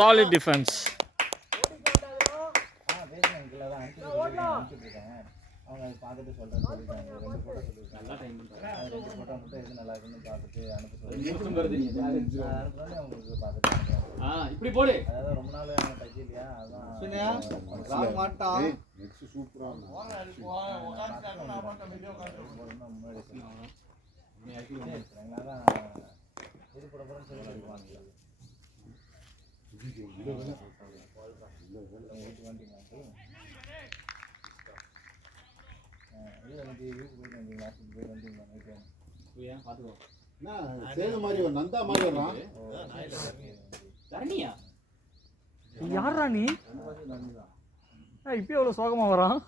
Solid defense. அவங்க பார்த்துட்டு சொல்கிறேன் சொல்லிட்டாங்க 2 ஃபோட்டோ சொல்லியிருக்காங்க நல்லா டைம் பண்ணுறாங்க 2 ஃபோட்டோ மட்டும் எது நல்லா இருக்குன்னு பார்த்துட்டு அனுப்ப சொல்லுங்க அவங்களுக்கு பார்த்துட்டு இப்படி போடு அதாவது ரொம்ப நாள் அவங்க தைக்க இல்லையா அதான் மாட்டான் சூப்பராக முன்னாடி தான் இது போட போகிறேன்னு சொல்லி அடிப்பாங்க ஊற்றி வந்தீங்களா யாரா நீ இப்ப எவ்வளவு சோகமா வரான்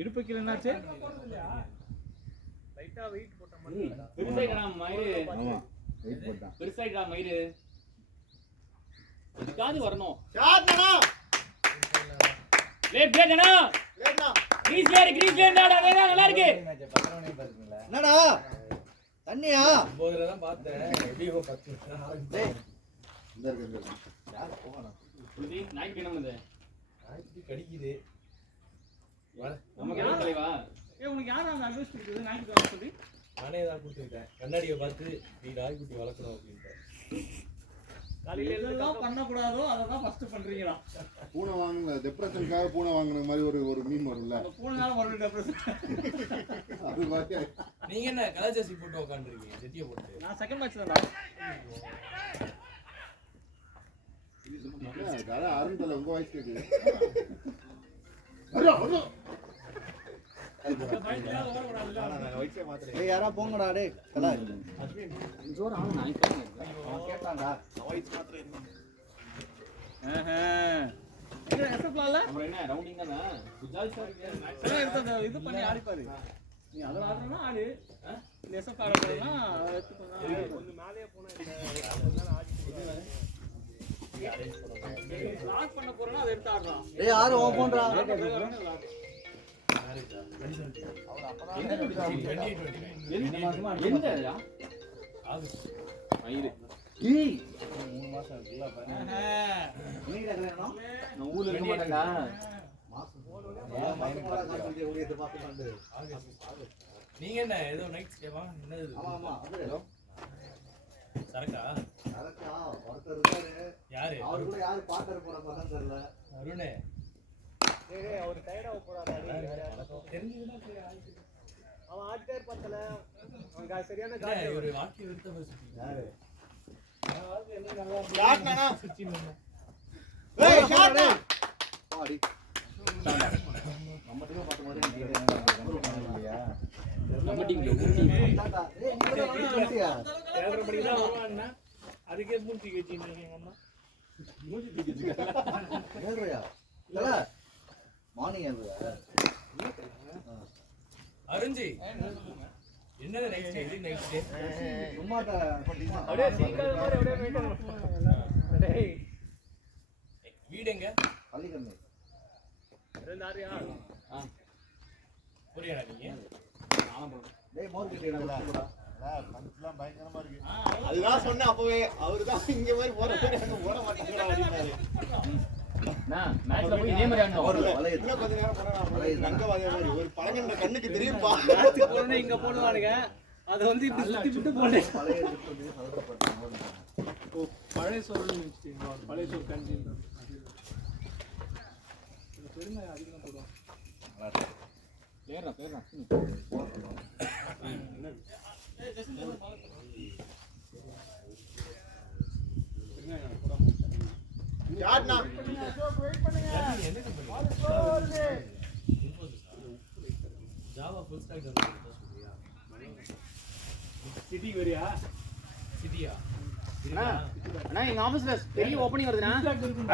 இடுப்புக்கு என்னாச்சு லைட்டா வெயிட் போட்ட மாதிரி பெருசாயிடா மயிறு வெயிட் போட்டான் பெருசாயிடா மயிறு இதுக்காது வரணும் ஷாட்னா லேட் லேட்னா லேட்னா கிரீஸ் லேட்டா நல்லா இருக்கு என்னடா தண்ணியா போதுல தான் பார்த்தேன் எப்படியோ 10 டேய் இந்த இருக்கு யார் போகணும் புடி நாய்க்கு என்ன பண்ணுது நாய்க்கு கடிக்குது நமக்கு என்ன தலைவா உனக்கு யாரா அந்த அட்வைஸ் கொடுத்தது நாய்க்கு வர சொல்லி நானே தான் கொடுத்துட்டேன் கண்ணாடியை பார்த்து நீ நாய்க்குட்டி வளர்க்கணும் அப்படின்ட்டு காலையில எல்லாம் பண்ண கூடாதோ அததான் ஃபர்ஸ்ட் பண்றீங்களா பூனை வாங்குன டிப்ரஷனுக்காக பூனை வாங்குன மாதிரி ஒரு மீம் வரும்ல அந்த பூனைனால மறுபடியும் டிப்ரஷன் அது பாத்தியா நீங்க என்ன கலர் ஜெர்சி போட்டு உட்கார்ந்திருக்கீங்க செட்டியை போட்டு நான் செகண்ட் மேட்ச் தான்டா அதான் அருண்தல உங்க வாய்ஸ் கேக்குது யாரா போங்கடா டேய் கலா ஜோர் ஆன நாய் கேட்டான்டா வாய்ஸ் மாத்திரம் எங்க எஸ்எப்லால நம்ம என்ன ரவுண்டிங் தானா குஜால் சார் எடுத்து இது பண்ணி ஆடிப்பாரு நீ அதல ஆடுறனா ஆடு இந்த எஸ்எப் ஆடுறனா கொஞ்சம் மேலே போனா இந்த லாக் பண்ண போறனா அத எடுத்து ஆடுறான் டேய் யாரு ஓபன்டா எந்தடா ஆகஸ்ட் மயிறு ஏய் 3 மாசம் இருக்குல்ல பாருங்க நீங்க கல்யாணம் நான் ஊர்ல இருக்க மாட்டேன்டா நீங்க என்ன ஏதோ நைட் ஸ்டேவா என்னது ஆமா சரக்கா ஒருத்தர் இருக்காரு யாரு அவரு கூட யாரு பாட்டர் போற பசங்க தெரியல அருணே டேய் அவர் டைடா போறாரு தெரிஞ்சதுனா அவன் ஆட்கார் பத்தல அவன் சரியான கால் ஒரு வாக்கி விருத்த பேசிட்டீங்க யாரு ஷாட்னா சுச்சி மண்ண ஏய் ஷாட் பாடி நம்ம டீம் பாத்து மாதிரி இல்லையா நம்ம டீம் ஏய் நீங்க வந்துட்டியா 7:30 மணிக்கு தான் வருவான்னா அதுக்கே மூஞ்சி கேச்சிங்க எங்க அம்மா மூஞ்சி தூக்கிச்சுங்க ஏறுயா இல்ல மார்னிங் ஏறுயா அருஞ்சி என்னது நைட் ஸ்டே இது நைட் ஸ்டே சும்மாட்ட அப்படியே சீக்கிரம் மாதிரி அப்படியே வெயிட் டேய் வீடு எங்க பள்ளிக்கண்ணு ரெண்டு ஆரியா புரியடா நீங்க நானும் போறேன் டேய் மோர் கிட்டடா பஞ்ச்லாம் பயங்கரமா இருக்கு அதுதான் சொன்னேன் அப்பவே அவர்தான் இங்க மாதிரி போற மாதிரி அங்க போட மாட்டேங்கிறா அப்படினாரு நான் மேட்ச்ல போய் இதே மாதிரி ஆடணும் இன்னும் கொஞ்ச நேரம் போனா தங்கவாதே மாதிரி ஒரு பழங்கண்ட கண்ணுக்கு தெரியும்பா மேட்ச் போறனே இங்க போடுவானுங்க அது வந்து இப்படி சுத்தி விட்டு போடு பழைய எடுத்து சவுண்டப்படுறாங்க பழைய சோறு வெச்சிட்டீங்க பழைய சோறு கஞ்சின்ற இது பெருமை அதிகமா போடுவாங்க பேர்றா யாட்னா ஜாவா ஃபுல் ஸ்டாக் டெவலப்பர் சொல்றியா சிட்டி வரியா சிட்டியா அண்ணா எங்க ஆபீஸ்ல பெரிய ஓபனிங் வருதுண்ணா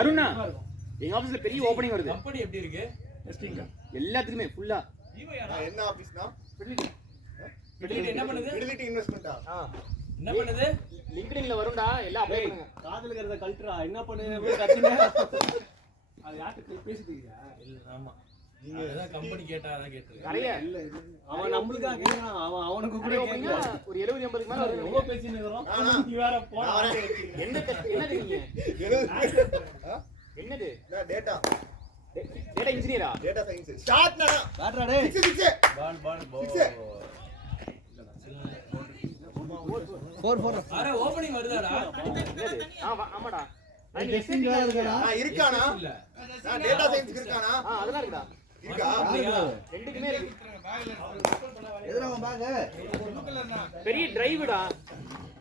அருணா எங்க ஆபீஸ்ல பெரிய ஓபனிங் வருது கம்பெனி எப்படி இருக்கு டெஸ்டிங் எல்லாத்துக்குமே ஃபுல்லா என்ன ஆபீஸ்னா என்ன பண்ணுது? ஃபிடிலிட்டி இன்வெஸ்ட்மென்ட்டா? என்ன பண்ணுது? லிங்க்டின்ல வரும்டா, எல்லாம் அப்ளை பண்ணுங்க. காதலுக்கிறத கல்ட்ரா என்ன பண்ணுது கத்தினே அது யார்கிட்ட பேசிட்டு இருக்கியா? இல்ல ஆமா நீங்க கம்பெனி கேட்டா அத கேட்டிருக்க. நிறைய இல்ல அவன் நம்மளுக்காக கேக்குறான். அவனுக்கு கூட கேக்குறான். ஒரு 70 80க்கு மேல வரும். ரொம்ப பேசிட்டு இருக்கறோம். நீ வேற போடா. என்னது நீங்க? என்னது? நான் டேட்டா இன்ஜினியரா? Data science. ஸ்டார்ட்னா பாட்றா டேய். 6 பால் 4 அரே ஓபனிங் வருதாடா? ஆமாடா. இருக்கானா? நான் டேட்டா சயின்ஸ் இருக்கானா? அதெல்லாம் இருக்குடா. இருக்கா? ரெண்டுக்குமே இருக்கு. எதுல அவன் பாக்க பெரிய டிரைவ்டா.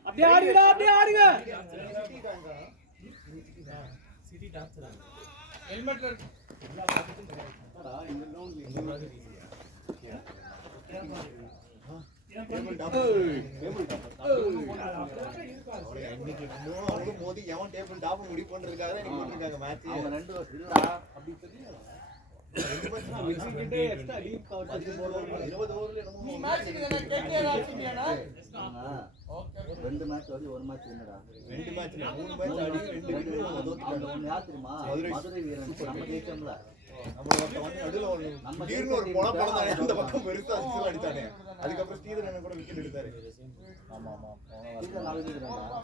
அப்படியே ஆடுங்க. சிட்டி டாப்ஸ்டா. ஹெல்மெட்ல இருக்கு. அடா இந்த கிரவுண்ட்ல டேபிள் டாப். இன்னைக்கு அவனும் மோதி எவன் டேபிள் டாப் முடி பண்றதுக்காக இன்னைக்கு போட்டுருக்காங்க மேட்ச். அவன் 2 வருஷம் இல்லடா அப்படி தெரியல. 2 வருஷம் விக்கெட் எக்ஸ்ட்ரா லீவ் கவர் பண்ணி போடுவாங்க. 20 ஓவர்ல என்னமோ நீ மேட்ச்க்கு என்ன கேகேஆர் ஆசிட்டியாடா? ஓகே 2 மேட்ச் வந்து 1 மேட்ச் வின்னடா. 2 மேட்ச் 3 மேட்ச் ஆடி 2 விக்கெட் அந்த ஒண்ணு யார் தெரியுமா? மதுரை வீரன் நம்ம ஜெயிச்சோம்ல. நம்ம வந்து நடுவுல ஒரு திடீர்னு ஒரு மொள பறந்தானே அந்த பக்கம் பெருசா சிக்ஸ் அடிச்சானே. அதுக்கப்புறம் ஸ்ரீதரன் கூட விக்கெட் எடுத்தாரு. ஆமா இது 4 வீரன்டா.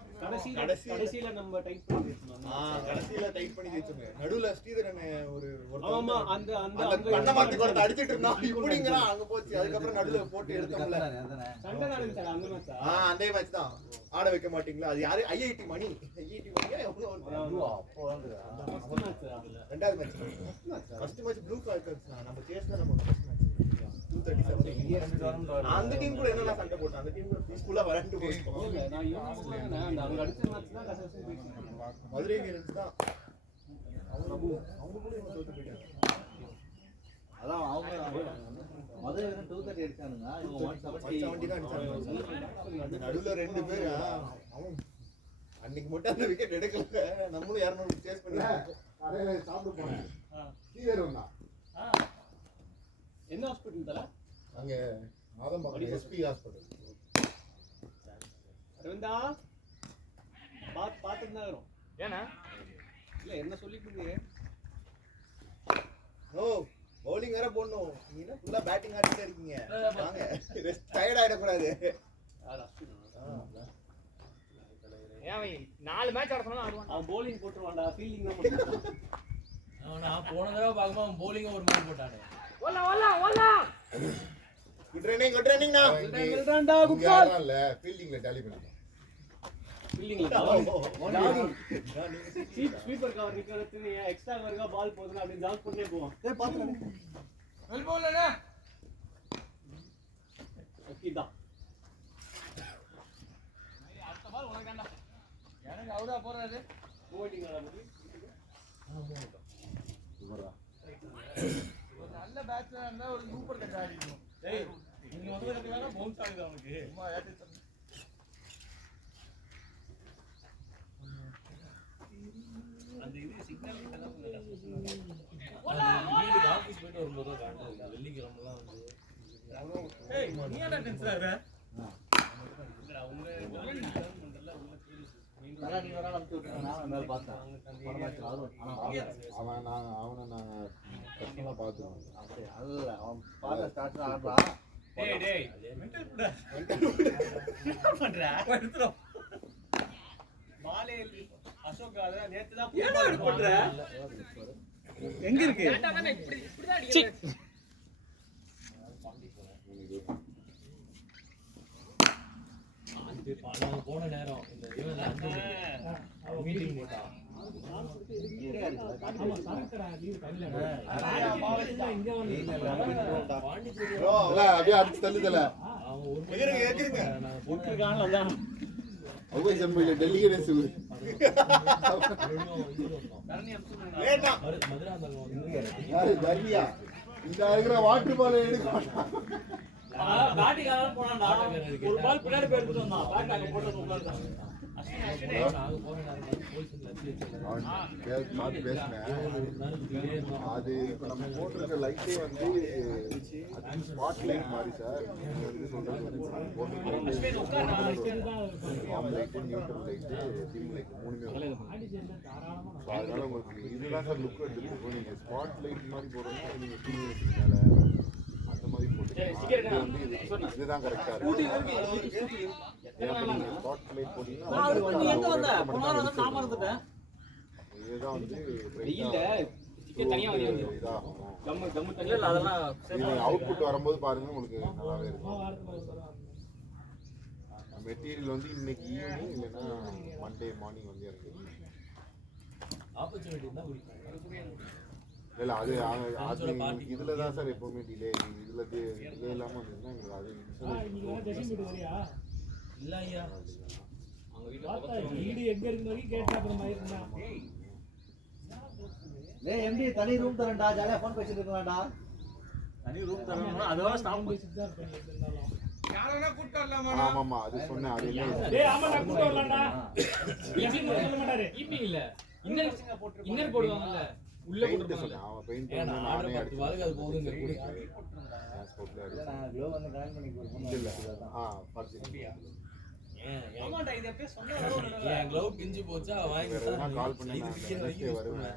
கடைசில நம்ம டைப் பண்ணி வச்சோம். கடைசில டைப் பண்ணி வச்சோம். நடுவுல ஸ்ரீதரன் ஒரு ஆமா அந்த பண்ண மாத்தி கொண்டு அடிச்சிட்டு இருந்தான். இப்படிங்கறா அங்க போச்சு. அதுக்கப்புறம் நடுவுல போட்டு எடுத்தோம்ல. சண்டை நடந்துச்சு அந்த மேட்ச். அதே மேட்ச் தான். ஆட வைக்க மாட்டீங்களா? அது யாரு? ஐஐடி மணி. ஐஐடி மணியா எவ்வளவு ஒரு அப்போ வந்து ரெண்டாவது match. First match blue falcons. நம்ம சேஸ் தான் நம்ம ஃபர்ஸ்ட் மேட்ச் 237. அந்த டீம் கூட என்னடா சண்டை போட்டான்? அந்த டீம் கூட பீஸ்ஃபுல்லா விளையாண்டு போயிட்டோம். நான் அந்த அவங்க அடிச்ச மேட்ச் தான் கடைசி பேசிட்டேன். மதுரை வீரன்ஸ் தான் அவங்க கூட இவங்க தோத்து போயிட்டாங்க. அதான் அவங்க மதுரை வீரன் 230 அடிச்சானுங்க. இவங்க 170 தான் அடிச்சாங்க. நடுவுல 2 பேர் அவன் அன்னைக்கு மட்டும் அந்த விக்கெட் எடுக்கல. நம்மளும் 200 சேஸ் பண்ணிருக்கோம். அரே சாப்பிட்டு போனேன். சீதர் வந்தா. என்ன ஹாஸ்பிடல் தல? அங்க மாதம்பாக்கம் எஸ்பி ஹாஸ்பிடல். அரவிந்தா பாத்துட்டு வரோம். ஏனா? இல்ல என்ன சொல்லிட்டு இருக்கீங்க? நோ பவுலிங் வேற போடணும். நீங்க ஃபுல்லா பேட்டிங் ஆடிட்டே இருக்கீங்க. வாங்க ரெஸ்ட் டயர்ட் ஆயிட கூடாது. யார் அஸ்வினா? ஏன் 4 மேட்ச் ஆட சொன்னா ஆடுவான். அவன் bowling போட்டுருவான்டா. ஃபீல்டிங் தான் பண்ணுவான். நான் போன தடவை பார்க்கும்போது அவன் bowling ஒரு மாதிரி போட்டானே. ஓலா குட் ரன்னிங் டா. இல்லடா குட் இங்க கால். இல்ல ஃபீல்டிங்ல டாலி பண்ணிட்டோம். ஃபீல்டிங்ல ஸ்வீப்பர் கவர் நிக்கிறது நீ எக்ஸ்ட்ரா வர்க்கா பால் போடுனா அப்படி ஜாக் பண்ணே போவான். ஏய் பாத்துறேன். வெல் போலனா. ஓகேடா. அடுத்த பால் உனக்குடா. எனக்கு அவுடா போறாரு. போயிட்டீங்க அப்படி. இவரா. ஒரு நல்ல பேட்ஸ்மேன் இருந்தா ஒரு சூப்பர் கட் ஆடிடும். டேய் நீங்க வந்ததுக்கு பவுன்ஸ் ஆகுது அவனுக்கு. சும்மா ஏத்தி அந்த இது சிக்னல் இதெல்லாம் வீட்டுக்கு ஆஃபீஸ் போயிட்டு வரும்போது காட்டுது. வெள்ளிக்கிழமைலாம் வந்து ஏய் நீ என்ன டென்ஷன் ஆகுற? இல்லடா உங்க டர்ன் பண்றல உள்ள சீரியஸ் அதான் நீங்க வரால வந்து விட்டுங்க. நான் மேல பார்த்தேன். போன மேட்ச் அவனை நாங்க பர்சனலா பாத்துறோம். அப்படியே அல்ல அவன் பாத்த ஸ்டார்ட்ல ஆடுறான். டேய் மென்டல் புடா. என்ன பண்ற? எடுத்துறோம். பாலே அசோக் அத நேத்து தான் ஏடா இது பண்ற? எங்க இருக்கு? ஏடா நான் இப்படி தான் அடிக்கிறேன். நான் போன நேரம் இந்த இவன் 5 மணிக்கு மீட்டிங் போட்டான். ஆமா சாரக்கடா லீவ் டைம்ல இங்க வந்து பாண்டிச்சேரி ப்ரோ இல்ல அப்படியே அடிச்சு தள்ளுதல. அவன் ஒரு எகிருங்க நாங்க போட்டுருக்காங்க அதான். அவங்க செம்பில டெல்லியே சொல்லு. தரணி அம்சம் லேட்டா மதுராந்தகம் வந்து யாரு தர்மியா? இந்த இருக்கிற வாட்டர் பால் எடுக்க மாட்டான். பேட்டிங் ஆட போனான்டா. ஒரு பால் பின்னாடி போய் எடுத்துட்டு வந்தான். பேட் அங்க போட்டு உட்கார்ந்தாங்க. நாங்க போன நேரம் போலீஸ் லட்சி வச்சிருந்தாங்க பார்த்து பேசினேன். அது இப்போ நம்ம போட்டிருக்க லைட்டே வந்து அது ஸ்பாட் லைட் மாதிரி சார். நீங்க வந்து சொல்றது warm light, neutral light, dim light மூணுமே வரும். ஸோ அதனால உங்களுக்கு இதுதான் சார் லுக் எடுத்துருக்கோம். நீங்கள் ஸ்பாட் லைட் மாதிரி போடுறதுனா நீங்கள் டிம் லைட் மேலே அந்த மாதிரி போட்டுக்கலாம். இதுதான் கரெக்டாக இருக்கும். நீங்கள் ஸ்பாட் லைட் போட்டிங்கன்னா இதுதான் வந்து இதாகும். அவுட்புட் வரும்போது பாருங்க உங்களுக்கு நல்லாவே இருக்கும். மெட்டீரியல் வந்து இன்னைக்கு ஈவினிங் இல்லைன்னா மண்டே மார்னிங் வந்து இருக்கு. ஆப்பர்ச்சுனிட்டி தான் இல்லை அது இதுல தான் சார் எப்பவுமே டிலே. இதுல டிலே இல்லாம வந்ததுன்னா எங்களுக்கு அது இல்ல ஐயா அவங்க வீடு எங்க இருக்கு வரைக்கும் கேட்டா அப்புறம் இருந்தா டேய் எம்டி தனி ரூம் தரேன்டா, ஜாலியா ஃபோன் பேசிட்டு இருக்கலாம்டா. தனி ரூம் தரணும், அதுவா ஸ்டாப் பேசிட்டு தான் இருக்கேன். யாரனா கூட்டி வரலாமா? ஆமாமா அது சொன்னேன். அது இல்ல டேய் ஆமா நான் கூட்டி வரலாம்டா. ஈவினிங் சொல்ல மாட்டாரு. ஈவினிங் இல்ல இன்னர் போடுவாங்கல்ல உள்ள போட்டுருப்பாங்க. அவன் பெயிண்ட் ஏன்னா ஆர்டர் 10 வாரத்துக்கு அது போகுதுங்க கூட நான் க்ளோ வந்து கனெக்ட் பண்ணி கொடுப்பேன். இல்ல பர்சன்டியா ஆமாடா இத அப்படியே சொன்னா ஏன் க்ளவுட் பிஞ்சு போச்சா வாங்கி கால் பண்ணி நான் Thursday வருவேன்.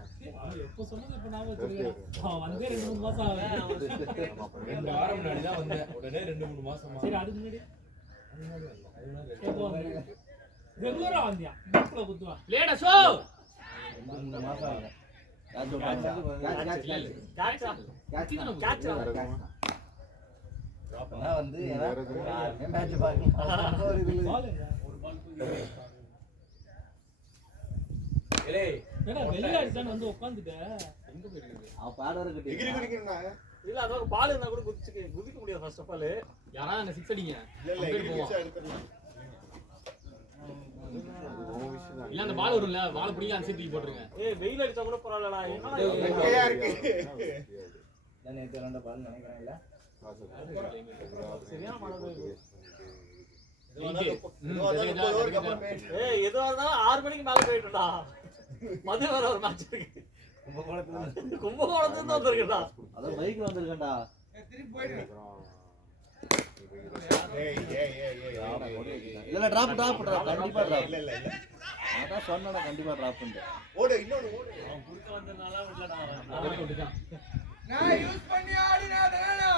எப்போ சொன்னது இப்ப நான் வச்சிருக்கேன். வந்து 2-3 மாசம் ஆகுது. 2 வாரம் முன்னாடி தான் வந்தேன். உடனே 2-3 மாசமா. சரி அதுக்கு முன்னாடி ரெகுலரா வந்தியா? புக்ல குத்துவா. லேடா ஷோ 2-3 மாசம் ஆகுது. நான் வந்து மேட்ச் பார்க்கலாம். ஏய் ஏன்னா வெளிய அடிச்சான் வந்து உட்கார்ந்துட்டேன். எங்க போயிருக்கு? அவ பாடவர கிட்ட. டிகிரி குடிக்கிறேன்னா இல்ல அத ஒரு பால் இருந்தா கூட குதிக்க முடியாது. ஃபர்ஸ்ட் ஆஃப் ஆல் யாரா அந்த 6 அடிங்க இல்ல இங்கிலீஷ் எடுத்துறலாம். இல்ல அந்த பால் வரும்ல பால் பிடிக்க அந்த சீட் போட்டுருங்க. ஏய் வெயில் அடிச்சா கூட பரவாயில்லடா. என்னடா வெக்கையா இருக்கு. நான் நேத்து ரெண்டு பால் நினைக்கிறேன் இல்ல. சரியா மழை பெய்யுது. ஏய் எதுவா இருந்தாலும் 6 மணிக்கு மேல போயிட்டுடா. மதிய வர ஒரு மேட்ச் இருக்கு. கும்பகோணத்துல வந்திருக்கடா. அத பைக்ல வந்திருக்கேன்டா. திருப்பி போயிடு. ஏய் இல்ல டிராப் கண்டிப்பா டிராப். இல்ல அதான் சொன்னேன் கண்டிப்பா டிராப் பண்ணு. ஓடு இன்னொரு ஓடு. அவன் குறுக்க வந்தனால விடலடா. நான் யூஸ் பண்ணி ஆடினாடா.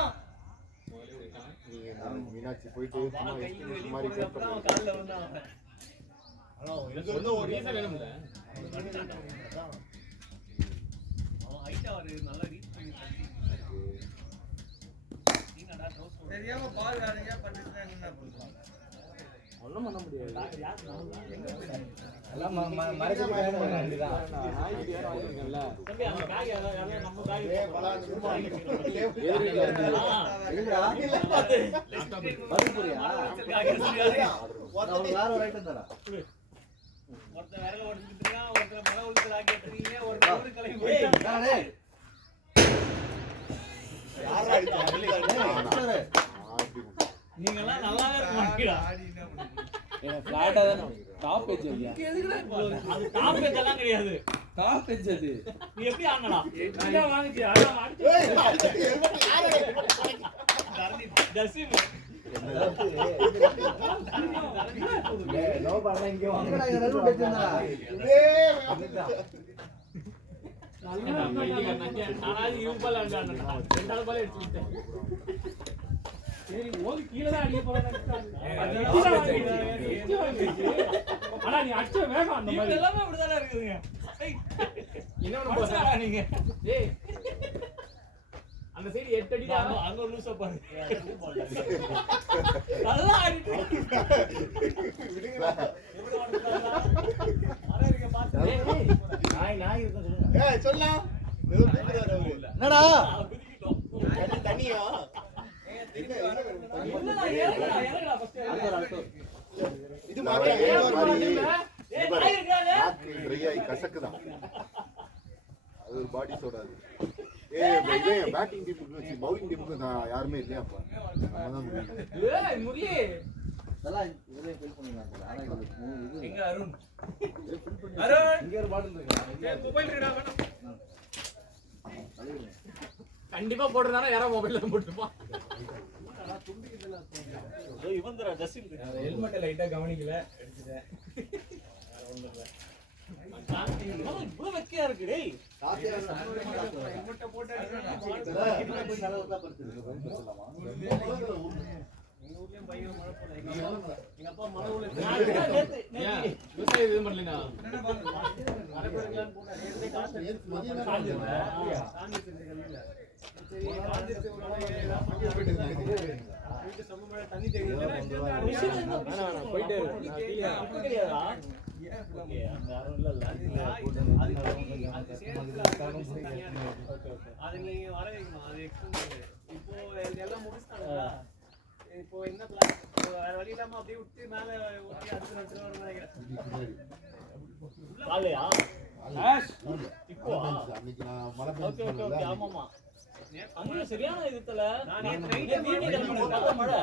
மீனாட்சி போயிட்டு சும்மா எஸ்டிமேஷன் மாதிரி அப்புறம் அவன் கால்ல வந்தான். ஆனா இங்க வந்து ஒரு ரீசன் வேணும்ல. அவன் ஹைட் அவர் நல்லா ரீச் பண்ணி நீங்கடா ட்ரோஸ் தெரியாம பால் யாரையா பண்ணிட்டா என்ன பண்ணுவாங்க? ஒண்ணும் பண்ண முடியாது. யார் எல்லாம் மறைச்சு போயிடுறாங்க அப்படிதான். நாய்க்கு வேற வாங்கிருக்கேன்ல. தம்பி அந்த பேக் யாரோ நம்ம பேக் ஏய் பலா சும்மா எதுடா பரிபுரியா ஒரு வேற ஒரு ஐட்டம் தரா. ஒருத்தன் விரல ஓடிச்சிட்டு இருக்கான், ஒருத்தன் மலை உளுத்துல ஆக்கிட்டீங்க, ஒருத்தன் ஊரு கிளம்பி போயிட்டான். டேய் யாரா அடிச்சா நீங்க எல்லாம் நல்லாவே இருக்க மாட்டீங்கடா. என்ன ஃபிளாட்டா தான டாப் பேஜ் இல்லையா? அது டாப் பேஜ் எல்லாம் கிடையாது. டாப் பேஜ் அது. நீ எப்படி ஆனடா? என்ன வாங்குச்சு அதான் அடிச்சு தசிம் டேய் நோ பண்ண இங்க வாங்கடா இங்க ரெண்டு வெச்சிருந்தா. நானாவது இவப்பால் அண்டானடா. ரெண்டாவது பால் எடுத்துட்டேன். சரி ஓடி கீழ தான் அடிக்க போறானே. ஆனா நீ அடிச்ச வேகம் அந்த மாதிரி எல்லாமே அப்படிதானே இருக்குதுங்க. இன்னொன்னு போறா நீங்க டேய் அந்த சைடு 8 அடிடா. அங்க ஒரு லூசா பாரு. நல்லா ஆடிட்டு விடுங்கடா. எப்படி ஓடுறாங்க? அரே இங்க பாத்து. நாய் இருக்கு சொல்லுங்க. ஏய் சொல்லலாம் ஏதோ கூப்பிடுறாரு அவரு. என்னடா குதிக்கிட்டோம். தண்ணியா இல்லடா ஏறடா ஃபர்ஸ்ட். இது மாதிரி ஏய் நாய் இருக்கானே. ட்ரை ஆகி கசக்குதான். அது ஒரு பாடி சோடாது. இவன் பேட்டிங் டீமுக்கு பவுலிங் டீமுக்கு யாருமே இல்லையா அப்ப நம்ம தான் முடியும். ஏய் முரளி அதெல்லாம் இதே ஃபில் பண்ணிடலாம் சார். ஆனா இது இது எங்க அருண் ஃபில் பண்ணி அருண் இங்க ஒரு பாட்டில் இருக்கு. ஏய் மொபைல் ரீடா வேணும் கழுவிடுங்க. கண்டிப்பா போட்டுறானா யாரா மொபைல்ல போட்டுப்பான். இவன்தரா ஜஸ்டின் ஹெல்மெட் லைட்டா கவனிக்கல எடுத்துட்டேன். வேற ஒண்ணும் இல்ல. இவ்வளவு வெக்கையா இருக்கு டேய். காசியா நம்ம ஹெல்மெட்ட போட்டு அடிக்கணும். போய் நல்லா தான் படுத்துருக்கு. சொல்லலாமா? எங்க ஊர்லயும் பயங்கர மழை போல. எங்க அப்பா மழை உள்ள ஏன் விவசாயம் இது பண்ணலனா மழை போடுங்களான்னு போனா நேரே காசு சாந்தி செஞ்சு சரி காந்திச்சு வீட்டு சமமழை தண்ணி தெரியல போயிட்டு அப்ப கிடையாதா ஓகே அந்த யாரும் இல்ல அது நீங்க வர வைக்கணும் அது எக்ஸ்டெண்ட் இப்போ எல்லாம் முடிச்சிட்டாங்களா இப்போ என்ன பிளான் வேற வழி இல்லாம அப்படியே விட்டு மேல ஊட்டி அடுத்து வச்சு வர நினைக்கிறேன் காலையா இப்போ அன்னைக்கு நான் மழை ஓகே ஓகே ஓகே ஆமாமா அங்க சரியான இதுல நான் மழை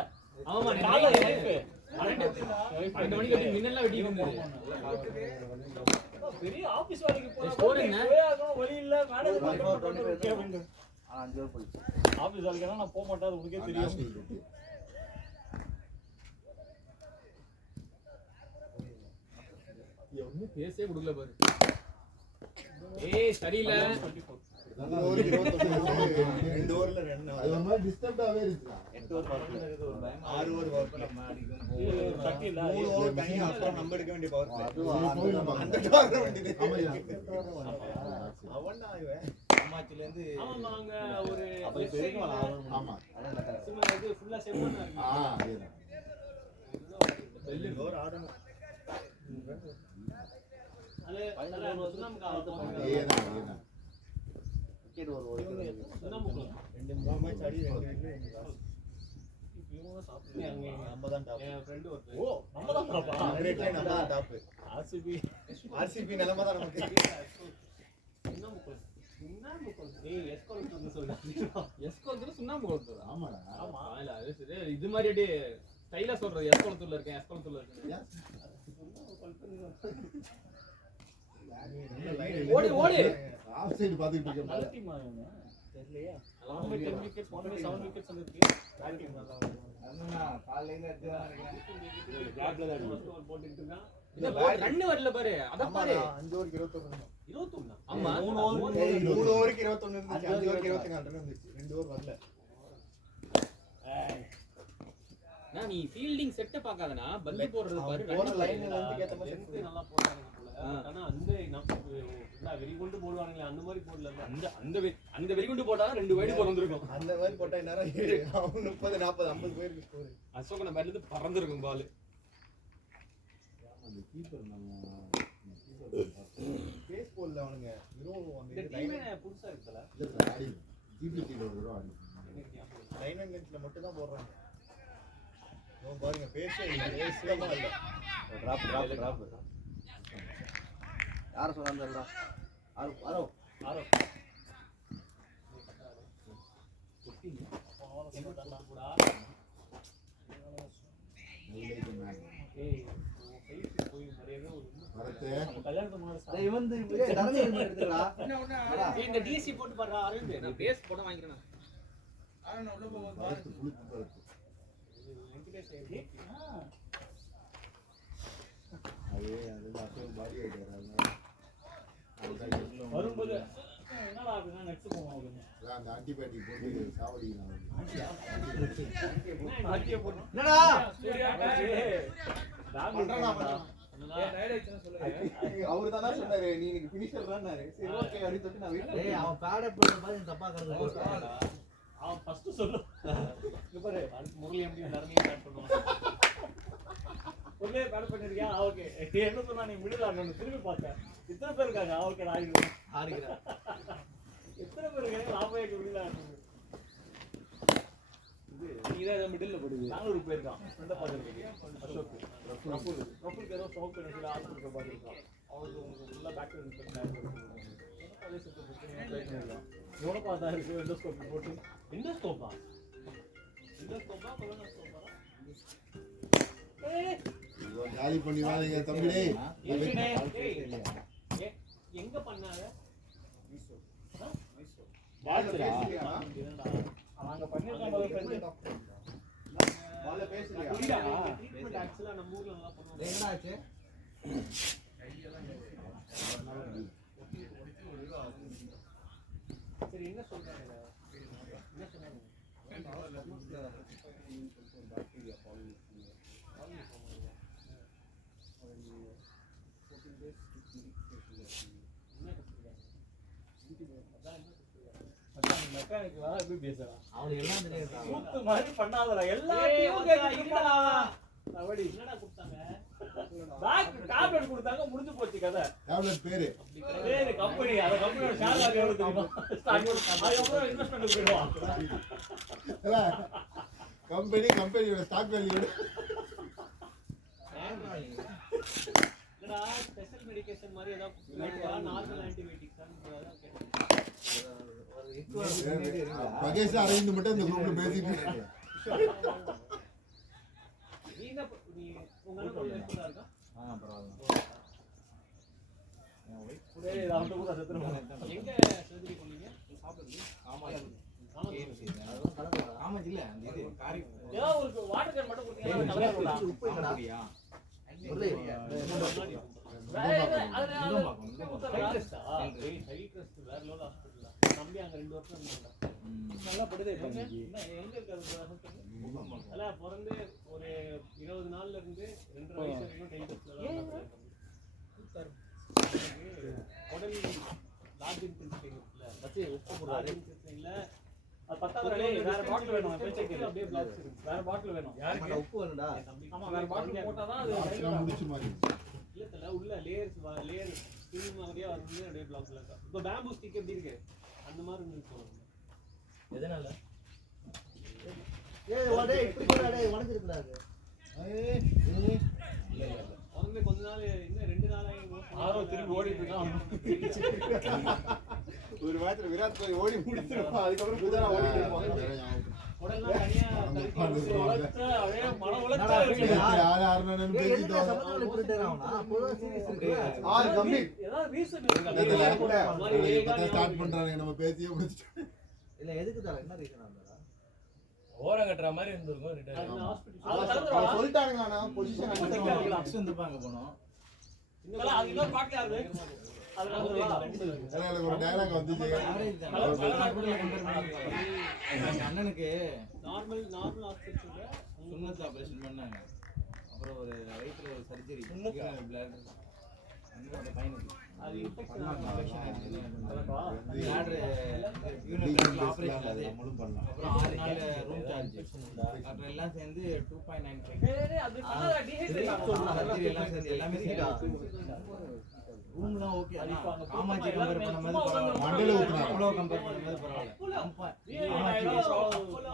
ஆமா காலை எழுப்பு 12 மணிக்கு வந்து மின்னல்லாம் வெட்டி இருந்தது. பெரிய ஆபீஸ் வேலைக்கு போறா ஸ்டோர் என்ன வழி இல்ல மேனேஜர் ஆனா 5 ரூபாய் போயிடுச்சு. ஆபீஸ் வேலைக்கு நான் போக மாட்டேன் உனக்கே தெரியும் ஒண்ணு பேசவே கொடுக்கல பாரு. ஏய் சரியில்லை. ஒரு 2 ஓவர்ல 2 அது ஒரு மாதிரி டிஸ்டர்ப்டாவே இருக்கு. 8 over power play 6 over power play சக்தி இல்ல 3 ஓவர் தனியா அப்புறம் நம்ம எடுக்க வேண்டிய பவர் பிளே அது அந்த காரண வேண்டியது ஆமா அவன் தான் இவன் அம்மாச்சில இருந்து ஆமா அங்க ஒரு அப்ப பெரியவங்க ஆமா சும்மா இது ஃபுல்லா செம்மண்ணா இருக்கு அதேதான். ஓவர் ஆடணும் அது சுண்ணாம்பு காலத்து அதேதான். விக்கெட் ஒரு ஓடி. சுண்ணாம்பு 2 மேட்ச் ஆடி 2 விக்கெட் இவங்க சாப்பிட்டு அங்க நம்ம தான் டாப் என் ஃப்ரெண்ட் ஒரு ஓ நம்ம தான் பாப்பா ரேட்ல நம்ம தான் டாப் ஆர்சிபி ஆர்சிபி நிலைமை தான் நமக்கு சுண்ணாம்பு ஏய் எஸ்கோல் வந்து சொல்றேன் எஸ்கோல்ல சுண்ணாம்பு கொளுத்துறா. ஆமாடா. ஆமா இல்ல அது சரி இது மாதிரி அப்படியே ஸ்டைலா சொல்றது எஸ்கோல்ல இருக்கேன் எஸ்கோல்ல இருக்கேன். ஓடி ஓடி ஆஃப் சைடு பாத்துட்டு இருக்கேன். நல்ல டீம் ஆகுங்க தெரியலையா 10 விக்கெட்ஸ் 7 விக்கெட்ஸ் வந்துருக்கு பேட் டீம் நல்லா அண்ணா காலையில எடுத்துதான் இருக்கேன். பிளாக்ல தான் போட்டுட்டு இருக்கான் இந்த பால் ரன் வரல பாரு. அத பாரு. 5 ஓவருக்கு 21 21 ஆமா 3 ஓவருக்கு 21 இருந்துச்சு 5 ஓவருக்கு 24 ரன் வந்துச்சு 2 ஓவர் வரல நான் நீ ஃபீல்டிங் செட்ட பார்க்காதனா பந்து போடுறது பாரு. போற லைன் வந்து கேட்ட மாதிரி சென்ஸ் நல்லா போறாங்க போல ஆனா அந்த நம்ம வெரி கொண்டு போடுவாங்களே அந்த மாதிரி போடல அந்த வெறிகுண்டு போட்டா 2 வைடு போட்டு வந்திருக்கும். அந்த மாதிரி போட்டா நேரம் 30 40 50 போயிருக்கு ஸ்கோர் அசோகன பேட்ல இருந்து பறந்திருக்கும் பால். அந்த கீப்பர் நம்ம பேஸ் போல்ல அவனுங்க வெறும் அந்த இந்த டீமே புதுசா இருக்குல ஆடி ஜிபிடில ஒரு தடவை ஆடி. லைன் அண்ட் லென்த்ல மட்டும் தான் போடுறாங்க நோ பாருங்க பேஸே இல்ல பேஸ்லமா இல்ல டிராப் யார சொன்னாங்கடா? ஆரோ ஆரோ குட்டிங்க என்ன தரலாம் கூட நைலைட் மேன் ஏய் ஃபைட் போய் மரியாதை ஒரு வரதே நம்ம கல்யாணத்துக்கு முன்னாடி டேய் வந்து தரங்க எடுத்துடா. ஏய் இந்த டிசி போட்டு பாருடா அரவிந்த் நான் பேஸ் போட வாங்கிக்கிறேன். அரவிந்த் உள்ள போ வரது புளித்து வரது. வெங்கடேஷ் ஏடி அது அசோக் பாடி ஆயிட்டாரு. வரும்போது என்னடா அப்படினா நெக்ஸ்ட் போவோம் அப்படின்னு அந்த ஆன்டிபயோட்டிக் போட்டு சாவடிக்கிறாங்க. என்ன ஆட்டிய போட்டு என்னடா? சூர்யா அவரு தான சொன்னாரு நீ எனக்கு ஃபினிஷர் தான்னாரு சரி ஓகே அப்படி சொல்லிட்டு நான் வெயிட் டேய் அவன் பேட போடுற மாதிரி தப்பா கறந்து அவன் ஃபர்ஸ்ட் சொல்லு இங்க பாரு அடுத்து முரளி எப்படி நரணியா ஸ்டார்ட் பண்ணுவான் ஒண்ணே பேட் பண்ணிருக்கியா ஓகே என்ன சொன்னா நீ மிடில் ஆடணும் திரும்பி பார்த்தேன் இத்தனை பேர் இருக்காங்க ஓகே நான் ஆடிக்கிறேன். எத்தனை பேர் இருக்காங்க லாபம் மிடில் ஆடணும் நீதான் மிடில்ல போடுது 400 பேர் இருக்கான் ஃப்ரெண்ட பாத்துருக்கு அசோக் ரஃபுல் ஏதோ ஸ்டாக் பண்ணி ஆள் கொடுக்க பாத்துருக்கான் அவருக்கு ஃபுல்லா பேக் அதே சுத்த பிரச்சனை எவ்வளோ பார்த்தா இருக்கு எண்டோஸ்கோப் போட்டு எண்டோஸ்கோப்பா எண்டோஸ்கோப்பா கொரோனா ஸ்கோப்பா ஜாலி பண்ணிடாதீங்க தம்பி. எங்க பண்ணாத அவங்க பண்ணிருக்காங்க. பால்ல பேசுறியா? ட்ரீட்மெண்ட் ஆக்சுவலா நம்ம ஊர்ல நல்லா பண்ணுவாங்க. என்ன ஆச்சு? சரி என்ன சொல்றாங்க? என்ன சொன்னாங்க? மெக்கானிக் வா எப்படி பேசுறான்? அவனுக்கு எல்லாம் தெரியும். கூத்து மாதிரி பண்ணாதடா. ஏய், எல்லாத்தையும் ஒருத்தா கேக்குறா. அவடி என்னடா கொடுத்தாங்க? பேக் டேப்லெட் கொடுத்தாங்க, முடிஞ்சு போச்சு கதை. டேப்லெட் பேரு பேரு கம்பெனி, அந்த கம்பெனியோட ஷேர் வால்யூ எவ்வளவு தெரியுமா? அதுக்கப்புறம் இன்வெஸ்ட்மெண்ட் போயிடுவான். கம்பெனியோட ஸ்டாக் வேல்யூ என்னடா ஸ்பெஷல் மெடிகேஷன் மாதிரி ஏதாவது நார்மல் ஆன்டிபயோட்டிக்ஸ் அதான் கேட்டேன். மகேஷ் அரவிந்த் மட்டும் இந்த குரூப்ல பேசிட்டு நீ உங்க அண்ணன் இருக்கா இருக்கா? பரவாயில்ல. டேய் அவன்கிட்ட கூட செத்துறோம். எங்க சர்ஜரி பண்ணீங்க? காமாஜி இல்ல அந்த இது காரி ஏதோ ஒரு வாட்டர் கேன் மட்டும் கொடுத்தீங்கன்னா நல்லா இருக்கும். உப்பு இல்லடா. தம்பி அங்க 2 வருஷம் இருந்தாங்க. நல்லா படுதே எங்க இருக்காரு அதான் பிறந்து ஒரு 20 நாள்ல இருந்து 2.5 வயசு வரைக்கும் டைம் டெஸ்ட்ல உடல் லார்ஜ் இன்டென்சிட்டி வச்சு உப்பு போடுறாரு. இல்ல அது பத்தாதடா. வேற பாட்டில் வேணும். பேச்சைக்கு அப்படியே பிளாக்ஸ் இருக்கு. வேற பாட்டில் வேணும். யாருக்கு உப்பு வேணும்டா? ஆமா, வேற பாட்டில் போட்டாதான் அது முடிச்சு மாதிரி இல்ல தல உள்ள லேயர் ஸ்கின் மாதிரியா வந்து அப்படியே பிளாக்ஸ்ல இருக்கா. இப்போ பேம்பூ ஸ்டிக் எப்படி இருக்கு அந்த மாதிரி இருக்கு. எதனால இப்படி போடா டேய் உடைஞ்சிருக்குறாங்க. உடனே கொஞ்ச நாள் இன்னும் 2 நாளாகி ஆரோ திரும்பி ஓடிட்டு இருக்கான். ஒரு வாரத்துல விராட் கோலி ஓடி முடிச்சிருப்பான். அதுக்கப்புறம் புதனா ஓடிட்டு இருப்பான். உடல்லாம் தனியா உழைச்சா அப்படியே மன உழைச்சா இருக்கு. யார் யாருன்னு பேசிட்டு சமத்துல பிரிட்டர் ஆவனா? அப்போதான் சீரியஸ் இருக்கு. தம்பி ஏதாவது ரீசன் இருக்கு. ஸ்டார்ட் பண்றாங்க. நம்ம பேசியே முடிச்சிட்டோம். இல்ல எதுக்கு தர என்ன ரீசன் ஆகுதுடா? ஓரம் கட்டுற மாதிரி இருந்திருக்கும். ரிட்டையர் அது ஹாஸ்பிடல் அது கலந்துறா. சொல்லிட்டாங்க நான் பொசிஷன் அக்ஸ் வந்துப்பாங்க போனோம். இல்ல அது இன்னொரு பாட்டில் யாரு? அது எனக்கு ஒரு டயலாக் வந்துச்சு. ஆவரேஜ் தான். எங்க அண்ணனுக்கு நார்மல் ஹாஸ்பிடல்ல சுண்ணத் ஆபரேஷன் பண்ணாங்க. அப்புறம் ஒரு வயித்துல ஒரு சர்ஜரி பிளட் அந்த பையனுக்கு அது இன்ஃபெக்ஷன் ஆபரேஷன் அது நம்மளும் பண்ணலாம். அப்புறம் 6 நாள் ரூம் சார்ஜ் அப்புறம் எல்லாம் சேர்ந்து 2.95 அது பண்ணாத டீஹைட்ரேட் ஆகும். சர்ஜரி எல்லாம் சேர்ந்து எல்லாமே ரூம்லாம் ஓகே. காமாஜி கம்பேர் பண்ணும்போது மண்டல ஊத்துறாங்க. அவ்வளோ கம்பேர் பண்ணும்போது பரவாயில்ல.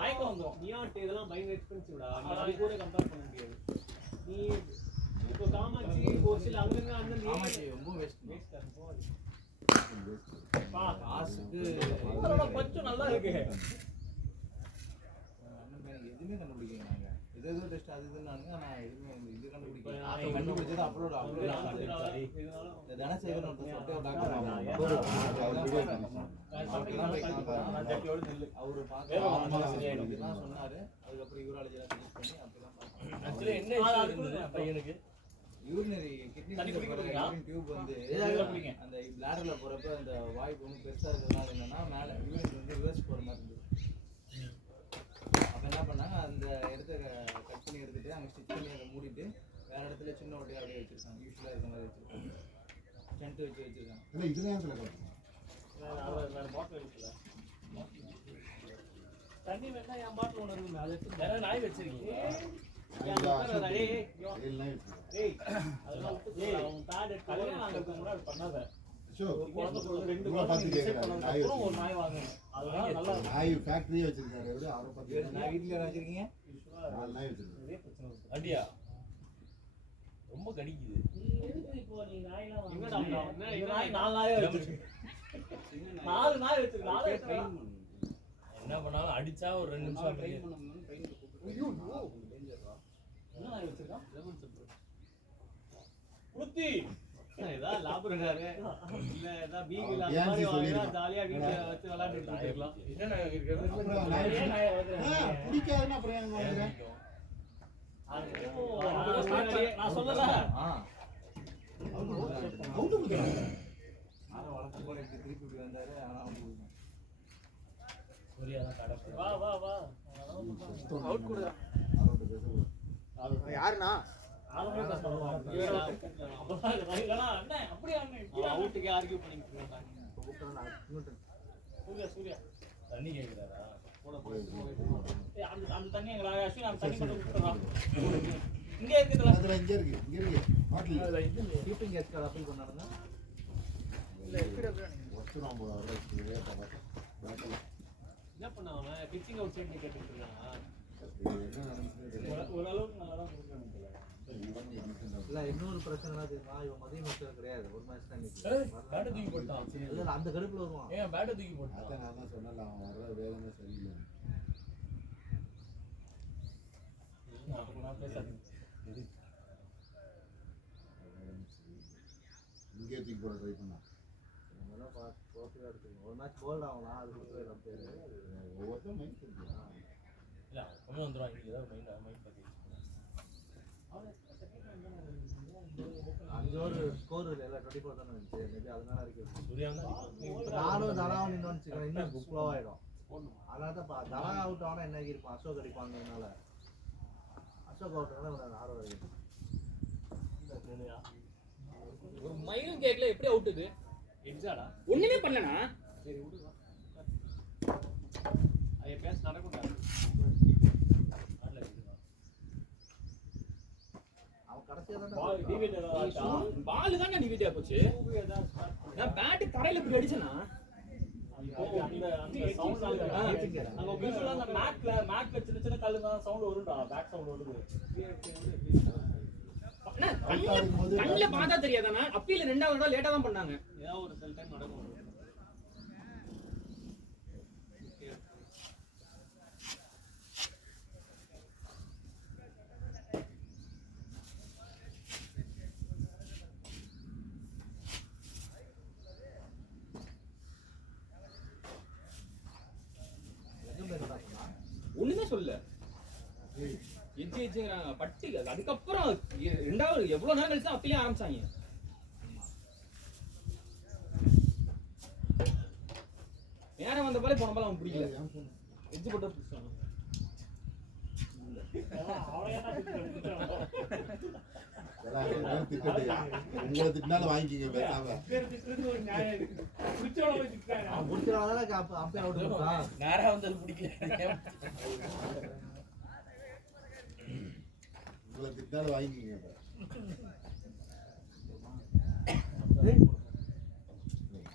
மயக்கம் வந்துரும். நியாட் இதெல்லாம் பயங்கர எக்ஸ்பென்சிவ்டா. அது கூட கம்பேர் பண்ண முடியாது. நீ இப்போ காமாட்சி கோசில் அங்கங்க அந்த காமாஜி ரொம்ப வேஸ்ட் காசுக்கு அதோட கொஞ்சம் நல்லா இருக்கு. எதுவுமே கண்டுபிடிக்கல. நாங்க ஏதோ டெஸ்ட் அது இதுன்னாங்க. நான் எதுவுமே இது கண்டுபிடிக்கல. கண்டுபிடிச்சது அப்லோட் தனசேகரன் ஒருத்தர் சொல்லிட்டு ஒரு டாக்டர் அவரு பார்த்து சொன்னாரு. அதுக்கப்புறம் யூராலஜி எல்லாம் டெஸ்ட் பண்ணி அப்படிதான் ஆக்சுவலி என்ன இஷ்யூ இருந்தது பையனுக்கு? யூரினரி கிட்னி டியூப் வந்து அந்த பிளாடர்ல போறப்ப அந்த வாய்ப்பு வந்து பெருசா இருக்கிறதுனால என்னன்னா மேல யூரின் வந்து ரிவர்ஸ் போற மாதிரி இருந்தது. அப்ப என்ன பண்ணாங்க, அந்த இடத்த கட் பண்ணி எடுத்துட்டு அங்க ஸ்டிச் பண்ணி அதை மூடிட்டு வேற இடத்துல சின்ன ஓட்டையா அப்படியே வச்சிருக்காங்க. யூஸ்வலா இருக்க மாதிரி வச்சிருக்காங்க. ஸ்டென்ட் வச்சு வச்சிருக்காங்க. இல்ல இதுதான் சொல்ல வேற பாட்டில் இருக்குல்ல. தண்ணி வேணா என் பாட்டில் ஒன்று இருக்குங்க. அதை எடுத்து வேற நாய் வச்சிருக்கீங்க? நாய் ஃபேக்டரியே வச்சிருக்காரு. நான் வீட்டுல வச்சிருக்கீங்க 4 நாய் வச்சிருக்காரு. அப்படியா? ரொம்ப கடிக்குது. என்ன பண்ணாலும் அடிச்சா ஒரு 2 நிமிஷம் என்ன வச்சிருக்கான்? புத்தி ஏதாவது லாபுறாரு இல்ல ஏதாவது பீகில அந்த ஏன் மாதிரி வாங்கினா சொல்லிருக்கான். ஜாலியா வீட்ல வச்சு விளையாண்டுட்டு இருக்கலாம். பிடிக்காதுன்னா அப்புறம் ஏன் வாங்குறேன்? நான் சொல்லல. அவுட்டு கொடுக்குறாங்க. ஆனா வளர்த்து போல திருப்பி இப்படி வந்தாரு. ஆனா வா வா வா அவுட் கொடுக்குறான். அவர்கிட்ட பேசக்கூடாது. யாருண்ணா? அவுட்டுக்கு ஆர்கியூ பண்ணிட்டு இருக்காங்க. சூர்யா தண்ணி கேக்குறாரா? அந்த தண்ணி எங்களை அஸ்வின் அந்த தண்ணி மட்டும் கொடுத்துறான். இங்க இருக்குதுல அதுல இங்க இருக்கு bottle. Keeping catch card appeal பண்ணாருங்க. ஒருத்தரும் பாட்டில். என்ன பண்ண அவன் பிச்சிங் அவுட் சைடு கேட்டுட்டு இருக்கான். என்ன நடந்துச்சுன்னு தெரியல. ஓரளவுக்கு நல்லா தான் கொடுக்குறாங்க. இல்ல இன்னொரு பிரச்சனை தெரியுமா, இவன் மதிய மேட்ச் கிடையாது, ஒரு மேட்ச் தான் இன்னைக்கு. பேட்டை தூக்கி போட்டான். இல்ல அந்த கடுப்புல வருவான். ஏன் பேட்டை தூக்கி போட்டான்? அதான் நான் தான் சொன்னேன்ல, அவன் வர்ற வேதனை சரியில்லை. நான் பேசாதீங்க. இங்கே தூக்கி போட ட்ரை பண்ணா. அதெல்லாம் போட்டுதான் எடுத்துக்கணும். ஒரு மேட்ச் போல்ட் ஆகலாம், அது கொடுக்கவே இல்லை பேரு. ஒவ்வொருத்தரும் மைண்ட் சொல்லுவாங்க. இல்ல கொண்டு வந்துருவாங்க. இன்னைக்கு ஏதாவது மைண்ட் பத்தி 5 ஓவர் ஸ்கோர் இல்லை 24 தானே இருந்துச்சு. மேபி அதனால இருக்கு. சூர்யா நானும் தலாவும் நின்று வச்சுக்கணும், இன்னும் ஸ்லோ ஆயிடும். அதனால தான் தலா அவுட் ஆனா என்ன இருப்பான், அசோக் அடிப்பாங்கனால. அசோக் அவுட் ஆனா 6 வரைக்கும். ஒரு மைலும் கேக்கல, எப்படி அவுட் இது? எக்ஸாடா ஒண்ணுமே பண்ணலனா? சரி விடு. ஐய பேச நடக்கும்டா. அவன் கடைசியா தான் பால் டிவில ஆட்டா. பால் தானே டிவிடியா போச்சு. சூர்யா தான் ஸ்டார்ட் பண்ணா. நான் பேட் தரையில இப்படி அடிச்சனா? அந்த சவுண்ட் அங்க யூசுவலா அந்த மேட்ல சின்ன சின்ன கல்லுங்க சவுண்ட் வரும்டா. பேக் சவுண்ட் வருது. அண்ணா கண்ணுல பார்த்தா தெரியாதானா? அப்பீல ரெண்டாவது நாள் லேட்டா தான் பண்ணாங்க. ஏதாவது ஒரு சில டைம் நடக்கும். ஒண்ணுமே சொல்ல. எஜ்ஜிங்கிறாங்க பட்டி. அதுக்கப்புறம் ரெண்டாவது எவ்வளவு நேரம் கழிச்சு தான் அப்பீலே ஆரம்பிச்சாங்க. நேரம் வந்த போல போன போல அவன் பிடிக்கல. எஜ்ஜி போட்டு பிடிச்சாங்க. உங்களை திட்டினாலும் வாங்கிக்கிங்க பேசாம. அவன் பிடிச்சனால அம்பையர் அவுட் பண்ணுறான். நேரா வந்தது பிடிக்கல. உங்களை திட்டினாலும் வாங்கிக்கிங்க.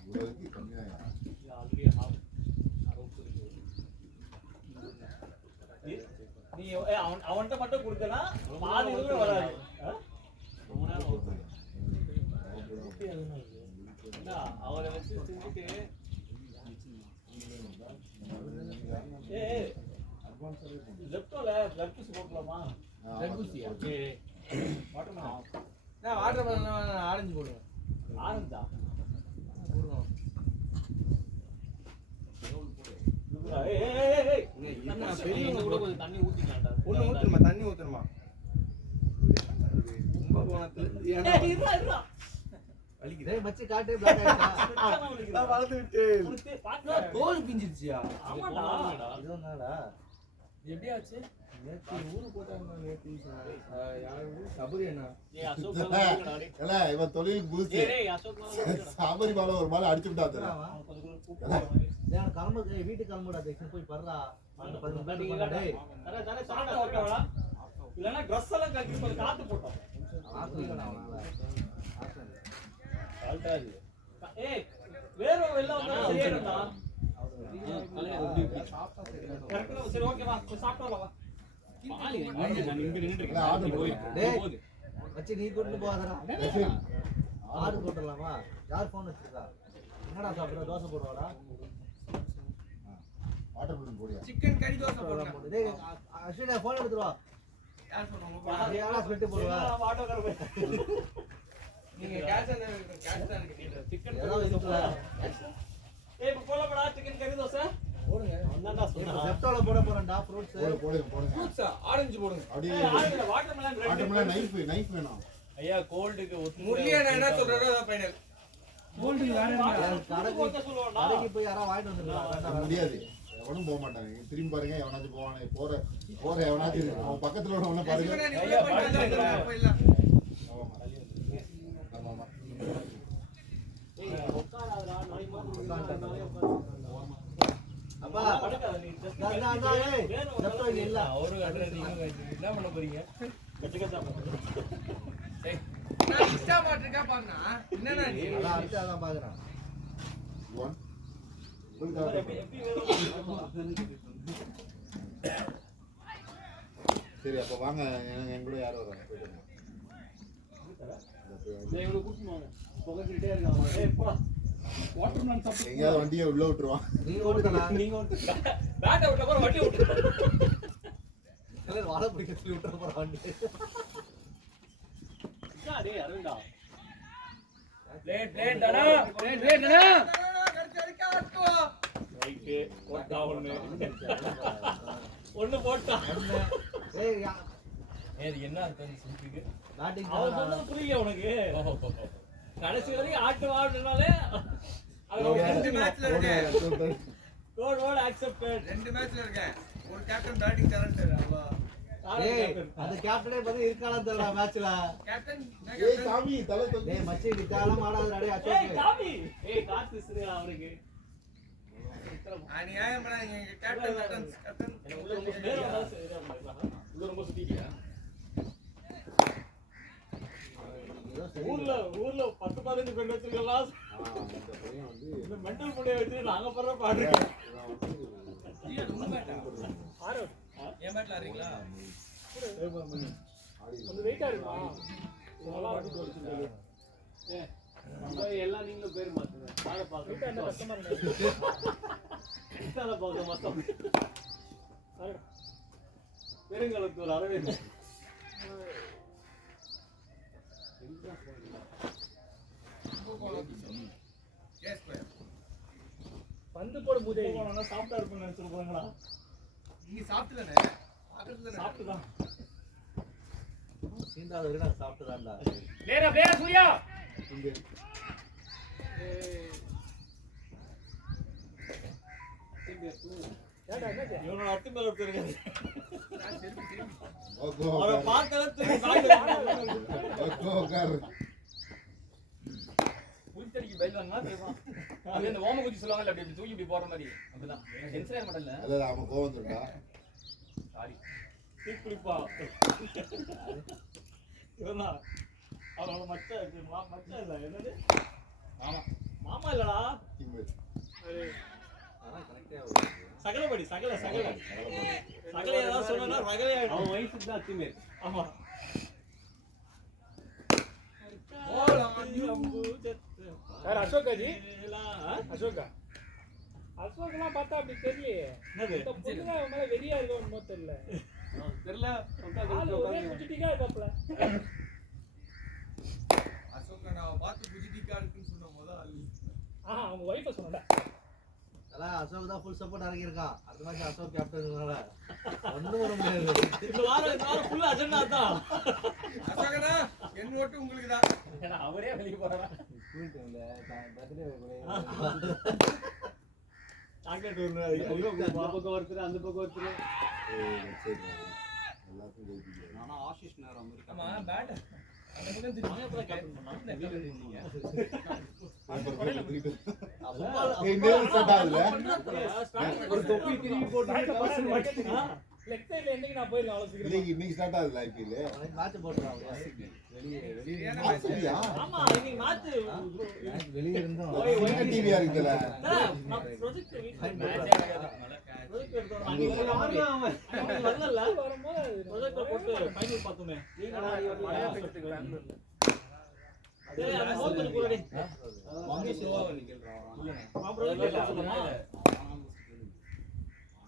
இவ்வளவுக்கு கம்மியாயா? நீ அவன்கிட்ட மட்டும் கொடுத்தனா பாதி இதுல வராது. அவரை வச்சு செஞ்சுட்டு லெப்டோல பிளட் பீஸ் போட்டலாமா? வாட்டர் மெலன் ஆரஞ்சு போடுவேன். ஆரஞ்சா பெரியவங்க கூட கொஞ்சம் தண்ணி ஊத்திக்கலாம்டா. ஒண்ணு ஊத்துறமா, தண்ணி ஊத்துறமா. டேய் மச்சி காட்டு பிளாக் ஆயிடுச்சா? வளர்த்து விட்டு தோல் பிஞ்சிருச்சியா? ஆமாடா. இது என்னடா? எப்படியாச்சு? நேத்து ஊரு போட்டாங்க. நேத்து யாரு சபரி அண்ணா. ஏய் அசோக் வந்து டேய். ஏல இவன் தொழில் புதுசு. டேய் அசோக் வந்து சாபரி பால ஒரு பால் அடிச்சு விட்டாரு. கொஞ்சம் கூப்பிடு. டேய் கிளம்பு, வீட்டுக்கு கிளம்புடா. டெக்ஷன் போய் பர்றா. அந்த 10 பேர் நீங்க இருக்காங்க. டேய் தர தர சாப்பிட ஓகேவா? இல்லனா Dress எல்லாம் கட்டி போய் காத்து போட்டோம். ஆத்துறடா அவனால. சால்ட்டாது. ஏய் வேற வெளில வந்தா சரியாடா. கரெக்ட்டா சரி ஓகேவா? சாப்பிட்டு வரலாம் வா. பால் நான் இங்க நின்னுட்டு இல்ல, ஆர்டர் இருக்கேன். போய். டேய் மச்சி நீ கூட்டிட்டு போகாதடா. ஆர்டர் போட்டுடலாமா? யார் ஃபோன் வச்சிருக்கா? என்னடா சாப்பிடுற? தோசை போடுவாடா. ஆர்டர் பண்ணி போடியா. சிக்கன் கறி தோசை போடுறேன். டேய் அஸ்வினே ஃபோன் எடுத்துட்டு வா. யார் சொன்னாங்க? யாரா ஸ்வெட் போடுவா? ஆட்டோக்கார போய் நீங்க கேஷ் தான் இருக்கு சிக்கன் ஏதாவது இருக்குல்ல? ஏய் இப்ப போலப்படா சிக்கன் கறி தோசை போடுங்க. என்னடா இப்ப சொன்னா செப்டோல போட போறேன்டா ஃப்ரூட்ஸ். போடுங்க ஃப்ரூட்ஸா ஆரஞ்சு போடுங்க அப்படியே வாட்டர்மெலன் ஆட்டோமேட்டிக் நைஃப் வேணும் ஐயா கோல்டுக்கு ஒத்து முரளியா நான் என்ன சொல்றேனோ அதான் ஃபைனல் கடைக்கு போய் யாராவது வாங்கிட்டு வந்துருக்காங்க. அது முடியாது எவனும் போக மாட்டாங்க திரும்பி பாருங்க எவனாச்சும் போவானே போற எவனாச்சும் அவன் பக்கத்துல உள்ளவன பாருங்க ஆமா உட்காராதடா நாய் மாதிரி அப்பா படுக்காத நீ just செப்டோ இங்க இல்ல. அவரு கட்டுற நீங்க என்ன பண்ண போறீங்க? கட்டுக்கச்சா நான் இன்ஸ்டா மாட்டிருக்கா பாருங்க என்னடா நீ அதான் அடுத்து அதான் பாக்குறேன். ஒன் எப்படி வேணும் சரி அப்ப வாங்க என் கூட யாரும் வராங்க போயிட்டு வாங்க. டேய் இவனை கூட்டிட்டு வாங்க புகைச்சிட்டே இருக்கான் ஏய் போடா வாட்டர்மெலன் சாப்பிட்டு எங்கேயாவது வண்டியை உள்ள விட்டுருவான் நீங்க ஓட்டுதல. நீங்க வந்து பேட்டை விட்ட போற வண்டி விட்டு. இல்ல வாழ பிடிக்க சொல்லி விட்டுற போற வண்டி. டேய் அரவிந்தா லேட் டடா. லேட் டடா. ரைட் போட்டா ஒண்ணு போட்டா ஏய் ஏய் என்ன அர்த்தம் சொல்றீங்க? பேட்டிங் அவன் சொன்னது புரியல உனக்கு ஓஹோ. கடைசி வரைக்கும் ஆடுனாலே அது ரெண்டு மேட்ச்ல இருக்கேன் கோட் அக்செப்டட் 2 மேட்ச்ல இருக்கேன் ஒரு கேப்டன் பேட்டிங் டேலண்ட் அப்பா ஏய் அந்த கேப்டனே பத்தி இருக்கானு தெரியல மேட்ச்ல. கேப்டன் ஏய் சாமி தலை தலை டேய் மச்சி நீ தேவலாம் ஆடாதடா டேய் ஏய் அசோக். காமி ஏய் காத்து விசுறா அவருக்கு அநியாயம் பண்ணாங்க எங்க கேப்டன் உள்ள ரொம்ப நேரம் வந்தா சரியா உள்ள ரொம்ப சுத்திட்டியா ஊர்ல 10-15 பேர் வச்சிருக்கலாம் இந்த பையன் வந்து இந்த மெண்டல் முடிய வச்சு நாங்க பண்ற பாடுறோம் ஆரோ ஏன் மேட்ச்ல ஆறீங்களா அந்த வெயிட்டா இருக்குமா இதெல்லாம் வண்டி தோடுச்சு எல்லாம் நீங்களும் பேர் மாத்துங்க ஆளை பாக்க என்ன கஷ்டமா இருக்கு இதால பாக்க மொத்தம் பெருங்கலத்தூர் அரவிந்த் எஸ் பை பந்து போட போதே போனா சாப்பிட்டா இருப்பேன்னு நினைச்சிருப்பாங்களா நீங்க சாப்பிட்டதானே பாக்குறது சாப்பிட்டு தான் சீண்டாத வரைக்கும் நான் சாப்பிட்டுதான்டா. லேரா சூர்யா. இவனோட அத்தி மேல ஒருத்தருக்காரு ஓகோ அவரை பார்த்தாலே உட்காரு குளித்தடிக்கு பைல் வாங்கினா தெரியுமா? அது இந்த ஓம குச்சி சொல்லுவாங்கல்ல அப்படி இப்படி தூக்கி இப்படி போற மாதிரி அப்படிதான். டென்ஷன் ஆக மாட்டேன்ல. அல்ல அவன் கோவம் வந்துட்டா சாரி. குளிப்பா இவனா அவனோட மச்சான் இல்ல என்னது ஆமா. மாமா இல்லடா அதான் கரெக்ட்டா வருது. சகலபடி சகல ஏதாவது சொன்னா ரகலை அவன் வயசுக்கு தான் அத்திமேல் ஆமா யார் அசோகாஜி அசோகா அசோக்லாம் பார்த்தா அப்படி தெரியலையே. என்னது இந்த பொண்ணு அவன் மேல வெறியா இருக்கோ தெரியல. தெரியல ஆளு ஒரே குச்சிட்டிக்கா இருக்காப்ல. அசோக் நான் பார்த்து புஜிடிக்கா இருக்குன்னு சொன்ன முதல் அவங்க ஒய்ஃபை சொன்னேன். அதான் அசோக் தான் ஃபுல் சப்போர்ட் இறங்கி இருக்கான். அடுத்த மேட்ச் அசோக் கேப்டன்ங்கனால ஒண்ணும் வர முடியாது. இந்த வாரம் ஃபுல் அஜெண்டா தான் அசோகனா என் ஓட்டு உங்களுக்கு தான் ஏன்னா அவரே வெளிய போறாரா? சாக்லேட் இந்த பக்கம் ஒருத்தர் அந்த பக்கம் ஒருத்தர் சரி எல்லாத்தையும் ஜெயிப்பீங்க ஆனா ஆஷிஷ் நேரம் ஆமா பேட் அந்த பக்கம் மாயத்துல கேப்டன் பண்ணா ஒரு தொப்பி திரும்பி போட்டு லெக் சைடுல என்னைக்கு நான் போயிருக்கேன் அவ்வளவு சீக்கிரம். இன்னைக்கு ஸ்டார்ட் ஆகுது ஐபிஎல் மேட்ச் போடுறான் வெளியே ஆமா இன்னைக்கு மேட்ச் வெளியே இருந்தோம். டிவியா இருக்குல்ல ப்ராஜெக்ட் மேட்சே ஆகாது. ப்ராஜெக்ட் எடுத்தோம் அன்னைக்கு வரல வரும்போது அது ப்ராஜெக்ட் போட்டு ஃபைனல் பார்த்தோமே சரி அந்த ஹோல் போறடி மம்மி ஸ்லோவா நிக்கறான்.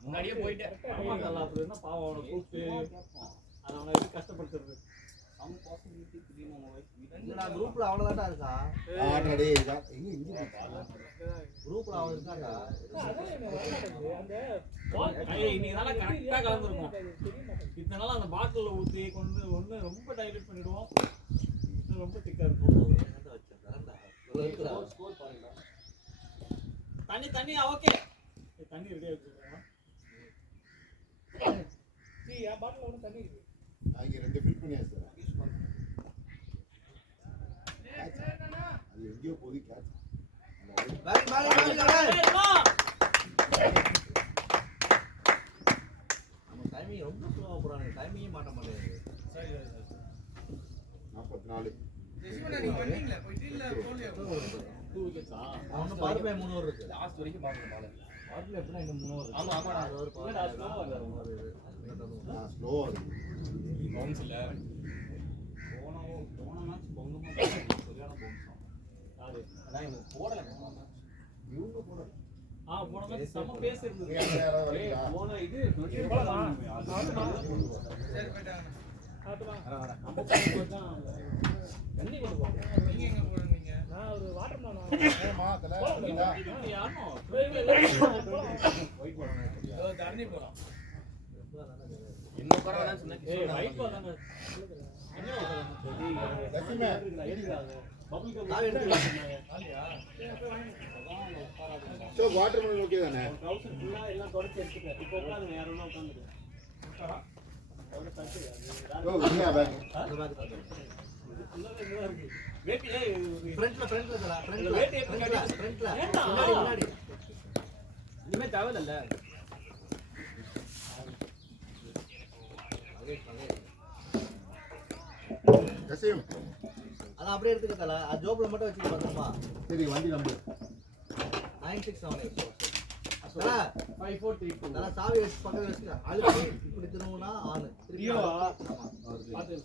முன்னாடியே போயிட்டேன். ஆமா நல்லா அப்படி என்ன பாவம் அவனை கூப்பிட்டு அவனை எப்படி கஷ்டப்படுத்துறது some possibility திடீர்னு உங்க wife வீட்டுக்கு இல்லடா குரூப்ல அவ்வளவுதான்டா இருக்கான். ஆடாடே இதா எங்க இங்க குரூப்ல அவன் இருக்கான்டா. அதான் எனக்கு வர மாட்டேங்குது. அந்த ball- ஐயே, இன்னைக்கு தானே கரெக்டா கலந்துருக்கும். தெரிய மாட்டேங்குது. இத்தனை நாள் அந்த பாட்டில்ல ஊத்தி கொண்டு ஒண்ணு ரொம்ப டைலூட் பண்ணிடுவோம், இன்னும் ரொம்ப திக்கா இருக்கும். என்னத்த வச்சேன் தரேன்டா. இவ்வளவு இருக்குடா. ஸ்கோர் பாருங்க. தண்ணி ஓகே. தண்ணி ரெடியா வச்சிருக்கேன். என் பாட்டில் ஒன்றும் தண்ணி இருக்கு. அங்க ரெண்டு ஃபில் பண்ணியாச்சு சார். அது எங்கேயோ போய் கேட்ச். பேட்டிங் பேட்டிங் பேட்டிங் நம்ம டைமிங் ரொம்ப ஸ்லோவா போறானே. டைமிங்கே மாட்ட மாட்டேங்குது. 44. டூ விக்கெட்ஸா? அவனு பவர் பிளே 3 ஓவர் இருக்கு. லாஸ்ட் வரைக்கும் பாருங்க பால். பவர் பிளே எப்படின்னா இன்னும் 3 ஓவர் இருக்கு. ஆமா ஆமா. அது ஒரு power இல்லடா, play slow ஆ தான். இல்ல. நான் ஸ்லோவா இருக்கு. பவுன்ஸ் இல்ல. போன மேட்ச் பொங்கமா சரியான பவுன்ஸ். யாரு? அதான் இவங்க போடல போன மேட்ச். இவங்க போட. போன மேட்ச் செம பேஸ் இருந்தது. யாராவது ஏய், வரீங்களா? போன இது போலாமா? தண்ணி கொண்டு போ. நான் ஒரு வாட்டர் மேன் ஏம்மா, தல, வரீங்களா? யாரும் தண்ணி போறோம். என்ன பரவாயில்ல சொன்னா ஏய், white ball தானே. லட்சுமி, பபிள் கம் நான் எடுத்துக்கிறேன். சோ வாட்டர் மெலன் ஓகே தானே? ட்ரவுசர் ஃபுல்லா எல்லாம் தொடச்சி எடுத்துட்டேன். இப்போ உட்காருங்க, யாரும் உட்காந்துரு. ஓ வியா பேக். அந்த பேக் தான். இருக்கு. வேட்டி ஏய், ஃப்ரண்ட்ல தரா. ஃப்ரண்ட்ல. வேட்டி எப்படி ஃப்ரண்ட்ல. ஃப்ரண்ட்ல. ஏன்டா? முன்னாடி. இனிமே தேவையில்ல. கசிம், அத அப்படியே எடுத்துக்க தல. அது ஜோப்ல மட்டும் வச்சுக்க பாத்துமா. சரி வண்டி நம்பர் 9678. தல 5432. தல சாவி வச்சு பக்கத்துல வச்சுக்க. அழுத்தி இப்படி திரும்புனா ஆன். ரியோவா? ஆமா. பாத்து.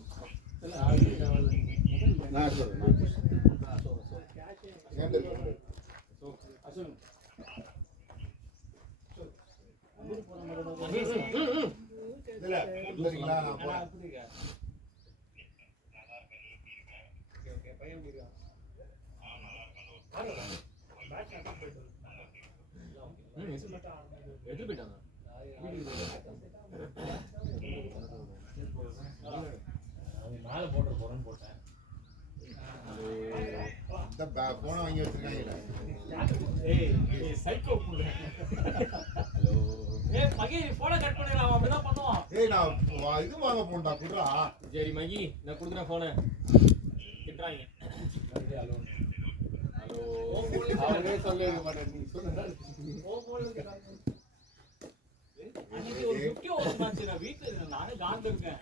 நான் சொல்றேன். அசோக். இல்ல இல்லீங்களா நான் போறேன். ஓகே, பையன் எப்படி இருக்கான்? எடுத்து போயிட்டாங்க. மேல போட்டு போறேன்னு போட்டேன். இந்த போன வாங்கி வச்சிருக்காங்கல. ஏய் சைக்கோ புள்ள. ஹலோ. ஏய் மகி போன கட் பண்ணிடலாம், அவன் அப்படிதான் பண்ணுவான். ஏய் நான் இது வாங்க போறேன்டா குடுறா. சரி மகி, நான் கொடுக்குறேன் போனை. திட்டுறாங்க. ஹலோ. ஹலோ. அவனே சொல்ல மாட்டேன், நீ சொல்லுடா. அன்னைக்கு ஒரு 50 ஓவர் மேட்ச் நான் வீட்டுல இருக்கேன், நானே காண்ட் இருக்கேன்.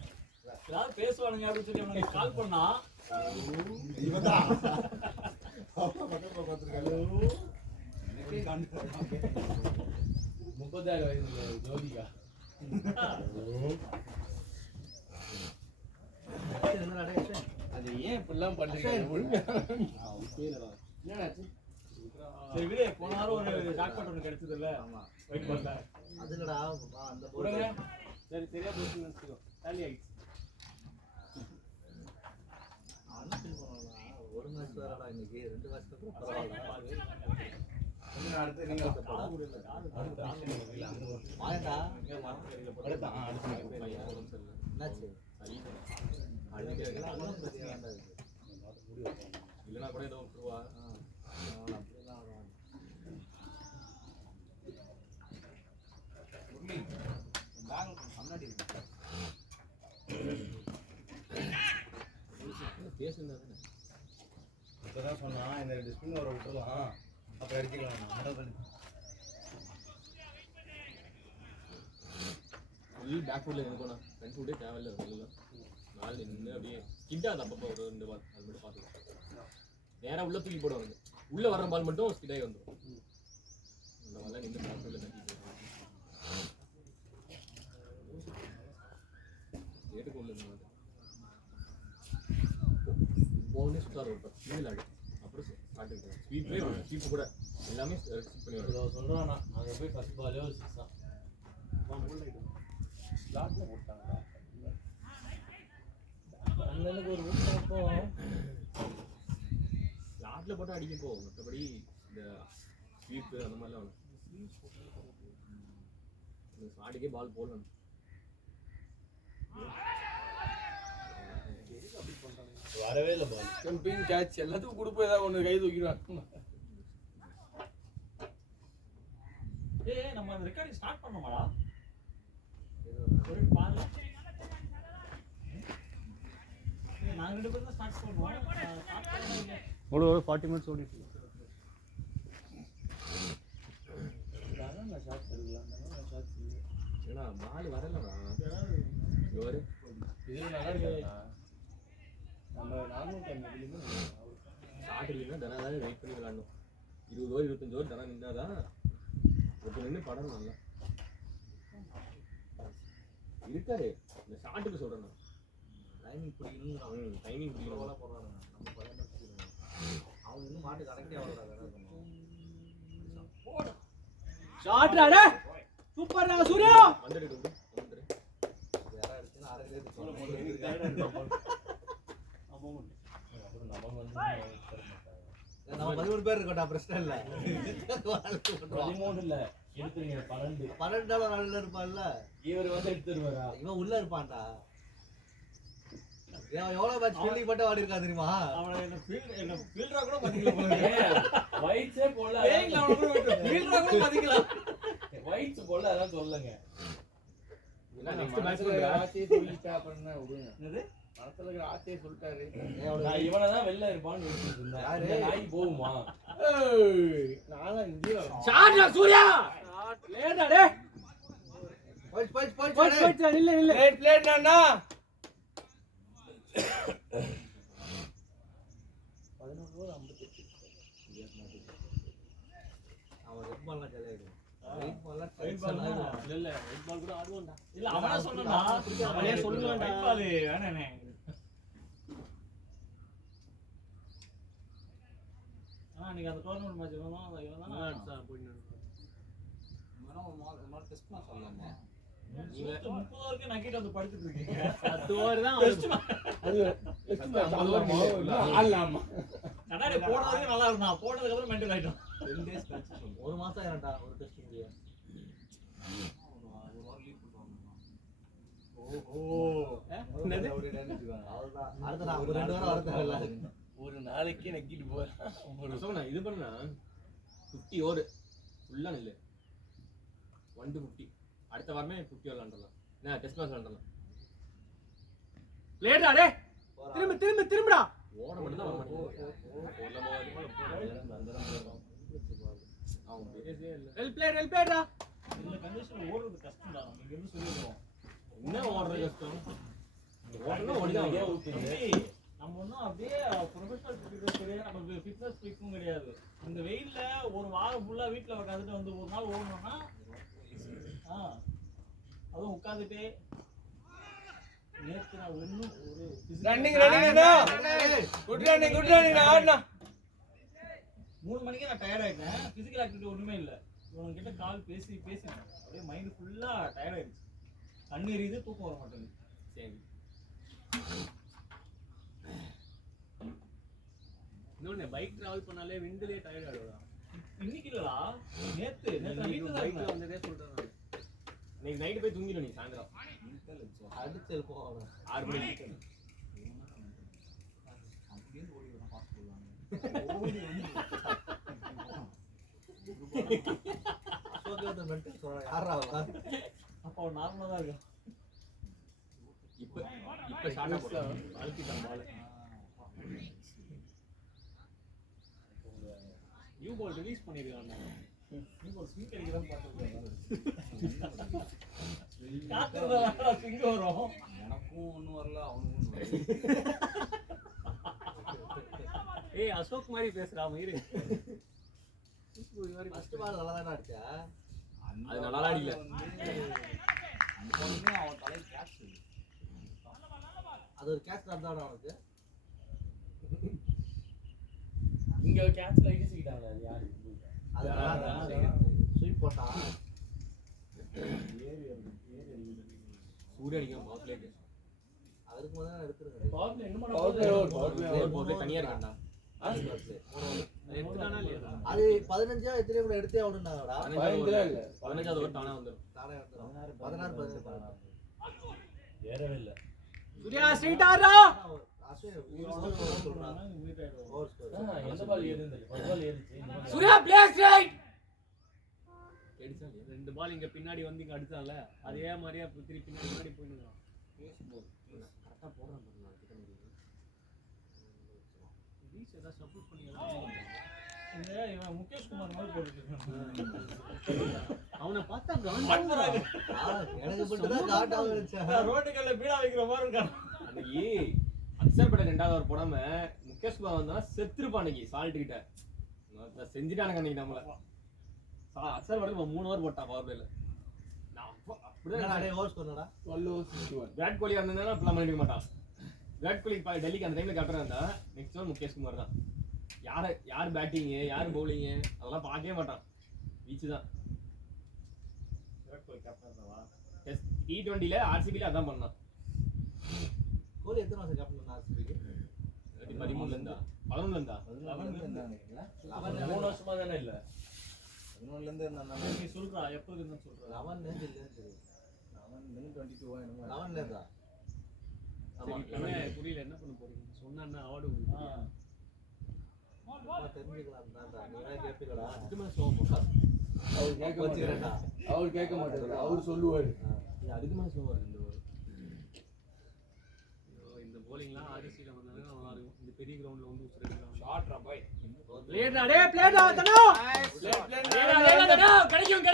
ஏதாவது பேசுவானுங்க அப்படின்னு சொல்லி அவனுக்கு கால் பண்ணா இவன்டா. அப்பா பக்கத்துல பாத்துருக்காரு. 30,000 வயசுல ஜோதிகா. என்னடா டேய். அது ஏன் இப்படிலாம் பண்றீங்க? ஒழுங்கா என்னாச்சு? சரி விடு, போன வாரம் ஒரு ஜாக்பாட் ஒன்று கிடைச்சது இல்ல. ஆமா. வெயிட் பண்ணல. அது இல்லடா அந்த கொடுங்க. சரி சரியா போச்சுன்னு நினைச்சுக்கோ. தள்ளி ஆயிடுச்சு. ஒரு மேட்ச் வரடா இன்னைக்கு 2 மேட்ச் தான் பரவாயில்ல. அடுத்து நீங்க மாயண்டா அடுத்து என்னாச்சு? இல்லைன்னா கூட ஏதோ விட்டுருவா. அப்படிலாம் வரும். பேசுனா இப்பதான் சொன்னா இந்த டிஸ்பின் வர விட்டுறலாம், அப்புறம் அடிக்கலாம். ஃபுல் பேக்வர்டில் எனக்கு போனா ஃப்ரண்ட் ஃபுட்டே தேவையில்லை. வெளியில் நாள் நின்று அப்படியே ஸ்கிட்டாக அது அப்பப்போ ஒரு 2 பால் அது மட்டும் பார்த்துக்கலாம். நேராக உள்ளே தூக்கி போடுவாங்க, உள்ளே வர்ற பால் மட்டும் ஸ்கிட்டாகி வந்துடும். அந்த மாதிரிலாம் நின்று பேக்வர்டில் தட்டிட்டு ஏட்டுக்கு உள்ள இந்த போனே சுத்தார் ஒரு 10 ஸ்பீடில் ஆடு. அப்புறம் ஸ்டார்ட் ஸ்வீப்பே ஸ்வீப்பு கூட எல்லாமே ஸ்வீப் பண்ணி வரும். சொல்றான் அங்கே போய் ஃபர்ஸ்ட் பாலே ஒரு 6 தான். ஸ்லாட்ல போட்டாங்க. அங்க அண்ணனுக்கு ஒரு ஊக்கம் லாட்ல போட்டு அடிக்க போ, மற்றபடி இந்த ஸ்வீப்பு அந்த மாதிரிலாம் வேணும். ஸ்லாட்டுக்கே பால் போடணும். வரவே இல்லை பால். ஜம்பிங் கேட்ச் எல்லாத்துக்கும் கொடுப்போம், ஏதாவது ஒன்று கை தூக்கிடுவாங்க. ஏய் நம்ம அந்த ரெக்கார்டிங் ஸ்டார்ட் பண்ணோமாடா? ஒரு பால் நாங்க 2 பேரும் தான் ஸ்டார்ட் பண்ணுவோம். ஸ்டார்ட் பண்ணல. ஒரு 40 மினிட்ஸ் ஓடிட்டு இருக்கு. நான் ஷாட்ஸ் எடுக்கலாம், நான் ஷாட்ஸ் இல்லை. ஏன்னா பால் வரலடா. இங்க வரு. இதில் நல்லா இருக்காதுண்ணா. நம்ம நார்மல் டைம் எப்படியுமே ஷாட் இல்லைன்னா தனா தான் வெயிட் பண்ணி விளாடணும். 20 ஓவர் 25 ஓவர் தனா நின்னாதான் ஒருத்தர் நின்று படம் நல்லா இருக்காரு. இந்த ஷாட்டுக்கு சொல்றேன் நான். டைமிங் பிடிக்கணும். டைமிங் பிடிக்கணும். போடுறாங்க நம்ம பழைய அவங்க இன்னும் மாட்டு கரெக்டே வளராது. ஷாட்ரா டே சூப்பர்டா சூர்யா. வந்துடு வந்துடு. யாரா அடிச்சுனா அரையிலே அப்புறம் நம்ம நம்ம 13 பேர் இருக்கோம்டா, பிரச்சனை இல்ல. 13 இல்ல, எடுத்துருங்க 12. 12 நாள்ல இருப்பான்ல இவர் வந்து எடுத்துருவாரா? இவன் உள்ள இருப்பான்டா. இவன் எவ்வளவு மேட்ச் ஃபீல்டிங் மட்டும் ஆடி இருக்கா தெரியுமா? அவன என்ன ஃபீல்டரா கூட பாத்தீங்களா போல. வைட்ஸே போல. ஏய்ல அவன கூட ஃபீல்டரா கூட பாத்தீங்களா? வைட்ஸ் போல அதான் சொல்லுங்க. நெக்ஸ்ட் மேட்ச் பண்றா. ஆச்சே சொல்லிட்டா பண்ண விடுங்க. என்னது? மனசுல இருக்கிற ஆச்சே சொல்லிட்டாரு. அவனுக்கு நான் இவனை தான் வெளில இருப்பான்னு யோசிச்சுட்டு இருந்தேன். யாரு? இந்த நாய் போகுமா? நானா இங்கே ஷாட்ரா சூர்யா. லேடா டே. போய் போய் போய் போய் இல்ல இல்ல. பிளேட் நானா 11 ஓவர் 58. அவன் ரெட் பால்லாம் ஜாலியா இருக்கு. ரெட் பால்லாம் ஒயிட் பால் டென்ஷன் இல்ல இல்ல ஒயிட் பால் கூட ஆடுவான்டா. இல்ல அவனே சொன்னான்டா. அவனே சொல்லுவான்டா. White ball வேணானே. நீங்க அந்த டோர்னமென்ட் மேட்ச் இவன் தான் போயிட்டு டெஸ்ட் பண்ண சொல்லலாமா? நீங்க 30 ஓவருக்கு நக்கிட்டு வந்து படுத்துட்டு இருக்கீங்க. 10 ஓவர் தான் ஆடலாமா? கண்ணாடி போடுறதுக்கு நல்லா இருந்தான். போட்டதுக்கு அப்புறம் மென்டல் ஆயிட்டான். 10 டேஸ் மேட்ச் சொல்லுங்க. ஒரு மாசம் ஆயிரம்டா ஒரு டெஸ்ட் முடிய. ஒரு வாரம் லீவ் பண்ணுவாங்க. என்னது? அவ்வளவுதான். அடுத்த நான் ஒரு 2 வாரம் வர தேவையில்ல. ஒரு நாளைக்கு நக்கிட்டு போறேன். ஒரு இது பண்ணா 50 ஓவர் ஃபுல்லா நில்லு. 1 to 50. அடுத்த வாரமே 50 ஓவர் விளையாடலாம். நான் டெஸ்ட் மேட்ச் விளையாடலாம். லேடா டே. திரும்படா. ஓட மட்டும் தான் வர மாட்டேங்குது. அவன் பேசவே இல்ல. வெல் பிளேடா. இந்த கண்டிஷன்ல ஓடுறது கஷ்டம்டா. நீங்க என்ன சொல்லிடுவோம். என்ன ஓடுறது கஷ்டம்? ஓடுனா ஓடிதான். நம்ம ஒன்றும் அப்படியே ப்ரொஃபஷனல் கிரிக்கெட் கிடையாது. நம்ம ஃபிட்னஸ் ஃப்ரீக்கும் கிடையாது. இந்த வெயில்ல ஒரு வாரம் ஃபுல்லா வீட்டில் உட்காந்துட்டு வந்து ஒரு நாள் ஓடணும்னா அதுவும் உட்காந்துட்டே நேற்று நான் ஒன்றும் ஒரு ரன்னிங் குட் ரன்னிங் ஆடுனா 3 மணிக்கு நான் டயர்ட் ஆயிட்டேன். பிசிக்கல் ஆக்டிவிட்டி ஒன்றுமே இல்லை. இவங்ககிட்ட கால் பேசி அப்படியே மைண்டு ஃபுல்லாக டயர்ட் ஆயிடுச்சு. கண்ணு எரியுது, தூக்கம் வர மாட்டேங்குது. சரி இன்னொன்று பைக் ட்ராவல் பண்ணாலே விண்டுலேயே டயர்ட் ஆகிடுவா. இன்னைக்கு இல்லடா, நேற்று வீட்டில் தான் பைக்கில் வந்ததே சொல்கிறேன் நான். இன்னைக்கு நைட்டு போய் தூங்கிடும் நீ சாயந்தரம். அடிச்சு இருப்போம் அவன். 6 மணிக்கு. அப்போ நார்மலாக தான் இருக்கும். இப்போ ஷார்ட்டாக போடலாம். அழுத்திட்டான் பால். நியூ பால் ரிலீஸ் பண்ணிருக்காங்க. நியூ பால் ஸ்விங் அடிக்கிறான்னு பார்த்துருக்கேன். காத்துறதா ஸ்விங் வரும். எனக்கும் ஒன்றும் வரல, அவனுக்கும் ஏய் அசோக் மாதிரி பேசுறா மயிரு. ஃபர்ஸ்ட் பால் நல்லா தான அடிச்சா. அது நல்லா அடிக்கல. அவன் தலை கேட்ச். அது ஒரு கேட்ச் தான் அவனுக்கு. இங்க கேட்ச்ல இடிச்சிட்டாங்க. அது யாரு? அது ஸ்வீப் போட்டா. சூரிய அடிக்கும் பால் பிளேட். அத அதுக்கு முதல்ல எடுத்துருங்க. பவர் என்ன பண்ண Power play over, power play over. போர்ட்ல தனியா இருக்கான்டா. எடுத்துட்டானா இல்லையா அது 15 எத்தனை கூட எடுத்தே ஆகணும்னாடா. 15 இல்ல 15வது ஓவர் தானா வந்துரும். தானே வந்துரும். 16 15 ஏறவே இல்ல. சூர்யா ஸ்ட்ரைட் ஆடுறா சொல்றான். Over score. எந்த பால் ஏறுதுன்னு தெரியல. ஃபர்ஸ்ட் பால் ஏறிச்சு. இந்த ball சூர்யா ப்ளே ஸ்ட்ரைட் அடிச்சா இல்லையா? ரெண்டு பால் இங்க பின்னாடி வந்து இங்க அடிச்சான்ல அதே மாதிரியே திருப்பி பின்னாடி போயிடுறான் கரெக்டா போறான் பாருங்க கிட்ட முடியும். வீஸ் ஏதா சப்போர்ட் பண்ணிக்கலாம் இந்த இவன் முகேஷ் குமார் மாதிரி போட்டுட்டு இருக்கான் அவனை பார்த்தா ஆடுறாங்க எனக்கு மட்டும் தான் காட் ஆகுச்சு. ரோட்டுக்கல்ல பீடா வைக்கிற மாதிரி இருக்கான் அன்னைக்கு அக்சர் பட்ட 2வது ஓவர் போடாம முகேஷ் குமார் வந்தா செத்துருப்பான் அன்னைக்கு சால்ட் கிட்ட செஞ்சுட்டானுங்க அன்னைக்கு நம்மள. அக்சர் பட்ட 3 ஓவர் போட்டான் பவர் பிளேல. நான் அப்படிதான் டேய் ஓவர் ஸ்கோர்டா. 12 over 61. விராட் கோலி வந்தா அப்பலாம் பண்ணிக்க மாட்டான். விராட் கோலி டெல்லிக்கு அந்த டைம்ல கேப்டன் இருந்தா நெக்ஸ்ட் ஓவர் முகேஷ் குமார் தான். யார் பேட்டிங் யார் பவுலிங் அதெல்லாம் பார்க்கவே மாட்டான். வீச்சு தான். விராட் கோலி கேப்டன் தானா டெஸ்ட் T20ல RCBல அதான் பண்ணான். கோலி எத்தனை வருஷம் கேப்டன் பண்ணா ஆர்சிபிக்கு? 13ல இருந்தா 11ல இருந்தா 11ல இருந்தானீங்களா? 3 வருஷமா தானே இல்ல. 11ல இருந்து இருந்தானே. நீ சொல்றா எப்போ இருக்குன்னு சொல்றா 11ல இருந்து இல்லன்னு தெரியும். 22 என்னமோ. 11ல இருந்தா. ஆமா இவன் புரியல என்ன பண்ண போறீங்க சொன்னா அவார்டு தெரிஞ்சுக்கலாம் தான்டா. நீங்க கேப்பீங்களா? இதுக்கு மேல ஸ்லோவா போட்டா அவர் கேட்க வச்சிரேன்டா. மாட்டாரு. அவர் கேட்க மாட்டாரு. அவர் சொல்லுவாரு. இது அதுக்கு மேல ஸ்லோவா இருக்கு இந்த ஓவர். இந்த bowlingலாம் ஆர்சிபில வந்தாங்க நல்லா இருக்கும் இந்த பெரிய கிரவுண்ட்ல வந்து உச்சரிக்கலாம் ஷாட்ரா பாய். பிளேடா டேய் பிளேடா தனோ பிளேடா தனோ கிடைக்கும்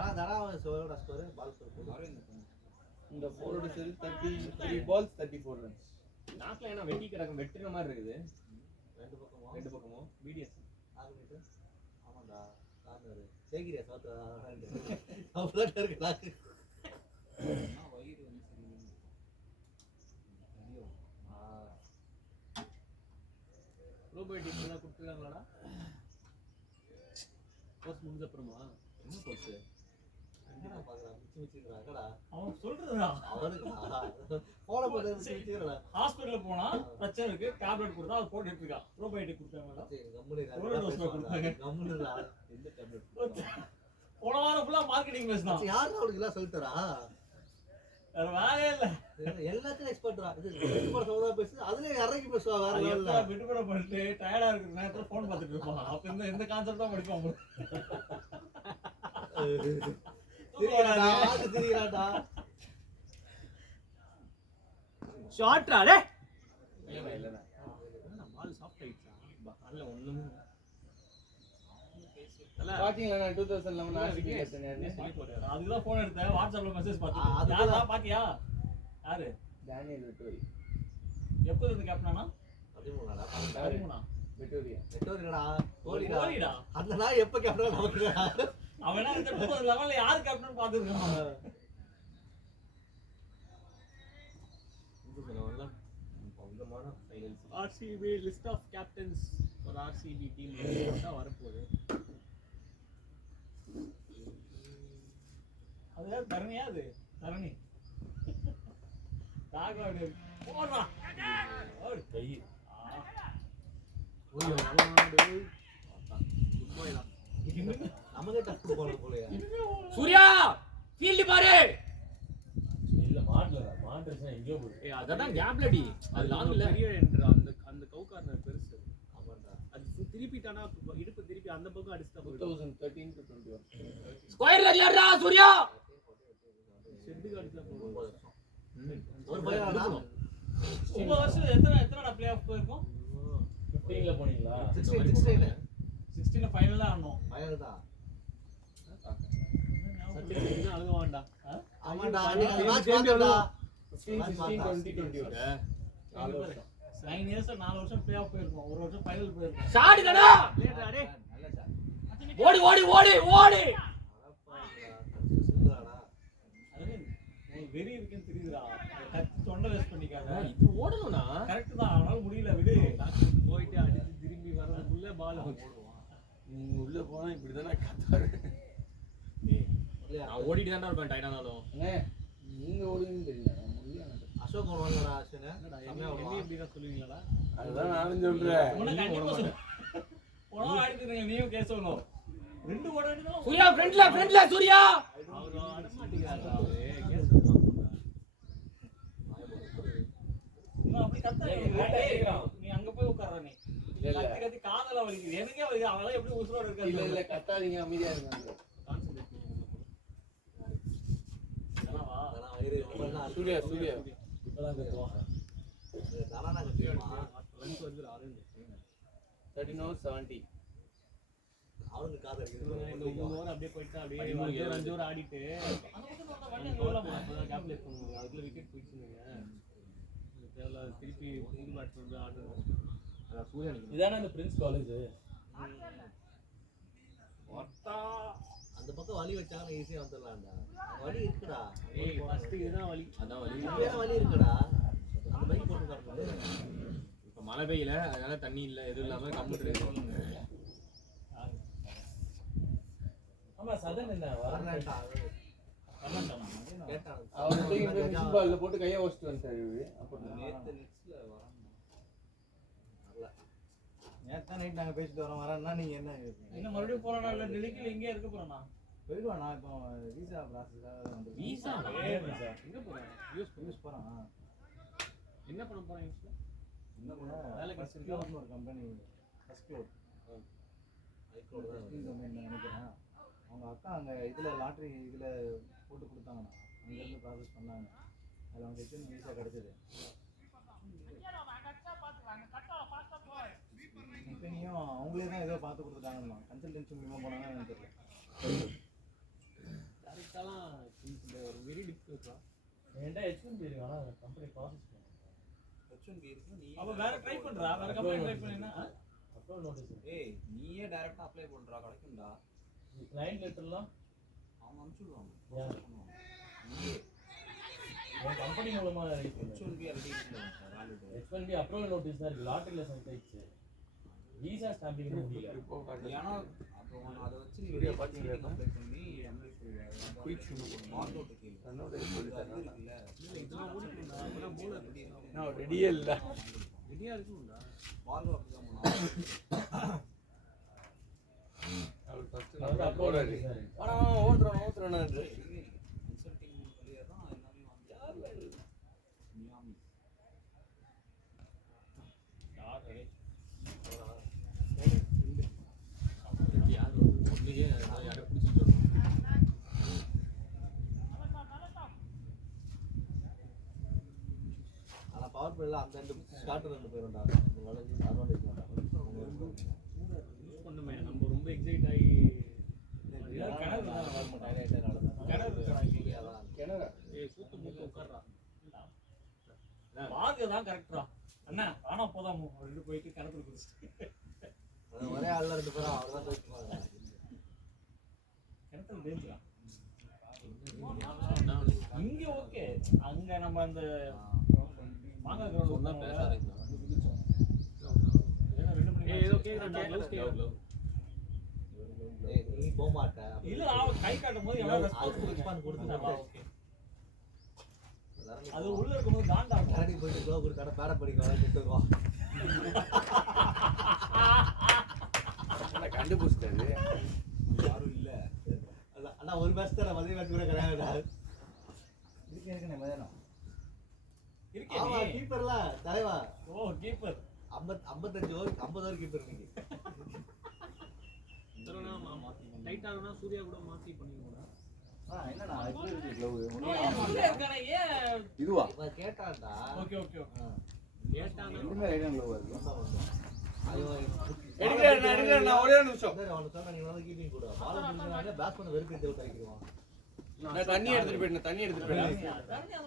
ஆனா தடா சோரோட ஸ்கோர் பால் ஸ்கோர். இந்த 4 ஓட சரி 33 balls 34 runs. நாட்ல என்ன வெட்டி கிடக்கும் வெட்டுற மாதிரி இருக்குது. ரெண்டு பக்கமும் ரெண்டு பக்கமும் பிடிஎஸ் ஆகுது. ஆமாடா. கார்னர். சேகிரியா சாத்தா. அவ்வளவு இருக்குடா. வயிறு வந்து சரியில்லை ப்ரோபயோட்டிக் எல்லாம் கொடுத்துருக்காங்களாடா கோர்ஸ் முடிஞ்ச அப்புறமா என்ன கோர்ஸ் என்ன பாக்குறா மிச்சிரா கடா. அவன் சொல்றதுடா அவனுக்கு போன போட்டு மிச்சிரா. ஹாஸ்பிடல்ல போனா பிரச்சனை இருக்கு டேப்லெட் கொடுத்தா அது போட்டுட்டு இருக்கா ப்ரோபயோட்டிக் கொடுத்தாங்கடா கம்முனு ஒரு dose கொடுத்தாங்க. கம்முனுடா. எந்த டேப்லெட் போன வாரம் ஃபுல்லா மார்க்கெட்டிங் பேசினான் யாரு அவனுக்கு எல்லாம் சொல்லித்தரா? வேற வேலையே இல்ல எல்லாத்தையும் எக்ஸ்பர்ட்ரா. இது எக்ஸ்பர்ட் சோதா பேசு. அதுலயே இறங்கி பேசுவா வேற அது லெவல்ல. எப்ப விடுபட பண்ணிட்டு டயர்டா இருக்கிற நேரத்துல போன் பார்த்துட்டு இருப்பான் அப்ப இந்த கான்செப்ட் தான் படிப்பான் bro. தெரியாடா. அது தெரியாடா. ஷார்ட்ரா டே இல்ல பால் சாஃப்ட் ஆயிடுச்சா பால்ல ஒண்ணுமே இல்ல பாத்தீங்களா நான் 2011 RCB கேப்டன் யாருன்னு? அதுக்குதான் போன் எடுத்தேன் வாட்ஸ்அப்ல மெசேஜ் அதுதான். பார்த்தேன் யாரா பாத்தியா யாரு டேனியல் வெட்டோரி. எப்போ இருந்து கேப்டனா 13டா. 13 வெட்டோரியா. வெட்டோரிடா. கோலிடா. கோலிடா அந்த நாய் எப்ப கேப்டன் நமக்கு? அவன் என்ன இந்த 30 லெவல்ல யாரு கேப்டன் பாத்துருக்கான் இந்த சொன்னவன்லாம் பங்கமான finals. RCB list of captains for RCB team தான் வரப்போகுது அது யார் தரணியா அது தரணி ராகவ் போடுறா ஓடு கை. நமக்கே டஃப் போல போலயா. சூர்யா ஃபீல்ட் பாரு. இல்ல மாட்டலடா. மாட்டறச்சா எங்கயோ போய். ஏய் அததான் கேப்ல அடி. அது லாங் இல்ல. பெரிய என்ற அந்த கவு கார்னர் பெருசு ஆமாடா. அது திருப்பிட்டானா இடுப்பு திருப்பி அந்த பக்கம் அடிச்சுட்டா போயிடும் 2013 to 21. ஸ்கொயர்ல விளையாடுறா சூர்யா. ஷெட்டுக்கு அடிச்சா போதும் ஒரு பையன் கொடுக்கணும். உங்க வருஷம் எத்தனை பிளே ஆஃப் போயிருக்கோம் 15ல போனீங்களா? 16 16 ஃபைனல் தான் ஆடணும் ஃபைனல் தான். சத்தியம் அழுக வேண்டாம் ஆமாடா. அன்னைக்கு மேட்ச் பார்த்தடா. 15 16 20 21. 4 வருஷம். 9 இயர்ஸ் 4 வருஷம் பிளே ஆஃப் போயிருக்கோம் ஒரு வருஷம் ஃபைனல் போயிருக்கோம் ஷாட் தானா. லேட்டா டே நல்ல ஷாட். ஓடி ஓடி ஓடி ஓடி. சுந்தராடா. அது ஒரு வெறி இருக்குன்னு தெரியுதுடா தொண்டை வேஸ்ட் பண்ணிக்காத இது ஓடணும்னா கரெக்ட் தான் அவனால முடியல விடு போயிட்டு அடிச்சு திரும்பி வர்றதுக்குள்ள பால் நீங்க உள்ள போனா இப்படி தானே கத்தாரு. நான் ஓடிட்டு தான் இருப்பேன் டைட் ஆனாலும். அண்ணே நீங்க ஓடுவீங்கன்னு தெரியல. நான் முடியல. அசோக் வருவாங்கடா அஸ்வின் என்ன எப்படிதான் சொல்லுவீங்களா? அதுதான் நானும் சொல்றேன். உனக்கு கண்டிப்பா சொல்லு. போனா ஆடிட்டு நீயும் கேஸ் சொல்லணும். 2 ஓட வேண்டியதெல்லாம் சூர்யா ஃப்ரண்ட்ல சூர்யா அவர் ஆட மாட்டேங்கிறாரா அவரு கேஸ் சொல்றாங்க. இன்னும் அப்படி நீ அங்க போய் உட்கார்ற நீ கத்தி கத்தி காதல வலிக்குது எனக்கே வலிக்குது அவெல்லாம் எப்படி உசுரோட இருக்காது இல்ல கத்தாதீங்க, அமைதியா இருங்க. கான்சென்ட்ரேட் பண்ணுங்க. வா அதெல்லாம் வயிறு ரொம்ப சூர்யா இப்பதான் கத்துவான் தானா கட்டிடுமா லஞ்ச் வந்து ஆரஞ்சு 13 hours 70. அவனுக்கு காது இந்த அடிக்கிறது 3 ஓவர் அப்படியே போயிட்டு அப்படியே 5 ஓவர் ஆடிட்டு கேப்ல பண்ணுவாங்க. அதுக்குள்ள விக்கெட் போயிடுச்சுங்க. தேவையில்ல திருப்பி புது பேட்ஸ் வந்து ஆடுறோம். அதான் சூர்யா நினைக்கிறேன். இதானே அந்த பிரின்ஸ் காலேஜ் அந்த பக்கம் வலி வச்சாங்கன்னா ஈஸியா வந்துடலாம்டா. வலி இருக்குடா. ஏய் ஃபர்ஸ்ட் இதுதான் வலி. அதான் வலி. இப்பவே வலி இருக்குடா. அந்த பைக் போட்டு காட்டுறது. இப்ப மழை பெய்யல அதனால தண்ணி இல்ல எதுவும் இல்லாம கம்ப்யூட்டர் ஆமா சதன் என்ன வரலடா. வரலன்டானா கேட்டான். அவர் மிஷின் பால்ல போட்டு கையை வச்சிட்டு வந்துட்டாரு. அப்புறம் நேத்து நெட்ஸ்ல வரான். வரல. நேத்து நைட் நாங்க பேசிட்டு வரேன்னா நீங்க என்ன என்ன மறுபடியும் போறனா இல்ல டெல்லிக்கு இங்கே இருக்க போறனா போயிடுவா. நான் இப்போ விசா ப்ராசஸ்க்காக வந்து வீசா எங்க போறேன்? யூஸ் போறேன். என்ன பண்ண போறேன் யூஸ்ல? என்ன பண்ண வேலை கிடைச்சிருக்கா ஒரு கம்பெனி ஃபர்ஸ்ட் க்ளோட் ஐக்ளோட் தான் டொமைன் நினைக்கிறேன். அவங்க அக்கா அங்கே இதில் லாட்ரி இதில் போட்டு கொடுத்தாங்கண்ணா. அங்கேருந்து ப்ராசஸ் பண்ணாங்க. அதில் அவங்க ஹெச்என் வீசா கிடச்சிது. கம்பெனியும் அவங்களே தான் ஏதோ பார்த்து கொடுத்துட்டாங்கண்ணா. கன்சல்டன்சி மூலமாக போனாங்கன்னு எனக்கு தெரியல. டேரக்டாலாம் ஒரு வெரி டிஃபிகல்ட்டா. ஏன்டா H1B இருக்கு ஆனா கம்பெனி ப்ராசஸ் பண்ணு. ஹெச்என்பி இருக்கு. நீ அப்ப வேற ட்ரை பண்றா. வேற கம்பெனி ட்ரை பண்ணினா அப்லோட் நோட்டீஸ். ஏய் நீயே டைரக்டா அப்ளை பண்றா கிடைக்கும்டா. கிளையன்ட் லெட்டர்லாம் அவங்க அனுப்பிச்சுடுவாங்க. நீயே கம்பெனி மூலமா ரெடி பண்ணு. H1B ரெடி பண்ணுவாங்க. வேலிட் H1B அப்ரூவல் நோட்டீஸ் தான் இருக்கு. லாட்டரியில சென்ட் ஆயிடுச்சு. வீசா ஸ்டாம்பிங் முடியல. ஏன்னா அப்போ அதை வச்சு நீ வெளியே பாத்தீங்க அப்ளை பண்ணி அப்ளை பண்ணுவாங்க. குயிக் ஷூ மார்க் அவுட் கேளு. என்னோட இருக்குல்ல இதெல்லாம் ஓடிட்டா அப்பலாம் போலர் நான் ரெடியே இல்ல. ரெடியா இருக்கும்டா. மார்க் அவுட் தான் போனா. அவர் ஃபர்ஸ்ட் அது நான் அப்லோட் போறாரு. நோட்டீஸ். ஆனா ஓதுறேன் கன்சல்டிங் வழியா தான் எல்லாமே வந்து மியாமி யார் ஒண்ணுக்கே யாரை பிடிச்சிட்டு ஆனா பவர் பிளேல அந்த ரெண்டு ஸ்டார்டர் ரெண்டு போயிரும்டா. வளைஞ்சு அட்வான்டேஜ் யூஸ் பண்ணுமே. நம்ம ரொம்ப எக்ஸைட் ஆகி கிணறு தான் கிணறா ஏய் கூத்து மூக்கு உட்கார்றா. வாக்கு தான் கரெக்டா. அண்ணா ஆனா போதாமோ ரெண்டு போயிட்டு கிணத்துல குடிச்சிட்டு ஒரே ஆள்ல ரெண்டு பேரும் அவ்வளவுதான் பேசுவாங்க. கிணத்துல டேஞ்சரா. இங்க ஓகே. அங்க நம்ம அந்த மாங்கா கிரவுண்ட் சொன்னா பேசாதீங்க. ஏன்னா 2 மணி ஏய் ஏதோ கேக்குறா க்ளோஸ் ஏய் நீ போக மாட்ட. இல்ல அவ கை காட்டும் போது எவ்வளவு ரெஸ்பான்ஸ் ரெஸ்பான்ஸ் கொடுத்துட்டா. ஓகே. அது உள்ள இருக்கும்போது காண்டா இருக்கும். கரடி போயிட்டு க்ளோ கொடுத்தாட பேட படிக்க விட்டு வருவா. நான் கண்டுபிடிச்சிட்டாரு. யாரும் இல்ல. அண்ணா ஒரு மேட்ச் தான் மதிய மேட்ச் கூட கிடையாதுடா. இதுக்கு எனக்கு மதியானம் இருக்கே ஆமா நீ. கீப்பர்ல தலைவா. ஓ கீப்பர். 55 ஓவர் 50 ஓவர் கீப்பர் நீங்க. இதெல்லாம் மாத்தி டைட் ஆகுனா சூர்யா கூட மாத்தி பண்ணிடுவோம். என்னடா இப்படி இருக்கு க்ளோவ். உள்ள இருக்கானே ஏன் இதுவா இவ கேட்டான்டா. Okay okay okay. கேட்டானா ரெண்டுமே ஐடியா க்ளோவா இருக்கு. ஐயோ எடுக்கிறேன் நான் ஒரே நிமிஷம். அவன சொன்னா நீ வந்து கீப்பிங் கூட பால் பிடிச்சனால பேட் பண்ண வெறுப்பு தேவ தரிக்குவான். நான் தண்ணி எடுத்துட்டு போயிட்டேன். தண்ணி அந்த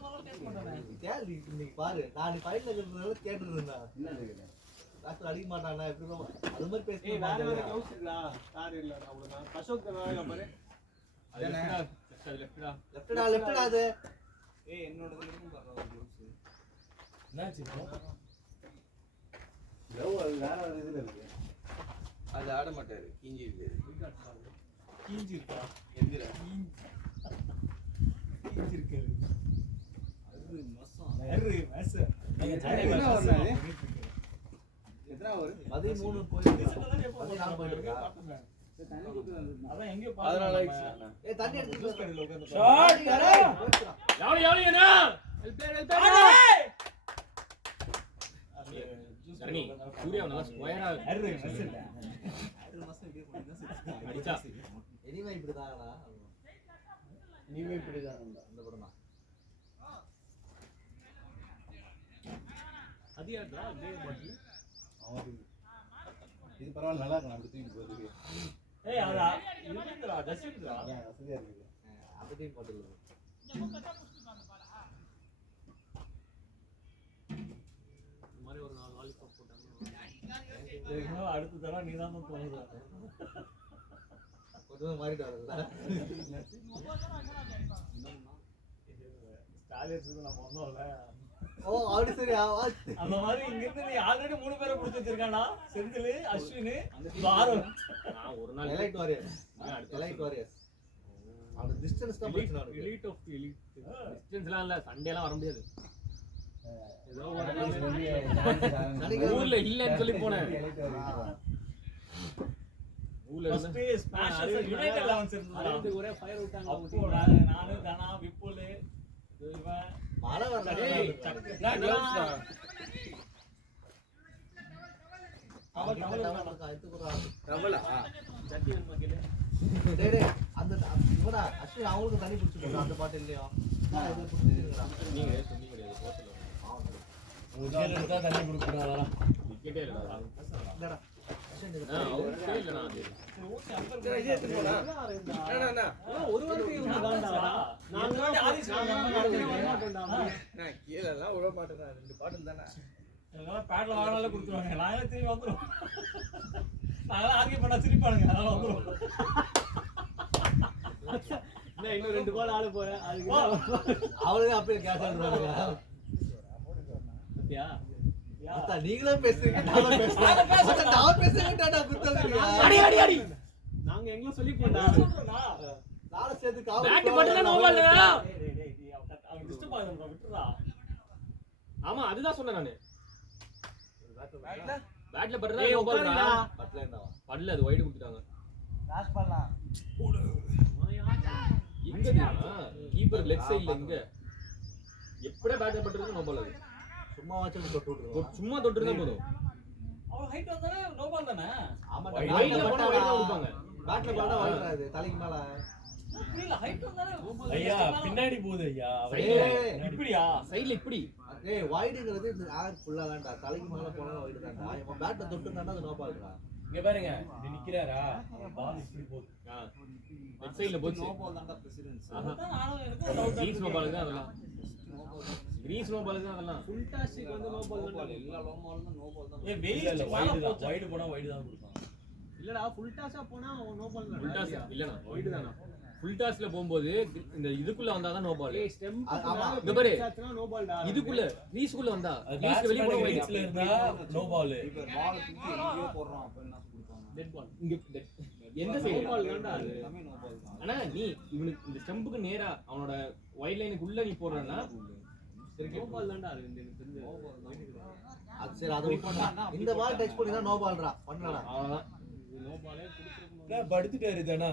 மாதிரி டேஸ்ட் பண்றானே. கேள்வி இன்னைக்கு பாரு நான் நீ ஃபைனல்ல இருக்கிறதுனால கேட்டுட்டு இருந்தேன். என்ன இருக்குது? டாக்டர் அடிக்க மாட்டானா எப்படி அது மாதிரி பேசி ஏய் வேற வேற க்ளவுஸ் இருக்குடா. கார் இல்லடா அவ்வளவுதான். அசோக் தான் பாரு. அது லெஃப்ட்டா லெஃப்ட்டா அது. ஏய் என்னோடதுல இருக்கும் பாரு க்ளவுஸ். என்னாச்சு இப்போ? க்ளோவ் அது வேற ஒரு இதுல இருக்கு. அது ஆட மாட்டாரு. கீஞ்சி இருக்கு. கீஞ்சி இருக்கா? எந்திரா. கீஞ்சி இருக்காரு. அது மசம் ஹெர்ரி மேஸ் எத்தனை over? 13 போயிட்டு 14 போயிட்டு இருக்கா? அதான் எங்க அதனால ஆயிடுச்சு. ஏய் தண்ணி எடுத்து ஜூஸ் கடையில உட்கார்ந்து ஷாட் யாரா யாவளி என்ன தரணி சூர்யா நல்லா ஸ்கொயரா ஹெர்ரி மேஸ் அடிச்சா எனிவே இப்படிதான்டா. நீவே இப்படிதான் அந்த படம் தான். அதியாடா டே பாட்டில் இது பரவாயில்ல நல்லா இருக்கு அப்படி தூக்கி போகுது. ஏய் அதா இதுடா டஸ்ட்பின்டா அதான் வசதியா இருக்குது. அந்த டீம் பாட்டில் இந்த மாதிரி ஒரு 4 லாலிபாப் போட்டாங்க இன்னும் அடுத்த தடவை நீ தான் தோணுது கொஞ்சம் மாறிட்டு வரல. ஸ்டாலின்ஸ் நம்ம வந்தோம்ல ஓ அப்படி சரி. அந்த மாதிரி இங்க இருந்து நீ ஆல்ரெடி 3 பேரை புடிச்சு வச்சிருக்கானா செந்தில் அஸ்வின் பாரத் நான் ஒரு நாள் எலைட் வாரியர்ஸ். Elite warriors. அந்த டிஸ்டன்ஸ் தான் பிரச்சனை இருக்கு. எலிட் ஆஃப் எலிட் டிஸ்டன்ஸ்லாம் இல்ல சண்டேலாம் வர முடியாது ஏதோ ஒரு சனிக்கிழமை ஊர்ல இல்லன்னு சொல்லி போனேன் ஊர்ல இருந்தா ஃபர்ஸ்ட் ஸ்மாஷர்ஸ் யுனைட்டட் 11 இருந்தது ஒரே ஃபயர் விட்டாங்க அப்போ நானு தனா விப்புல் இவன் மழை வரல. டேய், நான் gloves டா. அவன் ரவலா சட்டி வேணுமா கேளு டேய் டேய் அந்த இவனா அஸ்வின் அவங்களுக்கு தண்ணி பிடிச்சு போடு அந்த பாட்டு இல்லையா? நான் இத பிடிச்சிருக்கேன். நீங்க சொன்னீங்க கிடையாது ஹோட்டல்ல உஜேல எடுத்தா தண்ணி குடுக்குறாங்களா டிக்கெட்டே இல்லடா இல்லடா. அஸ்வின் இது அவரே இல்ல நான் இதே எடுத்து போடா அண்ணா ஒரு வாரத்துக்கு இவங்க தான்டா நாங்க ஆரிஸ் நான் கீழ எல்லாம் உள்ள மாட்டேனா 2 பாட்டில் தானே எல்லாம் பேட்ல வாங்கினாலே கொடுத்துருவாங்க நாங்களே திரும்பி வந்துரும் நாங்களாம் ஆர்கியூ பண்ணா சிரிப்பானுங்க அதனால வந்துரும் இன்னும் 2 பால் ஆட போறேன் அதுக்கு அவளுக்கு அப்படியே கேஸ் ஆடுறாங்க. பத்தியா அத்தா நீங்களே பேசுறீங்க நான் பேசுறேன். நான் பேசுறேன்டா குத்ததுக்கு. அடி அடி அடி நாங்க எங்க சொல்லி போடா நாளை சேர்த்து காவல் பேட் பட்டல நோ பால் அவன் டிஸ்டர்ப் ஆகுதுடா விட்டுறா ஆமா அதுதான் சொன்னேன் நானு பேட்ல பேட்ல பட்டறா நோ பால் பட்ல என்னவா? படல அது வைட் கொடுத்துட்டாங்க லாஸ்ட் பண்ணலாம். எங்க கீப்பர் லெஃப்ட் சைடுல இங்க எப்படியே பேட்ல பட்டறது நோ பால் அது சும்மா வாச்சு தொட்டு விட்டுருவோம். சும்மா தொட்டுறதா போதும் அவன் ஹைட் வந்தானே நோ பால் தானே ஆமா வைட்ல போனா வைட் தான் கொடுப்பாங்க பேட்ல போனா வாங்குறாது தலைக்கு மேல. புரியல ஹைட் வந்தானே ஐயா பின்னாடி போகுது ஐயா ஏய் இப்படியா சைடுல இப்படி ஏய் வைடுங்கிறது இந்த ஆர் ஃபுல்லா தான்டா. தலைக்கு மேல போனா வைடு தான்டா. இவன் பேட்ட தொட்டுனானா அது நோ பால்டா. இங்க பாருங்க இப்படி நிக்கிறாரா பால் இப்படி போகுது லெஃப்ட் சைடுல போச்சு தான்டா பிரசிடென்ஸ். அதான் நானும் எனக்கு டவுட் கிரீஸ் நோ பால் தான் அதெல்லாம் கிரீஸ் நோ பால் தான் அதெல்லாம் ஃபுல் டாஸ்க்கு வந்து நோ பால் எல்லா லோ பாலும் நோ பால் தான். ஏய் இல்ல இல்ல வெயிட் வைடு போனா வைடு தான் கொடுப்பாங்க இல்லடா ஃபுல் டாஸா போனா நோ பால் தான். ஃபுல் டாஸ் இல்லனா வைட் தானா ஃபுல் டாஸ்ல போயும்போது இந்த இதுக்குள்ள வந்தா தான் நோ பால் ஏய் ஸ்டெம்ப் ஆமா. இங்க பாரு நோ பால் டா. இதுக்குள்ள கிரீஸ்க்குள்ள வந்தா அது கிரீஸ் வெளிய போனா பேட்ஸ்மேன் வைட் இருந்தா நோ பால் இப்ப பால் தூக்கி எங்கேயோ போடுறான் அப்ப என்ன கொடுப்பாங்க? டெட் பால் இங்க எந்த நோ சைடு பால் தான்டா அது. எல்லாமே நோ பால் தான். ஆனா நீ இவனுக்கு இந்த ஸ்டம்புக்கு நேரா அவனோட வைட் லைனுக்கு உள்ள நீ போடுறன்னா நோ பால் தான்டா அது எனக்கு தெரிஞ்சு. அது சரி அது இந்த பால் டச் பண்ணினா நோ பால்டா. பண்ணலடா. அவ்வளவுதான் நோ பாலே குடுத்துறணும். படுத்துட்டாரு தானா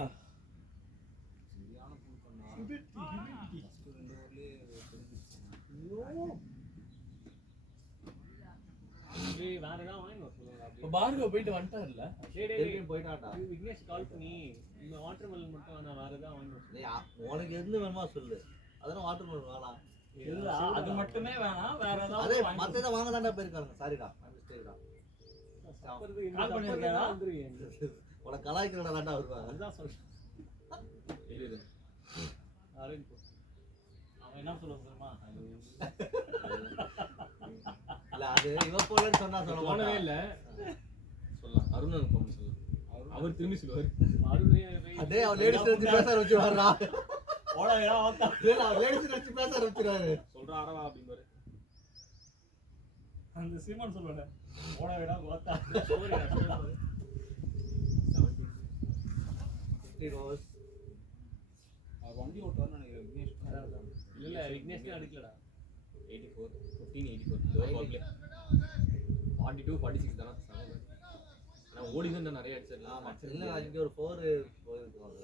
சரியான புல் பண்ணா. ஏய் வேற ஏதாவது வாங்கி வர சொல்லுங்க. இப்ப பார்கவ் போயிட்டு வந்துட்டாருல டேய் டேய் திருப்பி போயிட்டான்டா. விக்னேஷ் கால் பண்ணி இந்த வாட்டர் மெலன் மட்டும் வேணா வேற ஏதாவது வாங்கி வர டேய் உனக்கு எது வேணுமா சொல்லு. அதெல்லாம் வாட்டர் மெலன் வேணாம். இல்ல அது மட்டுமே வேணாம் வேற அதே ஏதாவது மத்த இத வாங்க தான்டா போயிருக்காங்க. சாரிடா. மிஸ்டேக்டா. கால் பண்ணிருக்கா உனக்கு கலாய்க்கிறடா தான்டா வருவாங்க. அதுதான் சொல்றேன். இரு அரேஞ்ச் போ. அவன் என்ன சொல்லுவான் தெரியுமா இல்ல அது இவ போலன்னு சொன்னா சொல்ல தோணவே மாட்டான். இல்ல சொல்லலாம் அருணன் போன் சொல்லலாம் அவர் திரும்பி சொல்லுவார் அருணே டேய் அவ லேடிஸ் வச்சு பேச வச்சுறாரா? ஓட ஏடா வாத்தா டேய் அவ லேடிஸ் வச்சு பேச வச்சுறாரு. சொல்றா அரவா அப்படிம்பாரு அந்த சீமான் சொல்லுவானே ஓட ஏடா வாத்தா ஸ்டோரி 50 ஓவர்ஸ். வண்டி ஓட்டுவான்னு நினைக்கிறேன் விக்னேஷ். இல்ல விக்னேஷ் அடிக்கலடா 84 15 84 லோ பால் ப்ளே 42 46 தான சமம். ஆனா ஓடி தான் நிறைய அடிச்சிடலாம். ஆமா இல்ல இங்க ஒரு 4 போயிருக்கும் அது.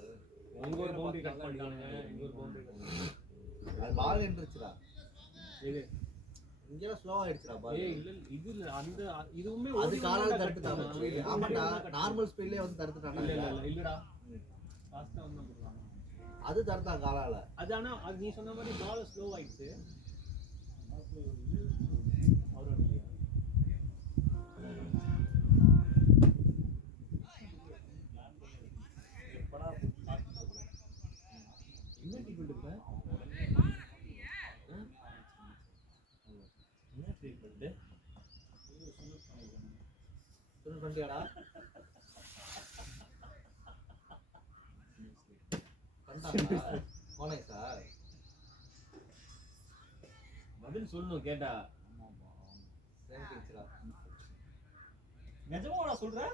உங்க ஒரு பவுண்டரி கட் பண்ணிட்டாங்க, இங்க ஒரு பவுண்டரி அது பால் எந்திரச்சுடா. இது இங்க ஸ்லோ ஆயிடுச்சுடா பால். ஏய் இல்ல இது இல்ல அந்த இதுவுமே அது ஓடி காலால வந்து தடுத்துட்டாங்க. தடுத்துட்டாங்க. ஆமாடா நார்மல் ஸ்பீட்லயே வந்து தடுத்துட்டாங்க. இல்ல இல்ல இல்லடா ஃபாஸ்டா வந்து போறாங்க. அது தடுத்தாங்க காலால. அது ஆனா அது நீ சொன்ன மாதிரி பால் ஸ்லோ ஆயிடுச்சு. அவரோட எப்படா என்ன ட்ரீட்மெண்ட் இப்ப என்ன ட்ரீட்மெண்ட் சொல்லு பண்ணியாடா கண்டாடா கோனை சார் பதில் சொல்லணும் கேட்டா. சேம் டீச்சரா நிஜமா நான் சொல்றேன்.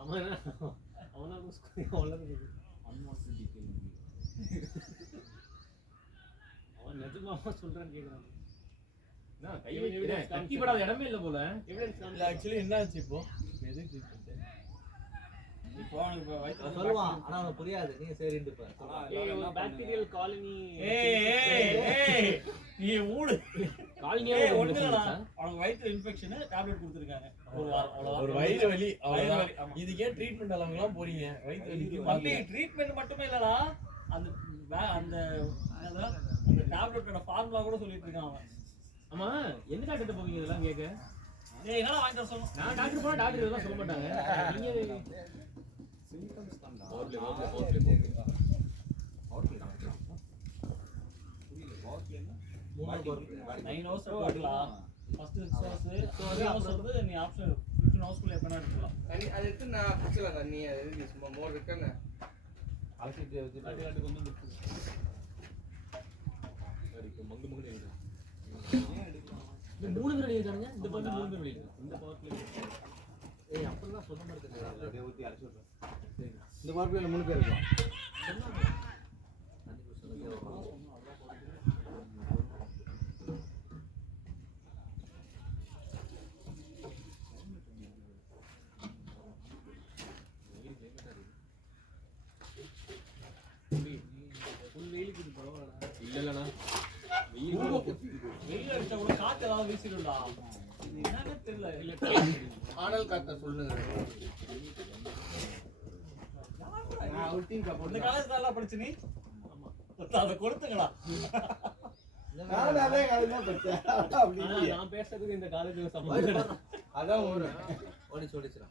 அவன் அவனா அன்வான்ட் டீடைல் அவன் நிஜமாவா சொல்றான்னு கேக்குறான். நான் கை வைக்கிறேன் கட்டிப்படாத இடமே இல்ல போல. இல்ல ஆக்சுவலி என்ன ஆச்சு இப்போ எது ட்ரீட்மெண்ட் இப்போ அவனுக்கு வயித்துல சொல்லுவான் ஆனா அவனுக்கு புரியாது. நீங்க சரின்னு ஏய் பாக்டீரியல் காலனி ஏய் நீ மூடு காலனியா ஒண்ணுடா அவனுக்கு வயித்துல இன்ஃபெக்ஷன் டேப்லெட் கொடுத்திருக்காங்க ஒரு வாரம் அவ்வளவுதான். ஒரு வயிறு வலி வயிறு அவ்வளவுதான். வலி, ஆமா. இதுக்கே ட்ரீட்மெண்ட் எல்லாம் போறீங்க வயிற்று வலிக்கு தம்பி ட்ரீட்மெண்ட் மட்டுமே இல்லடா அந்த அந்த என்னது அந்த டேப்லெட்டோட ஃபார்முலா கூட சொல்லிட்டு இருக்கான் அவன். ஆமா எந்த டாக்டர் போவீங்க இதெல்லாம் கேட்க? டேய் என்னடா வாங்கி வர சொல்லணும். நான் டாக்டர் போனா டாக்டர் இதெல்லாம் சொல்ல மாட்டாங்க. நீங்க சிம்டம்ஸ் தான் பவர் ப்ளே பவர் ப்ளே மூணு கோர் 9 hours எடுக்கலாம். ஃபர்ஸ்ட் 6 hours 3 hours வந்து நீ ஆப்ஷன் 15 hours குள்ள எப்பனா எடுக்கலாம். தண்ணி அதை எடுத்து நான் குடிச்சல தண்ணி அது சும்மா மோர் இருக்கேன்னு அலசிட்டு வச்சுட்டு டாக்டர் கொண்டு வந்து சரி இப்போ மங்கு மங்கு எழுது. இந்த 3 பேர் எழுதிட்டாங்க. இந்த பக்கம் 3 பேர் எழுதிட்டாங்க. இந்த பவர் ப்ளே ஏய் அப்பெல்லாம் சொல்ல மாட்டேங்குது. அப்படியே ஊத்தி அலசி விடுறேன். இந்த பார்ப்பில 3 பேர் இருக்கான். ஃபுல் வெயிலுக்கு இது பரவாயில்லை. இல்லலனா வெயில் அடிச்சா கூட காத்து ஏதாவது வீசிடும்டா. இது என்னன்னு தெரியல. இல்ல ஆனல் காத்த சொல்லுங்க. நான் அவுட்டிங் இந்த கப்போட காலேஜ் நல்லா படிச்சு நீ ஆமா அத கொடுத்துங்களா. நான் அதே காலேஜ் தான் படிச்சேன். அப்படி ஆனா நான் பேசுறதுக்கு இந்த காலேஜ்ல சம்பந்தம் இல்ல. அதான் ஒரு ஓடிச்சுடா.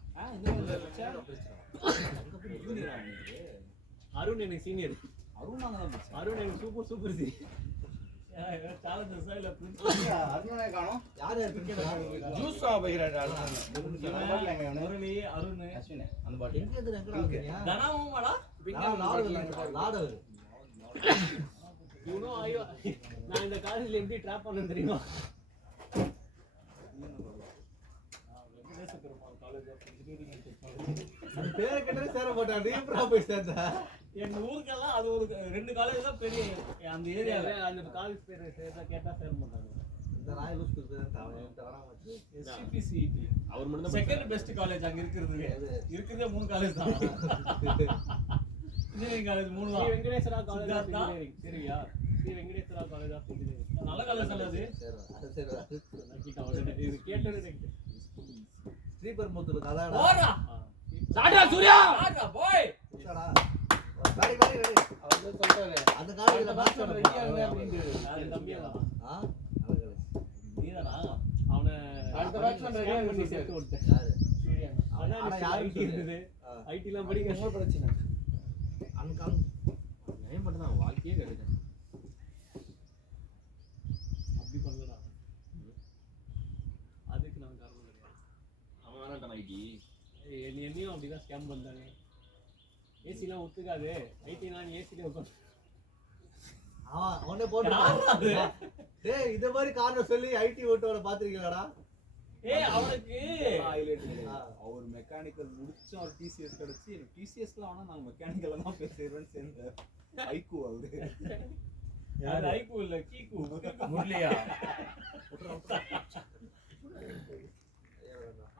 அருண் எனக்கு சீனியர். அருண் நாங்க தான் படிச்சோம். அருண் எனக்கு சூப்பர் சி. சேலஞ்சஸ் இல்ல பிரின்சிபல் அருணே காணோம். யார் யார் பிரின்சிபல்? ஜூஸ் ஆபைறாடா முரளி அருண் அஸ்வினே அந்த பாட்டு எங்க இருந்து எங்கடா வந்தீங்க? தனமும்டா லாடவர். யூ நோ நான் இந்த காலேஜ்ல எப்படி ட்ராப் பண்ணேன் தெரியுமா? Venkatesa Perumal college of engineering and technology. அந்த பேரை கேட்டே சேர மாட்டான். நீ எப்படா போய் சேர்ந்த? எங்க ஊருக்கெல்லாம் அது ஒரு 2 காலேஜ் தான் பெரிய அந்த ஏரியால. அந்த காலேஜ் பேர் கேட்டா சேர மாட்டாங்க. இந்த நாய் லூஸ் குடுத்தேன் தவறாம வச்சு. SCPCET அவர் மட்டும் தான் செகண்ட் பெஸ்ட் காலேஜ் அங்க இருக்கிறதே 3 காலேஜ் தான். இன்ஜினியரிங் காலேஜ் 3 ஸ்ரீ தான். Venkateswara college of Siddhartha? Engineering சரியா? Sri Venkateswara college of engineering நல்ல காலேஜ் அல்லது சரி இது கேட்டது ஸ்ரீபெரும்புத்தூர் கதாடா. போடா சாடா சூர்யா ஆடா போய் சாடா. வாடி வாடி வாடி. அவர் தான் சொல்றாரு. அந்த காலேஜ்ல மார்க்ஸ் ரெடியாங்க அப்படினு. யாரு தம்பியா ஆ நல்ல காலேஜ். நீதானா அவனை அடுத்த பேட்ச்மேன் ரெடியா பண்ணி பண்ணி சேர்த்து விட்டேன். யாரு? சூர்யா ஆனா ஆனா யாருக்கு ஐடி இருந்தது. ஆ. ஐடிலாம் படிக்க என்ன பிரச்சனை? அன்கால் ஏன் மட்டும் தான் வாழ்க்கையே கிடையாது. அப்படி பண்ணலடா. அதுக்கு நான் காரணம் கிடையாது. அவன் வேணாட்டான் ஐடி. என்னையும் அப்படிதான் ஸ்கேம் பண்ணாங்க. ஏசிலாம் ஒத்துக்காது. ஐடி நான் ஏசிலே உட்காந்து அவனே போட்டு. டேய் இந்த மாதிரி காரணம் சொல்லி ஐடி ஓட்டோட பாத்துறீங்களாடா? ஏய் அவனுக்கு அவர் மெக்கானிக்கல் முடிச்சு அவர் டிசிஎஸ் கிடைச்சு எனக்கு டிசிஎஸ்ல ஆனா நாங்க மெக்கானிக்கல்ல தான் போய் சேருவேன்னு சேர்ந்தார். ஐக்கு அவரு அது ஐக்கு இல்ல கீக்கு முரளியா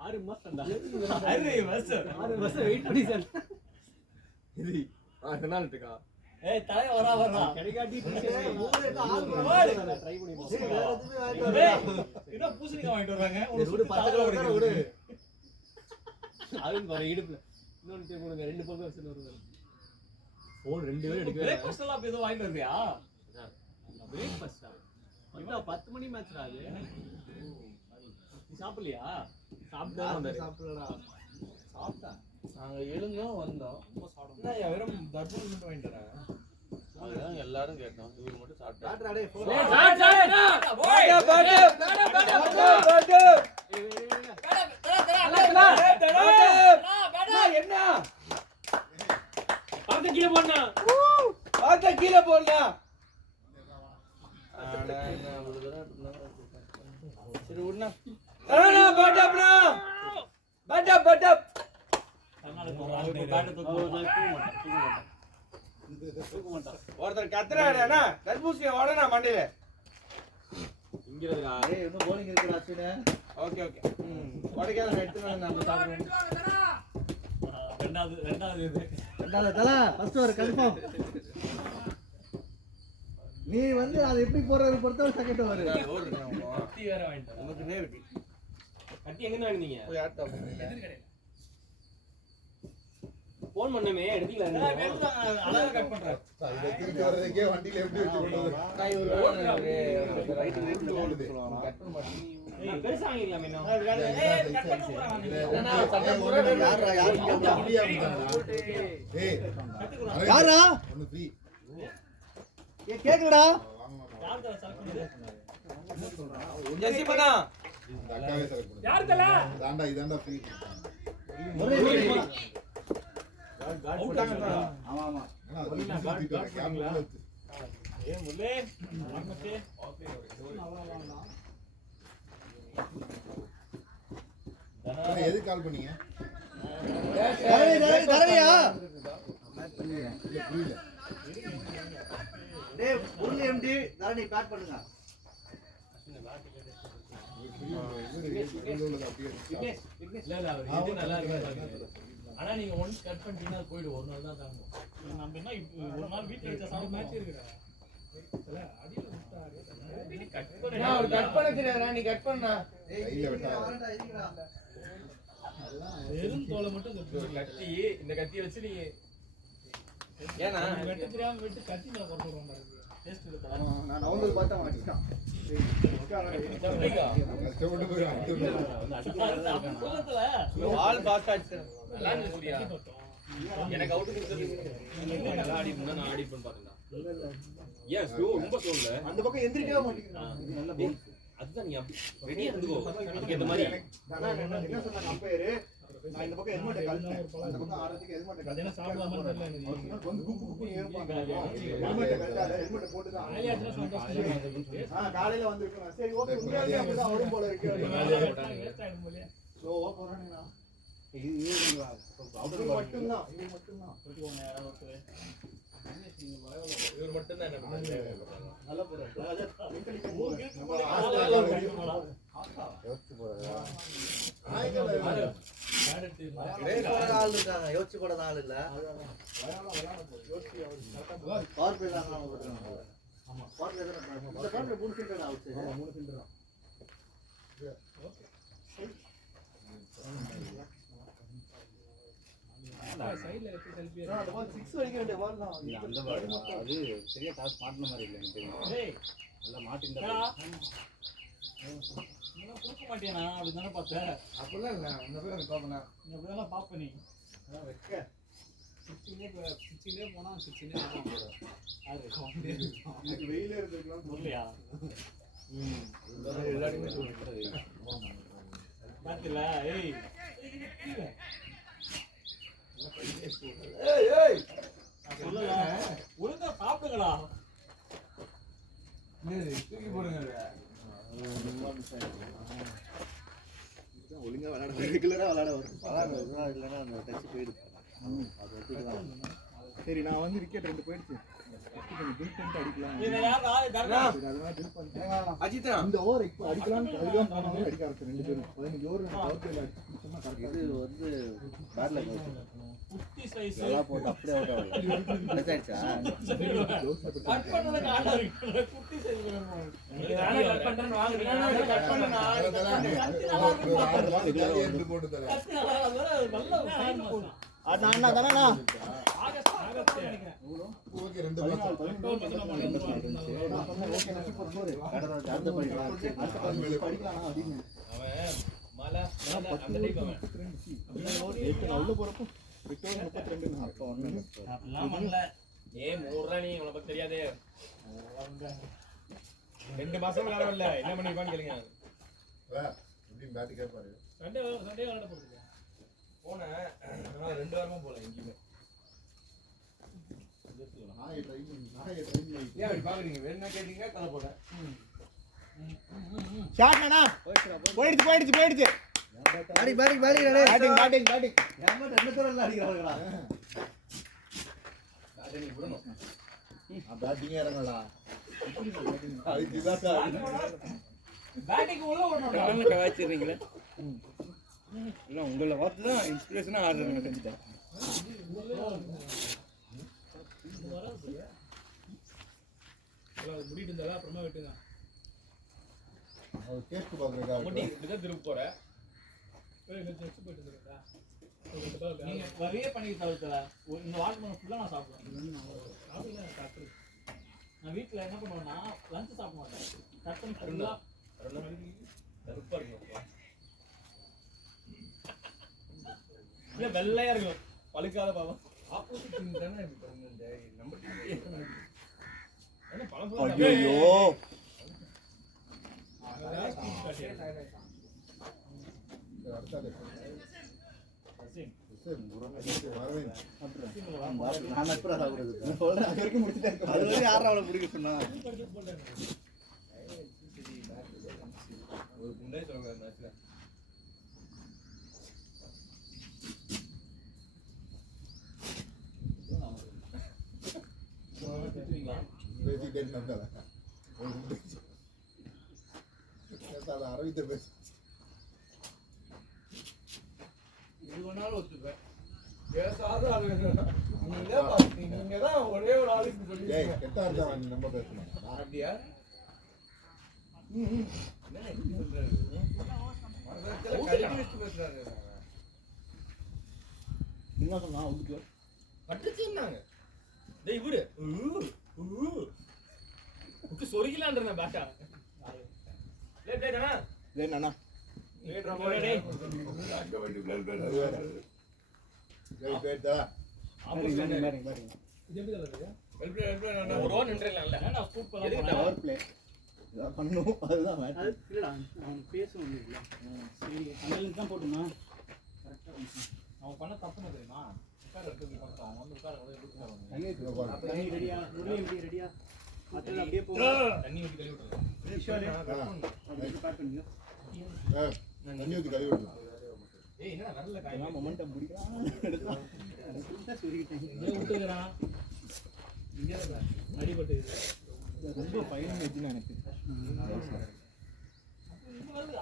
6 மாசம்டா 6 மாசம் வெயிட் பண்ணி சார் இது ரெனால்ட் இருக்கா ஏய் தலை வரா கிடைக்காட்டி ட்ரை பண்ணி என்ன பூசணிக்காய் வாங்கிட்டு வராங்க ஒரு 10 கிலோ விடு அதுவும் பாரு இடுப்புல இன்னொன்னு டேப் போடுங்க 2 பக்கம் வச்சு வருவாரு போன் 2 பேரும் எடுக்கவே பிரேக்ஃபாஸ்ட் எல்லாம் அப்ப ஏதோ வாங்கிட்டு வந்தியா பிரேக்ஃபாஸ்டா என்ன 10 மணி மேட்ச்டா அது நீ சாப்பிடலையா சாப்பிட்டா வந்தாரு சாப்பிடலடா சாப்பிட்டேன் நாங்க எழுந்தோம் வந்தோம் என்ன வெறும் தர்பூசணி மட்டும் வாங்கிட்டு வரேன் அதுதான் எல்லாரும் கேட்டோம் இவர் மட்டும் சாப்பிட்டாரு டாக்டர் அடே போன் என்ன பாக்க கீழ போடுனா பாத்த கீழே போடா சரி உடனே பட்டப் ஒருத்தர் கத்துறாடா தர்பூசணி ஓடனா மண்டையில இங்கிறதுடா ஏய் இன்னும் bowling இருக்குடா அஸ்வினே ஓகே ஓகே உடைக்காத எடுத்து நம்ம சாப்பிடுவோம் ரெண்டாவது இது ரெண்டாவது தல ஃபர்ஸ்ட் ஒரு கன்ஃபார்ம் நீ வந்து அது எப்படி போறது பொறுத்த செகண்ட் ஓவர் கத்தி வேற வாங்கிட்டு நமக்கு நேர் இருக்கு கட்டி எங்க வாங்குனீங்க போய் ஆட்டா போன் பண்ணமே எடுத்தீங்களா அழகா கட் பண்றேன் இதை திருப்பி வர்றதுக்கே வண்டியில எப்படி வச்சு கொண்டு வந்து நான் இவர் ரைட் ரைட் ஓடுது கட் பண்ண மாட்டேன் நான் பெருசா வாங்கிடலாமே இன்னும் யாரா ஏ கேக்குடா ஜெசி பண்ணா யார் தல இதாண்டா ஃப்ரீ ஆமா ஆமா ஏ முல்லே ஆர்மத்தே எது கால் பண்ணீங்க தரவியா புரியல டேய் முரளி எம்டி தரணி பேக் பண்ணுங்க ஆனா நீங்க ஒன்ஸ் கட் பண்ணிட்டீங்கன்னா அது போய்டும் ஒரு நாள் தான் தாங்கும் நம்ம என்ன ஒரு நாள் வீட்ல வச்ச சாப்பிட மேட்ச் இருக்குடா அடியில விட்டாரு கட் பண்ண நான் ஒரு கட் பண்ண தெரியாதா நீ கட் பண்ணா கையில வெட்டாத வெறும் தோலை மட்டும் ஒரு கத்தி இந்த கத்தியை வச்சு நீ ஏனா வெட்ட தெரியாம வெட்டு கத்தி மேல போட்டு விடுறோம் பாருங்க டேஸ்ட் இருக்கா நான் அவங்க பார்த்தா மாட்டிட்டான் கஷ்டப்பட்டு போய் ஆல் பாஸ் ஆச்சு நல்லா இருந்துச்சு சூர்யா எனக்கு அவுட் கொடுத்தது நல்லா ஆடி பண்ணா நான் ஆடி பண்ண பார்த்தேன்டா ஏன் ஸ்லோ ரொம்ப ஸ்லோ இல்ல அந்த பக்கம் எந்திரிக்கவே மாட்டேங்கிறான் அதுதான் நீ ரெடியா இருந்துக்கோ அதுக்கு இந்த மாதிரி என்ன சொன்னாங்க அம்பையர் நான் இந்த பக்கம் ஹெல்மெட்டை கழட்டேன் அந்த பக்கம் ஆறதுக்கு ஹெல்மெட்டை அதெல்லாம் சாப்பிடாம தெரியல எனக்கு வந்து குப்பு குப்பு ஏறுப்பாங்க ஹெல்மெட்டை கழட்டாத ஹெல்மெட்டை போட்டு தான் ஆலியாச்சுனா சந்தோஷம் காலையில வந்திருக்கேன் சரி ஓகே உண்மையாவே அப்படிதான் வரும் போல இருக்கு வேஸ்ட் ஆயிடும் போலயே ஸ்லோவா போறானேண்ணா இது மட்டும்தான் இவர் மட்டும் தான் என்ன நல்லா போறேன் ஆள் இருக்காங்க யோசிச்சு கூட ஆள் இல்ல பவர் பிளே தான் ஆமா பவர் பிளே தான் இந்த power play 3 filter out 3 filter சைடுல வச்சு செல்ஃபி அந்த பால் 6 அடிக்க வேண்டிய பால் தான் அந்த பால் அது சரியா டாஸ் மாட்டின மாதிரி இல்லை எனக்கு தெரியும் டேய் நல்லா மாட்டிருந்தா நீங்க கொடுக்க மாட்டியானா அப்படி தானே பார்த்தேன் அப்படிலாம் இல்ல இந்த பேர் பாப்பனா நீ அப்படிதான் பாப்ப நீ வெக்க 16 போனா 16 இதுக்கு வெயிலே இருந்திருக்கலாம் இல்லையா எல்லாருமே சொல்லிட்டு பாத்தில ஏய் ஏய் ஏய் சொல்லல ஒழுங்கா சாப்பிடுங்கடா தூக்கி போடுங்க ஒழுங்கா விளையாட ரெகுலரா விளையாட வரும் இல்லைன்னா அந்த டச் போயிடுது அது ஒத்துக்கலாம் சரி நான் வந்து விக்கெட் 2 போயிடுச்சு கொஞ்சம் build பண்ணிட்டு அடிக்கலாம். இத யாரா தரடா அதெல்லாம் build பண்ணிட்டு அஜித்தா இந்த ஓவர் இப்போ அடிக்கலாம் அதுதான் போனாங்க அடிக்க ஆரம்பிச்சு ரெண்டு பேரும் 15 ஓவர் பவர் பிளேல அடிச்சோம்னா கரெக்ட்டா இது வந்து பேட்ல குட்டி சைஸ் நல்லா போட்டு அப்படியே அவுட் ஆகல ஆயிடுச்சா கட் பண்ணனும் ஆடா இருக்கு குட்டி சைஸ் வேணும் நீ நானே கட் பண்றேன்னு வாங்குறீங்க நான் கட் பண்ண நான் போட்டு தரேன் நல்ல சைன் போடு அண்ணா தானண்ணா ஆகஸ்ட் நினைக்கிறேன் ஓகே ரெண்டு மேட்ச் அடுத்த படிக்கலாம் அடிக்கலாம் அப்படின்னு அவன் மலை அந்த டைப் அவன் உள்ள போறப்போ விக்டோர் 32 அப்ப ஒண்ணு அப்படிலாம் பண்ணல ஏய் மூறா நீ உனக்கு தெரியாதே 2 மாசம் விளையாட இல்ல என்ன பண்ணிருப்பான்னு கேளுங்க எப்படி பேட் கேட்பாரு சண்டே விளையாட போறீங்க போனேன் ஆனா 2 வாரமா போல எங்கயுமே நாயை ட்ரை பண்ணி ஏன் அப்படி பாக்குறீங்க வேணா கேட்டீங்க கதை போட ஷாட்னா போயிடுச்சு பேட்டிங் பேட்டிங் பேட்டிங் ஏமா ரெண்டு தடவை அடிக்கறாங்கடா நீ விடணும் பேட்டிங் இறங்கடா அது டிசாஸ்டர் பேட்டிங் உள்ள ஓடணும் கடல்ல கவாச்சிறீங்களே இல்ல உங்கள பார்த்து தான் இன்ஸ்பிரேஷனா ஆடுறேன் செஞ்சுட்டேன் முடிட்டு இருந்தா அப்புறமா விட்டுங்க அவர் டேஸ்ட் பாக்குறதா முடி இதுக்கு திரும்ப போற நெக்ஸ்ட் போயிட்டு இருக்கா நீங்க வரையே பண்ணி தவிர்த்தல இந்த வாட்டர் ஃபுல்லா நான் சாப்பிடுவேன் நான் வீட்ல என்ன பண்ணுவேன்னா லஞ்ச் சாப்பிட மாட்டேன் கட் பண்ணி ஃபுல்லா கருப்பா இருக்கும் இல்ல வெள்ளையா இருக்கும் பழுக்காத பாவம் ஆப்போசிட் டீம் தானே இப்படி பண்ணுங்க நம்ம டீம் என்ன பழம் ஐயோ அடுத்தது நான் அப்புறம் சாப்பிடுறது சொல்றேன் அது வரைக்கும் முடிச்சிட்டே இருக்கேன் அது வரைக்கும் யாரா அவளை பிடிக்க சொன்னா ஒரு குண்டே சொல்லுங்க மேட்ச்ல பேசிட்டே இருந்தால அரவிந்த பேச இது வேணாலும் ஒத்துப்பேன் பேசாத ஆளுங்க நீங்க தான் ஒரே ஒரு ஆளுக்கு சொல்லி ஏய் கெட்ட அர்த்தம் நம்ம பேசணும் அப்படியா என்ன இப்படி சொல்றாரு மனசுல கழுவி வச்சு பேசுறாரு என்ன சொன்னா அவுட்ல பட்டுச்சுன்னாங்க டேய் விடு உக்கு சொரிக்கலாம்ன்ற பேட்டா லே டேய் அண்ணா என்னண்ணா லேட்ரா போடா டேய் அங்க வந்து பிளேல் பிளேல் ஏய் பேட்டா பேட்டிங் இது எப்படி தரது பிளேல் பிளேல் ஒரு ஓவர் நின்றல ஏன்னா ஸ்கூப் பண்ணலாம் பவர் பிளே இத பண்ணனும் அதுதான் மேட்ச் அது இல்லடா அவன் பேசணும் இல்ல சரி அங்கல தான் போடுமா கரெக்ட்டா அவன் பண்ண தப்பு தெரியுமா உட்கார எடுத்து பண்ணான் அவன் வந்து உட்கார வந்து தண்ணி ரெடியா முடி எப்படி ரெடியா மத்தல அப்படியே போ தண்ணி ஊத்தி கழுவி விட்டுறேன் பேக் பண்ணியோ தண்ணி ஊற்றி கழுவி விடணும் ஏய் என்ன வரல காய் நான் மொமெண்டம் பிடிக்கலாம் எடுக்கலாம் சுத்தா சுரிட்டேன் இதே விட்டுக்கறான் இங்க அடிபட்டு ரொம்ப ஃபைனல் மேட்ச்னு எனக்கு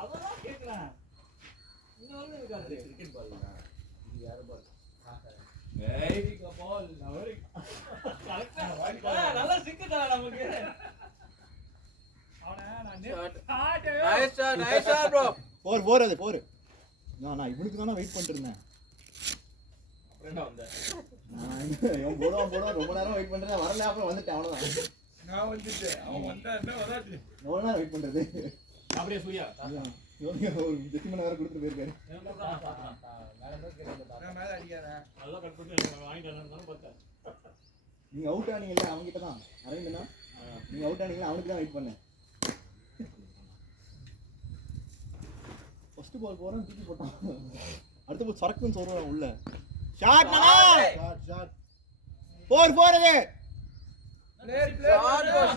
அதெல்லாம் கேக்குறேன் இங்க வந்து இருக்காது கிரிக்கெட் பால் இது யார பால் ஏய் பால் நவரி கரெக்ட்டா நல்லா சிக்கடா நமக்கு அவன நான் நைஸ் ஷாட் ப்ரோ 4 அது 4 நான் இவனுக்கு தான வெயிட் பண்ணிட்டு இருந்தேன் அப்புறம் வந்த இவன் போடுவான் ரொம்ப நேரம் வெயிட் பண்றேன் வரல அப்புறம் வந்துட்டேன் அவ்வளவுதான் நான் வந்துட்டேன் அவன் வந்தான்னா வராது எவ்வளவு நேரம் வெயிட் பண்றது அப்படியே சூர்யா ஒரு ஜெட்டிமன் வேற கொடுத்து போயிருக்காரு நான் மேல அடிக்காதேன் நல்லா கட் பண்ணி வாங்கிட்டு வந்தானே பார்த்தேன் நீங்க அவுட் ஆனீங்கல்ல அவங்க கிட்ட தான் அரவிந்தனா நீங்க அவுட் ஆனீங்கல்ல அவனுக்கு தான் வெயிட் பண்ணேன் ஃபர்ஸ்ட் பால் போறேன் தூக்கி போட்டான் அடுத்த பால் சரக்குன்னு சொல்றான் உள்ள ஷாட் ஷாட் 4 அது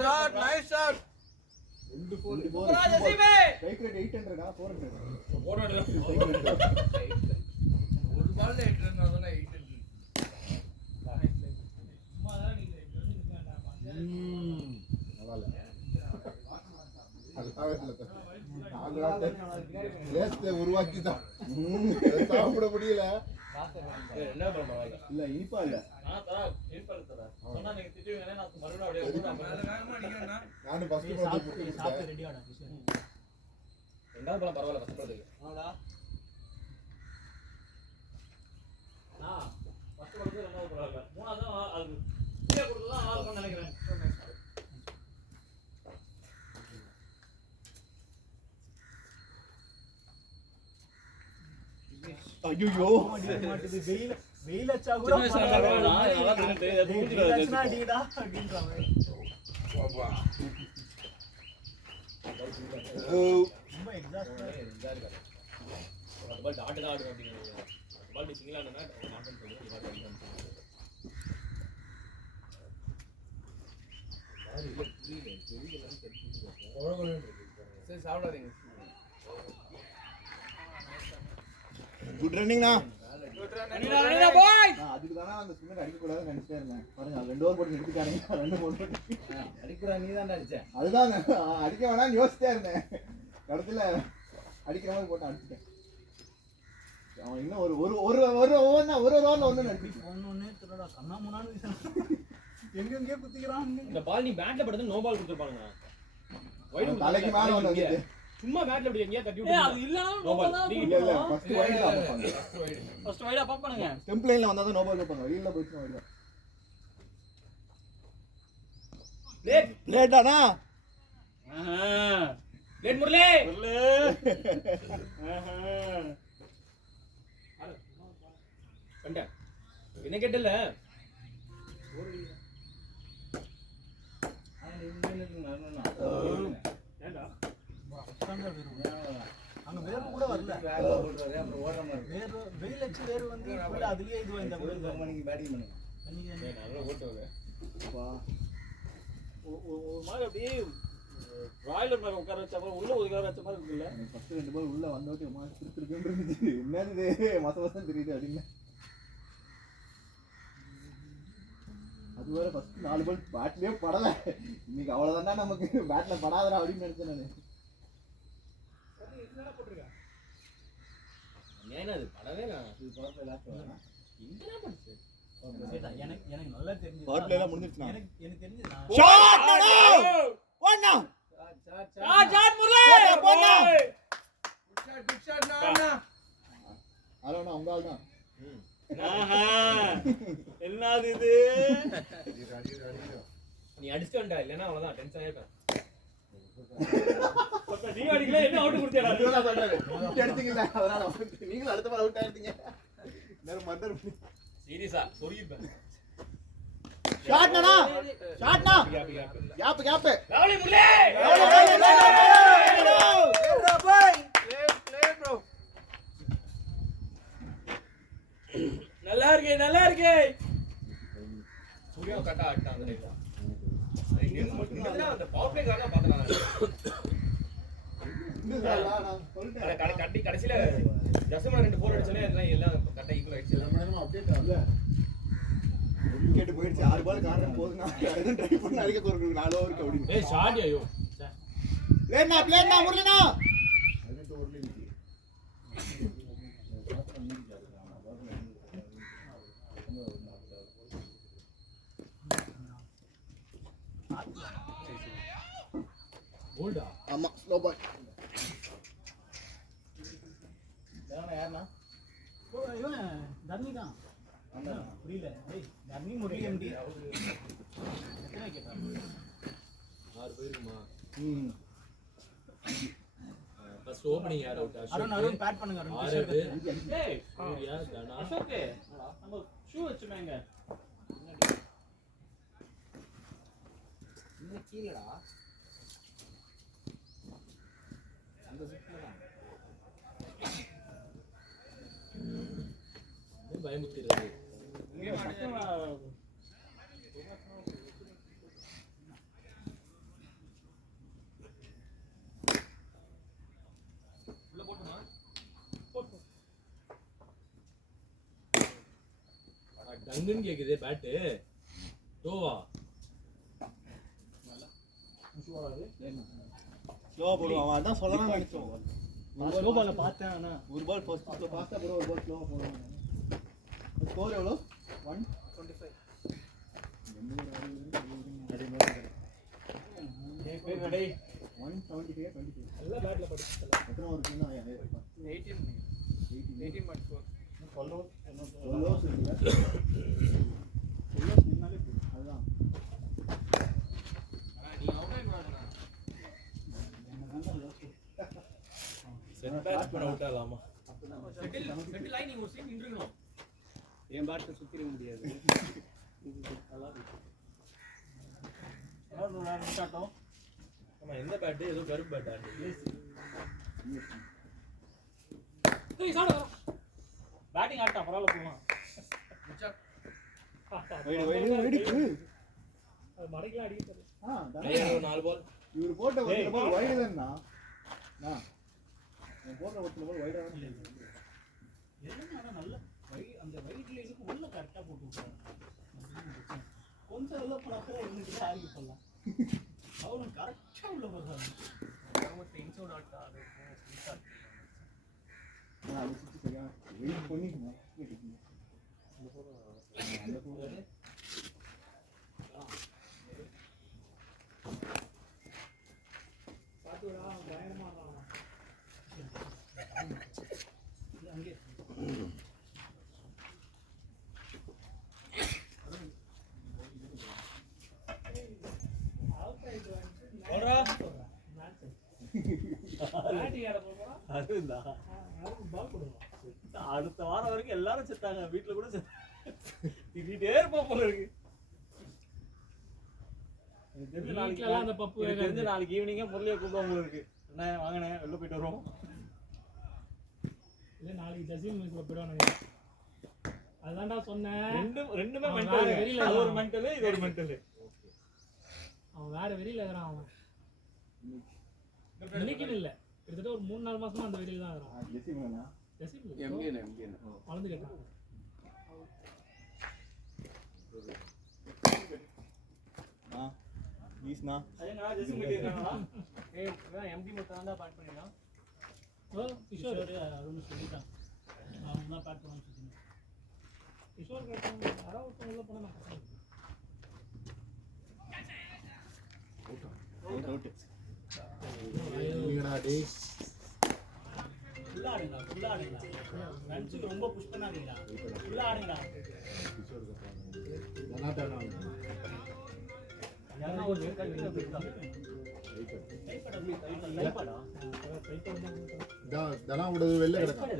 shot nice shot 2 4 strike rate 800 400 போடுறடா ஒரு பால்ல 8 ரன் தானே 8 சும்மா தான் நீங்க டேஸ்ட்டை உருவாக்கி தான் சாப்பிட முடியல. என்ன பரவாயில்ல இல்ல இனிப்பா இல்ல. சொன்னா நீங்க திட்டுவீங்க, நான் மறுபடியும் அப்படியே நானும் ஃபர்ஸ்ட் சாப்பிட்டு ரெடி ஆனா ரெண்டாவது பழம் பரவாயில்ல கஷ்டப்படுறதுக்கு. ஃபர்ஸ்ட் படத்துல ரெண்டாவது பரவாயில்ல, மூணாவது தான் அது கீழே கொடுத்ததான் நல்லா இருக்கும்னு நினைக்கிறேன். ஐயோ மாட்டுது. வெயில் அச்சா கூட பரவாயில்ல. வெயில் அச்சா அடிடா அப்படின்றாங்க. ரொம்ப எக்ஸாஸ்டா பால் டாட் தான் ஆடும் அப்படிங்கிறது. பால் சிங்கிள் ஆடுனா கான்ஃபிடன்ஸ் வந்து இது மாதிரி ஆடும். சரி சாப்பிடாதீங்க. குட் ரன்னிங்ண்ணா. பாய் அதுக்கு தானே அந்த ஸ்பின்னர் அடிக்க கூடாதுன்னு நினைச்சிட்டே இருந்தேன். பாருங்க 2 ஓவர் போட்டு நிறுத்திட்டானுங்க. 2 போட்டு அடிக்கிறா நீ தான் அடிச்ச. அதுதான் அடிக்க வேணாம்னு யோசிச்சிட்டே இருந்தேன். கடைசியில அடிக்கிற மாதிரி போட்டு அடிச்சிட்டேன். அவன் இன்னும் ஒரு ஓவர்ல ஒண்ணு அடிச்சு ஒண்ணே தெரியலடா. கண்ணா முன்னாடி எங்கெங்கே குத்திக்கிறான். இந்த பால் நீ பேட்ல படுத்து நோ பால் கொடுத்துப்பாங்க. தலைக்கு மேல ஒண்ணு வந்துச்சு. சும்மா பேட்ல அப்படி எங்கயா தட்டி ஏய் விட்டு அது இல்லனா நோ பால். இல்ல ஃபர்ஸ்ட் வைட் தான் பாப்பாங்க. ஃபர்ஸ்ட் வைடா பாப்பானுங்க. ஸ்டெம்ப் லைன்ல வந்தா தான் நோ பால் வைப்பாங்க. வெளியில போயிடுச்சு வைட் தான். லேட்டானா? லேட் முரளி. கண்ட என்ன கேட்டல அங்க வேர்வு கூட வரல. அப்புறம் ஓடுற மாதிரி வேர்வு வெயில் அடிச்சு வேர்வு வந்து full அதுலயே இது இந்த நீங்க பேட்டிங் பண்ணுங்க. நல்லா ஓட்டுவாங்க. ஒரு மாதிரி அப்படியே ராயலர் மேல உட்கார வச்ச மாதிரி உள்ள உட்கார வச்ச மாதிரி இருக்குல்ல. ஃபர்ஸ்ட் 2 பால் உள்ள வந்தோட்டி மாஸ் திருத்திருக்குன்னு இருந்துச்சு. என்னது மசமசம் தெரியுது அப்படின்னு. அது வேற ஃபர்ஸ்ட் 4 பால் பேட்லயே படல. இன்னைக்கு அவ்வளவுதான்டா நமக்கு பேட்ல படாதடா அப்படின்னு நினைச்சேன் நானு. ஏன்னா அது படவே நான் இது பரப்ப லாஸ்ட் வரேன். இங்கனா படிச்சு எனக்கு நல்லா தெரிஞ்சு பவர் பிளே எல்லாம் முடிஞ்சிருச்சுனா. எனக்கு தெரிஞ்சு ஷாட் போடா. ஷாட் முரளி போடா. குட் ஷாட் நானா. அலோனா உங்க ஆள் தான். ஆஹா என்னது இது? நீ அடிச்சிட்டு வந்தா இல்லனா அவ்வளவுதான் டென்ஷன் ஆயிட்டேன். பத்த நீ அடிக்கல என்ன அவுட் கொடுத்தேடா? அதுதான் சொல்றாரு. அவுட் அடிச்சீங்கல அதனால நீங்க அடுத்த பால் அவுட் ஆயிட்டீங்க. நேரா மர்டர் சீரியஸா சொல்லிருப்பேன். ஷாட்னா ஷாட்னா கேப் கேப் லவ்லி முரளி நல்லா இருக்கு சூர்யா கட்டா ஆட்டான் அந்த டைம்ல. அந்த பவர் பிளே காரணம் பார்த்தேன். நான் சொல்லிட்டேன். கட்டி கடைசியில ஜசமா 2 4 அடிச்சனே எல்லாம் கரெக்ட்டா ஈக்குவல் ஆயிடுச்சு. நம்ம அப்டேட் ஆகல. விக்கெட் போயிடுச்சு. 6 பால் காரணம் போதுனா அதை ட்ரை பண்ண அதுக்கு ஒரு 4 ஓவருக்கு அப்படி. ஏய் ஷாட் ஐயோ. பிளேனா முரளினா. அதுக்கு ஒரு லிமிட். கோல்டா. ஆமா ஸ்லோ பால். யாருன்னா இவன் தர்மி தான். புரியல. டேய் தர்மி முரளி எம்டி எத்தனை கேட்டாங்க? 6 போயிருக்குமா? ம். ஃபர்ஸ்ட் ஓபனிங் யார் அவுட்? அருண் பேட் பண்ணுங்க அருண். 6 ஏய் சூர்யா தனா அசோக் நம்ம ஷூ வச்சுமேங்க. இன்னும் கீழடா. அந்த சுத்துல தான். பயமுத்திடுறது. இங்க சத்தமா உள்ள போட்டுமா? டங்குன்னு கேக்குதே பேட். டோவா. ஸ்லோ போடுவான். அதான் சொல்லலாம் நினைச்சோம். ஸ்லோ பால்ல பார்த்தேன் ஆனா ஒரு பால் ஃபர்ஸ்ட் ஸ்லோ ஃபாஸ்டா போற ஒரு பால் ஸ்லோவா போறாங்க ஸ்கோர் எவ்வளோ 125 டேய் 175 25 எல்லாம் பேட்ல படிச்சு எத்தனை ஓவர் இருக்குன்னா 18.4 12 ஓவர்ஸ் இருக்குல்ல முன்னாலே அதுதான் செட் பேட்ச் பண்ண விட்டாலாமா செட்டில் ஆகி நீங்க ஒரு சீட் நின்றுக்கணும். என் பேட்டை சுத்திர முடியாது ஆட்டம் ஆமா எந்த பேட் ஏதோ கருப்பு பேட் பேட்டிங் ஆட்டம் பரவாயில்ல போலாம் அது மடைக்கெல்லாம் அடிக்கிறது நாலு பால் இவர் போட்ட ஒரு பால் வைடு தான்ண்ணா நான் போட்ட ஒரு பால் வைடா தான் எல்லாம் நல்ல அந்த வைட்ல இருக்கு உள்ள கரெக்டா போட்டு விட்டாங்க கொஞ்சம் உள்ள போனாக்கா இன்னைக்கு ஆகி போடலாம் அவனும் கரெக்டா உள்ள போறாங்க இன்சோட் ஆட்டா அது நான் அது சுத்தி சரியா வெயிட் பண்ணிக்கணும் அந்த போற பாத்துடா பயமா அங்கே அடுத்த வாரம் வரைக்கும் எல்லாரும் செத்தாங்க வீட்டுல கூட திட்டிகிட்டே இருப்போம் போல இருக்கு தெரிஞ்ச நாளைக்கு ஈவினிங்கே முரளியை கூப்பிடுவோம் போல இருக்கு என்ன வாங்கினேன் வெளில போயிட்டு வருவோம் இல்ல நாளைக்கு ஜசீம் மேட்ச்ல போயிடுவானுங்க அதான்டா சொன்னேன் ரெண்டுமே அவன் மென்டல் வேற வெறியில அது ஒரு மென்டல் இது ஒரு மென்டல் அவன் வேற வெறியில இருக்கிறான் அவன் இன்னைக்குன்னு இல்ல கிட்டத்தட்ட ஒரு 3-4 மாசமா அந்த வெறியில தான் இருக்கிறான் ஜெசிமனா ஜசீம் வளர்ந்து கேட்டான் ப்ளீஸ்ண்ணா அதேங்கடா ஜெசிம் கிட்ட இருக்காங்களா ஏய் எம்டி மட்டும் தான் பேட் பண்ணிடலாம் கிஷோர் அருண் சொல்லிட்டான் அவன் தான் பேட் பண்ண சொல்லி கிஷோர் கேட்டான் யாரோ ஒருத்தன் உள்ள போனா நான் அவுட் ஃபுல்லா ஆடுங்க ரன்ஸுக்கு ரொம்ப புஷ் பண்ணாதீங்களா ஃபுல்லா ஆடுங்கடா இதெல்லாம் விடுறது வெளில கிடக்கும்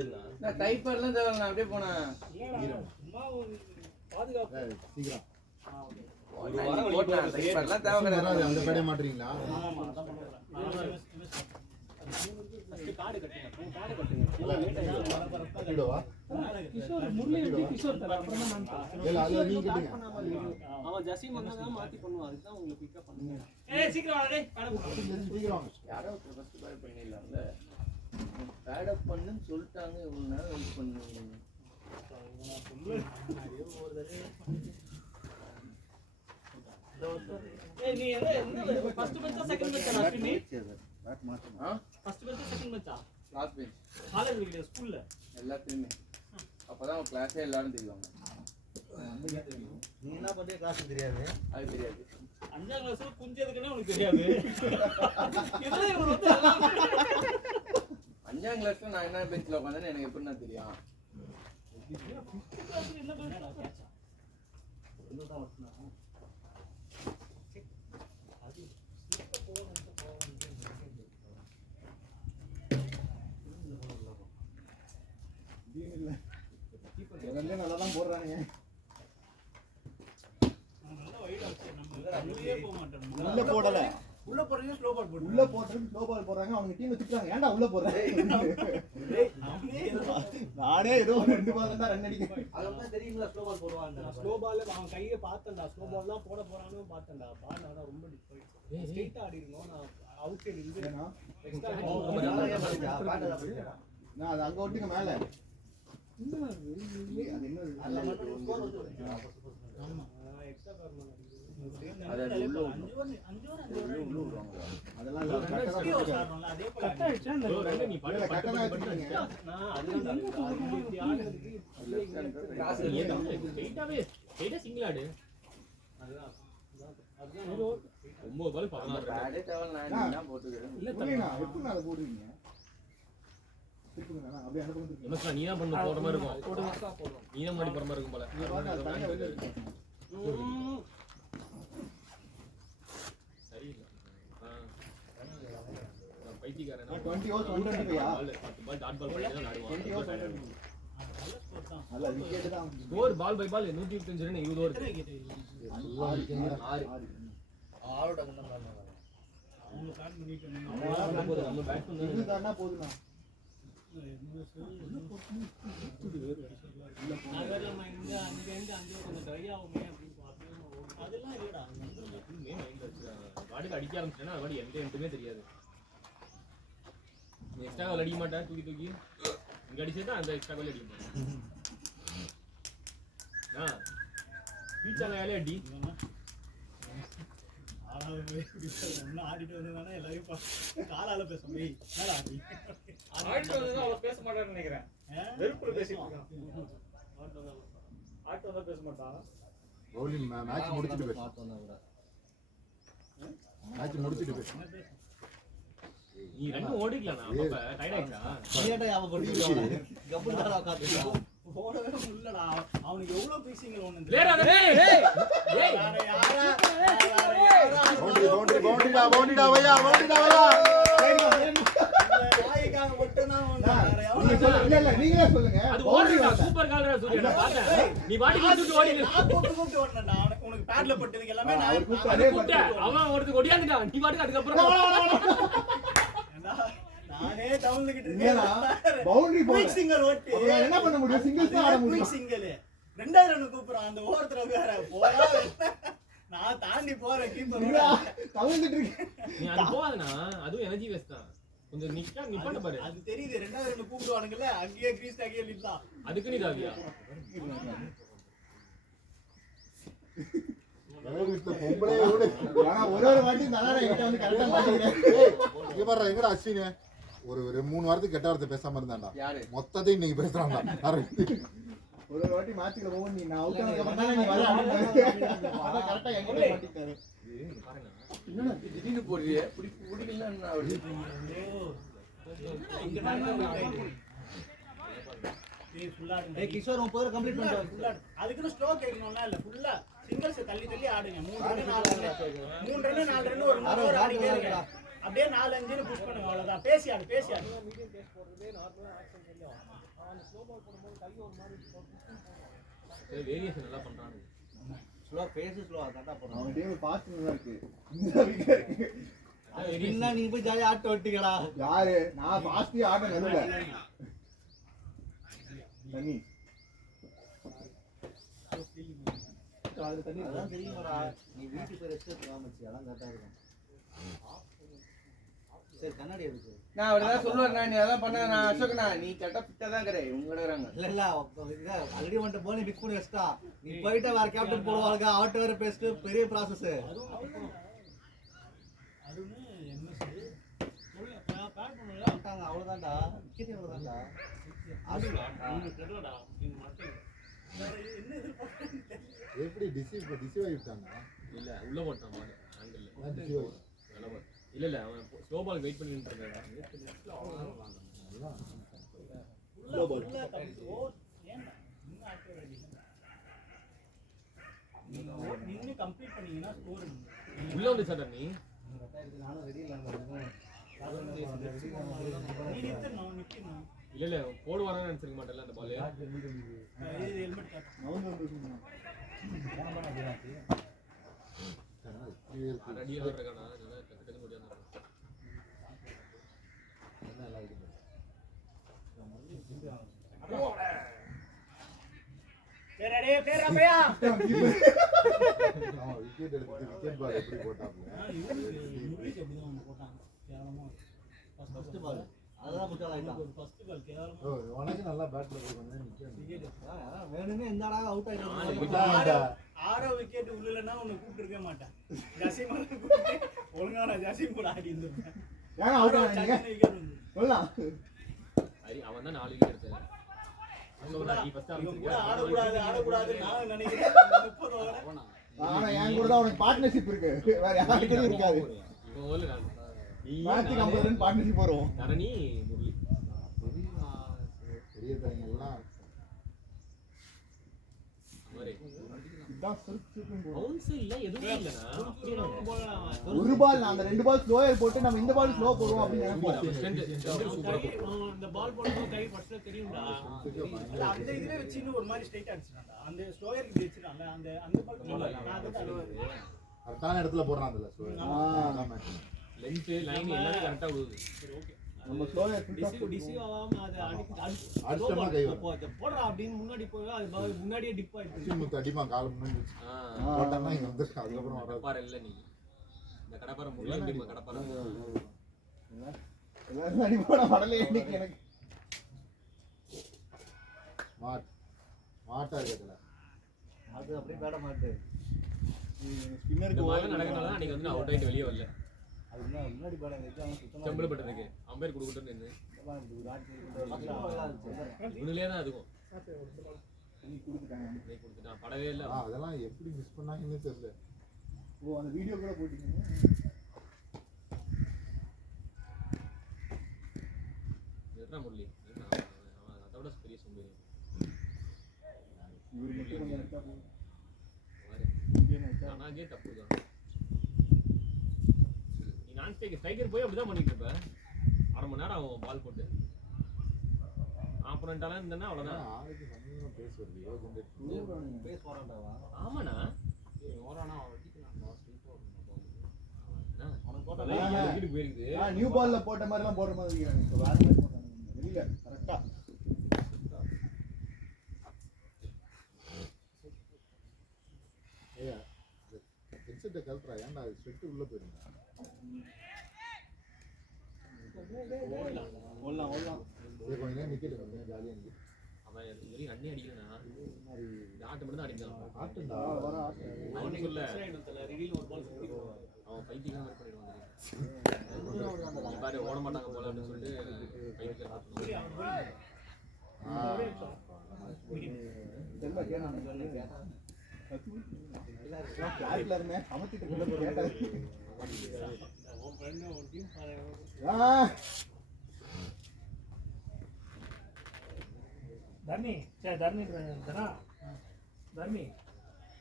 டைப்பர்லாம் தேவையில்ல நான் அப்படியே போனேன் சும்மா ஒரு பாதுகாப்பு சீக்கிரம் போட்டேன் டைப்பர்லாம் தேவை கிடையாது அந்த பேடே மாட்டுறீங்களா ஆமா அதான் பண்ணுவேன் கார்டு கட்டுங்க விடுவா கிஷோர் முரளி எப்படி கிஷோர் தர அப்புறமா நான் இல்ல அதுல நீங்க கேட்டீங்க அவன் ஜசீம் வந்தா மாத்தி பண்ணுவான் அதுக்கு தான் உங்களுக்கு பிக்கப் பண்ணுங்க ஏய் சீக்கிரம் வாடா டேய் பேட் போடு சீக்கிரம் யாரோ ஃபர்ஸ்ட் பேட் பண்ணிடலாம்ல பேட் அப் பண்ணுன்னு சொல்லிட்டாங்க இவ்வளவு நேரம் வெயிட் பண்ணுவீங்க ஏய் நீ என்ன ஃபர்ஸ்ட் மேட்சா செகண்ட் மேட்சா லாஸ்ட் நீ பேட் மாத்தணும் ஃபர்ஸ்ட் மேட்சா செகண்ட் மேட்சா லாஸ்ட் பெஞ்ச் காலேஜ் வீடியோ ஸ்கூல்ல எல்லாத்துலயுமே அப்பதான் கிளாஸே எல்லாரும் தெரியுவாங்க நீ என்ன பண்றீங்க கிளாஸ் தெரியாது அது தெரியாது 5ஆம் கிளாஸ்ல குஞ்சதுக்குனே உனக்கு தெரியாது இதெல்லாம் இவரு வந்து எல்லாம் 5ஆம் கிளாஸ்ல நான் என்ன பெஞ்ச்ல உட்கார்ந்தேன்னு எனக்கு எப்படின்னா தெரியும் என்ன பண்ணுறா என்னதான் வச்சுனா இல்ல எல்லாமே நல்லா தான் போடுறாங்க நல்லா வைட் ஆச்சு நம்ம உள்ளே போக மாட்டோம் உள்ள போடல உள்ள போறீங்க ஸ்லோ பால் போடு உள்ள போடுறது ஸ்லோ பால் போடுறாங்க அவங்க டீம் திட்டுறாங்க ஏன்டா உள்ள போடுற நானே ஏதோ ரெண்டு பால் தான் ரன் அடிக்கிறேன் அதெல்லாம் தெரியுங்களா ஸ்லோ பால் போடுவாங்க ஸ்லோ பால் அவன் கையை பார்த்தேன்டா ஸ்லோ பால் தான் போட போறானு பார்த்தேன்டா பால் ஆனா ரொம்ப டிப் ஆயிடுச்சு ஸ்ட்ரைட்டா ஆடி இருக்கணும் நான் அவுட் சைடு இருந்து நான் அது அங்க ஒட்டுங்க மேல அது என்ன ஆமா எக்ஸ்ட்ரா கார்னர் அது உள்ள அதெல்லாம் இல்ல கட் ஆயிடுச்சா இந்த bro, ரெண்டு நீ பட்டு பட்டு கட்டணம் பட்டு வச்சிருக்கீங்க நான் அதுதான் ஸ்ட்ரைட்டாவே சிங்கிள் ஆடு அதுதான் 9 பால் 16 பேடே தேவல் நான் என்ன போட்டுக்கிறேன் இல்ல எப்படி நான் போடுவீங்க திருப்புங்க அப்படியே அனுப்புங்க எமஸ்டா நீ தான் பண்ண போற மாதிரி இருக்கும் நீ தான் முன்னாடி போற மாதிரி இருக்கும் போல சரியில்லை பைத்தியக்காரன் 20 ஓவர்ஸ் 125 ஆ 10 பால் டாட் பால் பண்ணி தான் ஆடுவான் 20 ஓவர்ஸ் 125 நல்ல விக்கெட் தான் score ball by ball 125 run 20 over 6 முன்ன அவங்க பிளான் பண்ணிட்டு நம்ம பேட்ஸ்மேன் இது தானா போதுனா வாடிக்கு அடிக்க ஆரம்பிச்சேன்னா அது வாடி எந்த எண்டுமே தெரியாது நீ எக்ஸ்ட்ரா கால் அடிக்க மாட்டேன் தூக்கி இங்க அடிச்சா அந்த எக்ஸ்ட்ரா கால் அடிக்க மாட்டேன் பீச்சால வேலையை அடி ஆடிட்டு வந்ததானே எல்லாரையும் காலால பேச போய் ஆடிட்டு வந்தா அவ பேச மாட்டான்னு நினைக்கிறேன் வெறுப்புல பேசிட்டு இருக்கான் ஆடிட்டு வந்தா பேச மாட்டான் பவுலிங் மேட்ச் முடிச்சிட்டு பேசு மேட்ச் முடிச்சிட்டு பேசு நீ ரெண்டும் ஓடிக்கலாம் அப்ப டயர்ட் ஆயிட்டா நீடா ஞாபகப்படுத்தி கப்புல தான் உட்கார்ந்திருக்கான் போடவே இல்லடா அவனுக்கு எவ்வளவு பீசிங்க ஒண்ணு லேரா டேய் பவுண்டரிடா பையா வாய்க்காக மட்டும் தான் இல்ல நீங்களே சொல்லுங்க அது ஓடிடா சூப்பர் கால்ரா சூரிய நான் பார்த்தேன் நீ வாடி கூப்பிட்டு ஓடி நான் கூப்பிட்டு வரணும்டா உனக்கு பேட்ல பட்டதுக்கு எல்லாமே நான் கூப்பிட்ட அவன் ஒருத்தர் ஒடியாந்துட்டான் நீ வாடி அதுக்கு அப்புறம் நானே தவழ்ந்துகிட்டு ஏன்னா பவுண்டரி போல சிங்கர் ஓட்டி அப்புறம் என்ன பண்ண முடியும் சிங்கிள்ஸ் தான் ஆட முடியும் சிங்கிள் 2000 ரன் கூப்பிடுறான் அந்த ஓவரத்துல வேற போடா நான் தாண்டி போறேன் கீப்பர் தவழ்ந்துட்டு இருக்கேன் நீ அது போகாதனா அதுவும் எனர்ஜி வேஸ்ட் தான் கொஞ்சம் நிப்பாட்ட பாரு அது தெரியுது 2000 ரன் கூப்பிடுவானுங்கல்ல அங்கேயே கிரீஸ் அங்கேயே நில்லாம் அதுக்கு நீ தாவியா பொம்பளே ஓடு ஆனா ஒரு வாட்டி நானே என்கிட்ட வந்து கரெக்டா பாத்துக்கிறேன் இங்க பாரு எங்கடா அஸ்வினே ஒரு 3 வாரத்துக்கு கெட்ட வார்த்தை பேசாம இருந்தான்டா மொத்தத்தை இன்னைக்கு பேசுறான்டா ஒரு வாட்டி மேட்ச்ல போவோம் நீ நான் அவுட் ஆனதுக்கு அப்புறம் தானே நீ வர அத கரெக்ட்டா என்கிட்ட மாட்டிட்டாரு என்னடா திடீர்னு போறியே பிடிக்கல ஏய் கிஷோர் உன் போற கம்ப்ளீட் பண்ணிட்டு அதுக்கு ஸ்லோ கேக்கணும்னா இல்ல ஃபுல்லா சிங்கிள்ஸ் தள்ளி ஆடுங்க 3 ரன் 4 ரன் ஒரு 3 ஓவர் ஆடிட்டே இருங்க அப்படியே 4 5 புஷ் பண்ணுங்க அவ்வளவுதான் பேசி ஆடு மீடியம் பேஸ் போடுறதே நார்மலா ஆக்ஷன் தெரியும் அந்த ஸ்லோ பால் போடும்போது கை ஒரு மாதிரி வேரியேஷன் நல்லா பண்றானே ஸ்லோ பேஸ் ஸ்லோ அதான் போறோம் அவன் டீம் பாஸ்ட் நல்லா இருக்கு என்ன நீங்க போய் ஜாலியா ஆட்ட விட்டீங்களா யாரு நான் பாஸ்ட் ஆட நடுவுல தண்ணி அதான் தெரியுமாடா நீ வீட்டுக்கு போய் ரெஸ்ட் எடுத்து வாமச்சி அதான் கரெக்டா இருக்கும் சரி கண்ணாடி எதுக்கு நான் அப்படிதான் சொல்லுவேன் நீ அதெல்லாம் பண்ண நான் அசோக்னா நீ கரெக்டா ஃபிட்டா தான் இருக்கற இவங்க கிடறாங்க இல்ல ஆல்ரெடி வந்துட்டு போன பிக் பண்ணி வச்சிட்டா நீ போயிட்டு வேற கேப்டன் போடுவாங்க அவட்ட வேற பேசிட்டு பெரிய ப்ராசஸ் அதுன்னு எம்எஸ் சொல்ல பேட் பண்ணல வந்துட்டாங்க அவ்வளவுதான்டா விக்கெட் அவ்வளவுதான்டா நீங்க தெரியலடா நீங்க மட்டும் என்ன எதிர்பார்க்கறீங்க எப்படி டிசைவ் ஆயிட்டாங்க இல்ல உள்ள போட்டான் பால் ஆங்கிள் டிசைவ் இல்ல அவன் ஸ்லோ பால் வெயிட் பண்ணிட்டு இருந்தாடா உள்ள தம்பி ஓ ஏன்டா இன்னும் ஆக்டிவ் ஆயிடுங்க நீங்க கம்ப்ளீட் பண்ணீங்கன்னா ஸ்கோர் உள்ள வந்து சார் நீ நானும் ரெடி இல்ல நீ நிக்கணும் இல்ல போடுவாரான்னு நினைச்சிருக்க மாட்டேன்ல அந்த பால் இது ஹெல்மெட் காட்டு ரெடியா இருக்கானா நல்லா கட்டு முடியாது டேய் டேய் ரப்பையா ஆமா விக்கெட் பால் எப்படி போட்டாங்க முரளிக்கு அப்படிதான் போட்டாங்க கேவலமா ஃபர்ஸ்ட் பால் அதான் முட்டாள் ஆயிட்டான் ஃபர்ஸ்ட் பால் கேவலமா உனக்கு நல்லா பேட்ல போடுறாங்க நிக்கணும் வேணும்னே இந்த ஆளா அவுட் ஆயிட்டான் 6 விக்கெட் உள்ளலன்னா உன்னை கூப்பிட்டுருக்க மாட்டேன். ஜசீம் கூப்பிட்டு ஒழுங்கா நான் ஜசீம் கூட ஆடி இருந்திருப்பேன். ஏன் அவுட் ஆனீங்க சொல்லலாம். அவன் தான் 4 விக்கெட் எடுத்தாரு. நீ ஃபர்ஸ்ட் ஆடக்கூடாது நான் நினைக்கிறேன். 30 ஓவர். ஆனா என் கூட தான் உனக்கு பார்ட்னர்ஷிப் இருக்கு, வேற யாருக்கும் இருக்காது. இவன் ஓல்ல நான் மேட்ச் 50 ரன் பார்ட்னர்ஷிப் வரும். தரணி முரளி பெரிய பையங்க எல்லாம் இதான் சுருக்கும் போடு. பவுன்ஸ் இல்ல எதுவுமே இல்லனா அப்படியே ஒரு பால் நான் அந்த 2 பால் ஸ்லோயர் போட்டு நம்ம இந்த பால் ஸ்லோ போடுவோம் அப்படின்னு நினைப்போம். இந்த பால் போடும்போது கை ஃபர்ஸ்ட்ல தெரியும்டா. அந்த இதுவே வச்சு இன்னும் ஒரு மாதிரி ஸ்ட்ரைட் அடிச்சிட்டான்டா. அந்த ஸ்லோயர் இப்படி வச்சிட்டான்ல அந்த அந்த பால் நான் அதை கரெக்டான இடத்துல போடுறான் அதுல லென்த் லைன் எல்லாமே கரெக்ட்டா விடுது. சரி ஓகே. நம்ம ஸ்லோயர் டிசிவ் ஆகாம அது அடிச்சோம்னா கை வரும். போடுறா அப்படின்னு முன்னாடி போய் அது முன்னாடியே டிப் ஆயிடுச்சு. அடிச்சு அடிமா கால் முன்னாடி போட்டான்னா இங்க வந்து அதுக்கப்புறம் வராது. கடப்பார இல்ல நீ இந்த கடப்பார முரளி எப்படி கடப்பார எல்லாரும் அடிப்போட வடலே இன்னைக்கு எனக்கு மாட்டா இருக்குதுல அது அப்படியே பேட மாட்டேன். இந்த ஸ்பின்னருக்கு மாதிரி நடக்கறதால அன்னைக்கு வந்து அவுட் ஆயிட்டு வெளிய வரல. அது முன்னாடி பேட எக்ஸாம் சுத்தமா செம்பல் பட்டதுக்கு அம்பையர் குடுக்குட்டு நின்னு இவனுலயே தான் அதுவும் நீ கொடுத்துட்டாங்க. நீ கொடுத்துட்டான் படவே இல்ல. அதெல்லாம் எப்படி மிஸ் பண்ணாங்கன்னு தெரியல. ஓ அந்த வீடியோ கூட போட்டீங்க. எதுனா முரளி அதோட பெரிய சோம்பேறி. இவரு மட்டும் கொஞ்சம் எடுத்தா போதும். ஆனாவே தப்பு தான். நீ நான் ஸ்ட்ரைக்கர் போய் அப்படிதான் பண்ணிட்டு இருப்ப. 1/2 மணி நேரம் ஆகும் பால் போட்டு. ஆப்போனன்ட்டால இருந்தனா அவ்வளவுதான். ஆளுக்கு சமயம் பேஸ் வருது. பேஸ் போறான்டாவா. ஆமாண்ணா ஓரானா வட்டிக்கலாம் ஸ்ட்ரைட்டா அவனுக்கு போட்டா விக்கெட் போயிருக்குது. நியூ பால்ல போட்ட மாதிரி எல்லாம் போடுற மாதிரி இருக்காங்க. இப்போ வேற மாதிரி போட்டாங்க. வெளியில கரெக்ட்டா. ஏய் ஹெட்செட்டை கழட்டுறா, ஏன்டா அது ஸ்வெட் உள்ள போயிருந்தா. ஓடலாம் ஓடலாம். கொஞ்ச நேரம் நிக்கல, கொஞ்சம் ஜாலியா நிக்கு. அவன் வெறும் ரன்னே அடிக்கலனா இந்த ஆட்டு மட்டும் தான் அடிக்கலாம். ஆட்டுண்டா வர ஆட்டு. அவனுக்கு சொல்ல ரிவீல் ஒரு பால் சுத்தி போவான். அவன் பைத்தியம் மாதிரி பண்ணிடுவான். நீ பாரு ஓட மாட்டாங்க போல அப்படின்னு சொல்லிட்டு பைத்தியம் தெரியல கேட்டான். கிளாஸ்ல இருந்தேன் சமைச்சிட்டு கேட்டாரு. உன் ஃப்ரெண்ட் ஒரு டீம் தர்மி தர்மி தரா தர்மி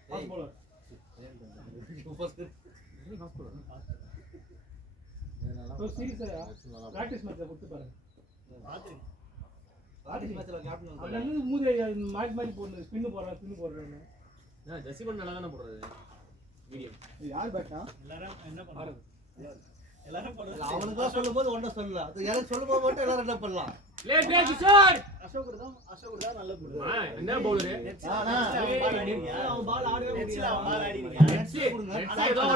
ஃபாஸ்ட் பவுலர் சீரியஸா பிராக்டிஸ் மேட்ச்ல கொடுத்து பாருங்க. பிராக்டிஸ் மேட்ச்ல கேப்டன் அங்க இருந்து மூதி மாறி மாறி போடுறது ஸ்பின் போடுறேன்னு. ஜெசிபன் நல்லா தானே போடுறது மீடியம். யார் பேட்டா? எல்லாரும் என்ன பண்றாங்க? எல்லாரும் பண்றாங்க. அவனுக்கு சொல்லும்போது ஒண்ணு சொல்லல. அது எனக்கு சொல்லும்போது மட்டும் எல்லாரும் என்ன பண்ணலாம்? ப்ளே கிஷோர் அசோக் தான் நல்ல போடுறாரு. என்ன பவுலர் அவன் பால் ஆடவே நெட்ஸ்ல முடியல. பால் ஆடினீங்க.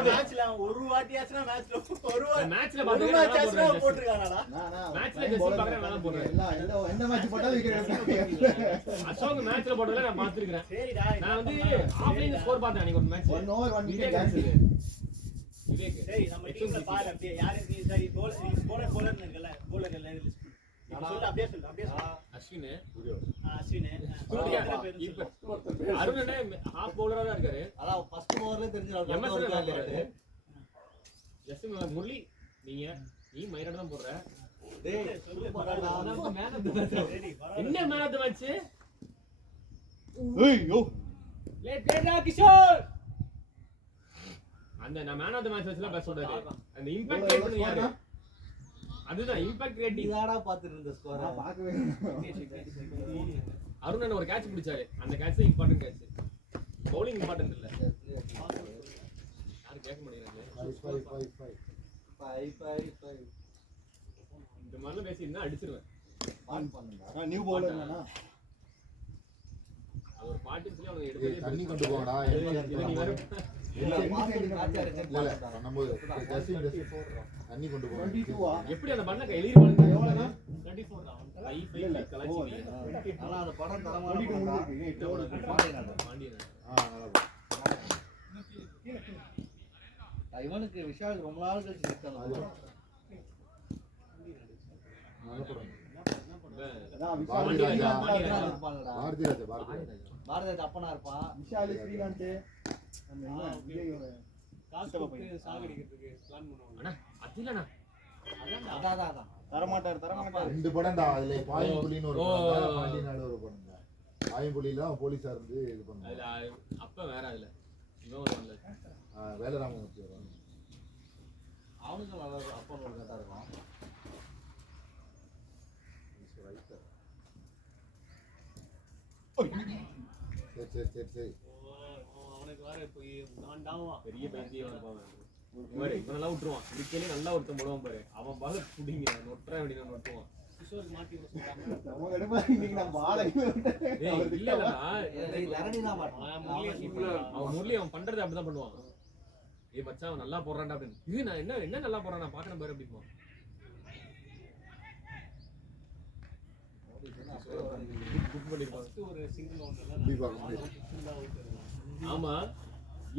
மேட்ச்ல ஒரு வாட்டியாச்சுனா மேட்ச்ல ஒரு மேட்ச்ல மேட்ச்ல போட்டுருக்கானடா. மேட்ச்ல ஜெசி பார்க்கற நல்லா போடுறாரு. எந்த மேட்ச் போட்டாலும் விக்கெட். அசோக் மேட்ச்ல போட்டதல நான் பாத்துக்கிறேன். சரிடா. நான் வந்து ஆஃப்லைன் ஸ்கோர் பார்த்தேன் அன்னைக்கு ஒரு match. 1 over 1 wicket cancel. Vivek சரி நம்ம டீம்ல பாரு அப்படியே யாரு நீ சரி போலர் இருக்குல்ல போலர் எல்லாம் லிஸ்ட் சொல்லு அப்படியே சொல்லு. அஸ்வின் அஸ்வின் இப்ப அருணனே ஹாஃப் பவுலரா தான் இருக்காரு. அதான் ஃபர்ஸ்ட் ஓவர்ல தெரிஞ்சிரும். எம்எஸ் நல்லா போறாரு. ஜஸ்ட் முரளி நீ மைரட் தான் போடுற. டேய் சொல்லு போறாடா. அவன் மேன் ஆஃப் தி மேட்ச். சரி என்ன மேன் ஆஃப் தி மேட்ச்? ஐயோ லேட் கிஷோர். அந்த நான் மேன் ஆஃப் தி மேட்ச் வச்சல பேச சொல்றாரு. அந்த இம்பாக்ட் கிரியேட் பண்ணி யாரு? அதுதான் இம்பாக்ட் கிரியேட்டிங். இதாடா பாத்துட்டு இருந்த ஸ்கோர். நான் பார்க்கவே அருணன் ஒரு கேட்ச் பிடிச்சாரு. அந்த catch important catch. Bowling important இல்ல. யாரும் கேட்க மாட்டேங்கிறாங்க. 5 இந்த மாதிரி பேசினா அடிச்சிருவேன். ஆன் பண்ணுடா. நான் நியூ பவுலர் தானா? அது ஒரு பாட்டுன்னு சொல்லி அவனுக்கு எடுத்து தண்ணி கொண்டு போங்கடா. நீ வர பண்ணும்போது தண்ணி கொண்டு போங்க. 22 எப்படி அந்த பண்ண எழுதி பாருங்க. எவ்வளவுனா 24 தான். ஐ கலாச்சி ஆனா அந்த படம் தரமான 22 படம். இருக்கு. பாண்டியன் பாண்டியன் நல்லா இவனுக்கு விஷாலுக்கு ரொம்ப நாள் கழிச்சு நிற்கணும். பாரதிராஜ் அப்பனா இருப்பான். விஷாலு ஸ்ரீகாந்த் அதான் தரமாட்டார். 2 படம்டா. அதுல பாயம்புலின்னு ஒரு படம், பாண்டியநாடு ஒரு படம்டா. பாயம்புலியில அவன் போலீஸா இருந்து இது பண்ணான். அப்ப வேற அதுல இவன் வருவான்ல வேலராமமூர்த்தி வருவான். அவனுக்கு நல்லா அப்பன் ஒரு கரெக்டாக இருக்கும். சரி அவனுக்கு வேற போய் நான்டாவா பெரிய பைத்தியம் இவனெல்லாம் விட்டுருவான். இதுக்கே நல்லா ஒருத்தன் போடுவான் பாரு, அவன் பால புடிங்க நொட்டுறேன் அப்படின்னு நொட்டுவான். கிஷோருக்கு மாட்டி விட சொல்றாங்க. நம்ம எடுப்பா இன்னைக்கு நான் பாலை இல்லடா தரணி தான் மாட்டான். அவன் முரளி அவன் பண்றது அப்படிதான் பண்ணுவான். ஏய் மச்சான் அவன் நல்லா போடுறான்டா அப்படின்னு. இது நான் என்ன நல்லா போடுறான் நான் பாக்கணும் பாரு அப்படிமா. ஒரு சிங்கிள் ஒன்று ஆமா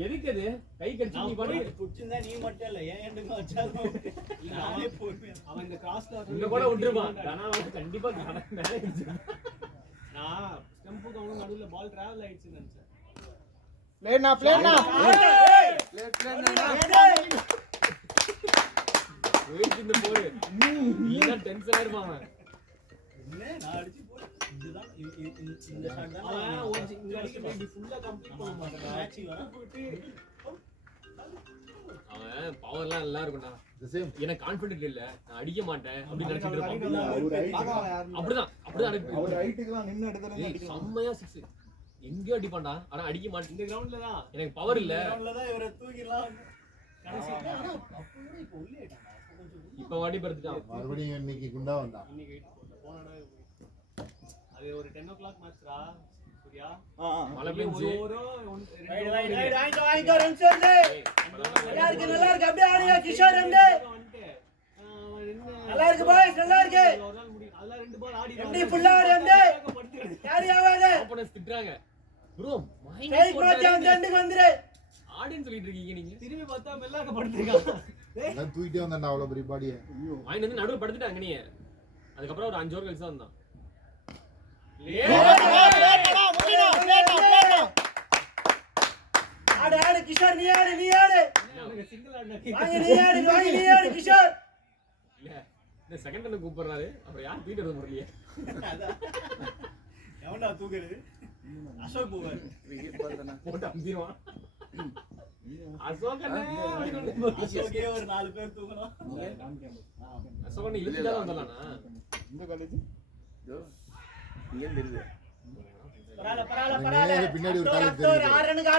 எதுக்கு அது கை கடிச்சு நீ பண்ணி புடிச்சிருந்தா நீ மட்டும் இல்ல ஏன் எண்டுங்க வச்சாலும் நானே போடுவேன். அவன் இந்த கிராஸ்ல இங்க கூட விட்டுருப்பான். ஆனா அவன் கண்டிப்பா மேலே நான் ஸ்டம்புக்கு அவனும் நடுவுல பால் டிராவல் ஆயிடுச்சுன்னு நினைச்சேன். பிளேனா இந்த போடு நீதான் டென்ஷனா இருப்பான் அவன். என்ன நான் அடிச்சு போய் இதுதான் இந்த ஷாட் தான் அவன் ஒரு இங்க அடிக்க ஃபுல்லா கம்ப்ளீட் பண்ண மாட்டான். மேட்ச் வர போட்டு அவன் பவர்லாம் நல்லா இருக்கும்டா. சேம் எனக்கு கான்ஃபிடென்ட் இல்ல நான் அடிக்க மாட்டேன் அப்படின்னு நினைச்சிட்டு இருப்பான். அவர் அப்படிதான் அவர் ஹைட்டுக்குலாம் நின்னு எடுத்துறது செம்மையா 6 எங்கேயோ அடிப்பான்டா. ஆனா அடிக்க மாட்டேன். இந்த கிரவுண்ட்ல தான் எனக்கு பவர் இல்ல. கிரவுண்ட்ல தான் இவரை தூக்கிடலாம். கடைசி ஆனா அப்போட இப்போ உள்ளே ஆயிட்டான். இப்ப வாடி படுத்துட்டான். மறுபடியும் இன்னைக்கு குண்டா வந்தான். இன்னைக்கு போனடா அது ஒரு 10 o'clock மேட்ச்ரா சூர்யா. மழை பெஞ்சு வாங்கிக்கோ ரன்ஸ் வருது. நல்லா இருக்கு அப்படியே ஆடுங்க கிஷோர் எம்டி. நல்லா இருக்கு பாய்ஸ் நல்லா இருக்கு. அதெல்லாம் 2 பால் ஆடி எம்டி ஃபுல்லா ஆடு எம்டி. யாரி ஆவாத ஆப்போனன்ஸ் திட்றாங்க. ப்ரோ ஸ்ட்ரைக் மாத்தி அந்த எண்டுக்கு வந்துரு. ஆடின்னு சொல்லிட்டு இருக்கீங்க நீங்க. திரும்பி பார்த்தா மெல்லாக்க படுத்துட்டான். எல்லாம் தூக்கிட்டே வந்தான்டா அவ்வளவு பெரிய பாடியை. வாங்கி வந்து நடுவுல படுத்துட்டாங்க நீ. அதுக்கப்புறம் ஒரு 5 ஓவர் கழிச்சு தான் வந்தான். ஆடு ஆடு கிஷோர் நீ ஆடு சிங்கிள் வாங்கி நீ ஆடு கிஷோர். இல்ல இந்த செகண்ட் ரன் கூப்பிடுறாரு. அப்புறம் யார் தூக்கிட்டு வர முடியல. எவன்டா தூக்குறது? அசோக் போவார். போட்டு அம்பிடுவான். அசோகனே அசோகே ஒரு 4 பேர் தூக்கணும். அசோகனே இழுத்துட்டா வந்தலானா? இந்த காலேஜ் பரவாயில்ல பின்னாடி ஒரு காலேஜ் 6 ரன்னுக்கு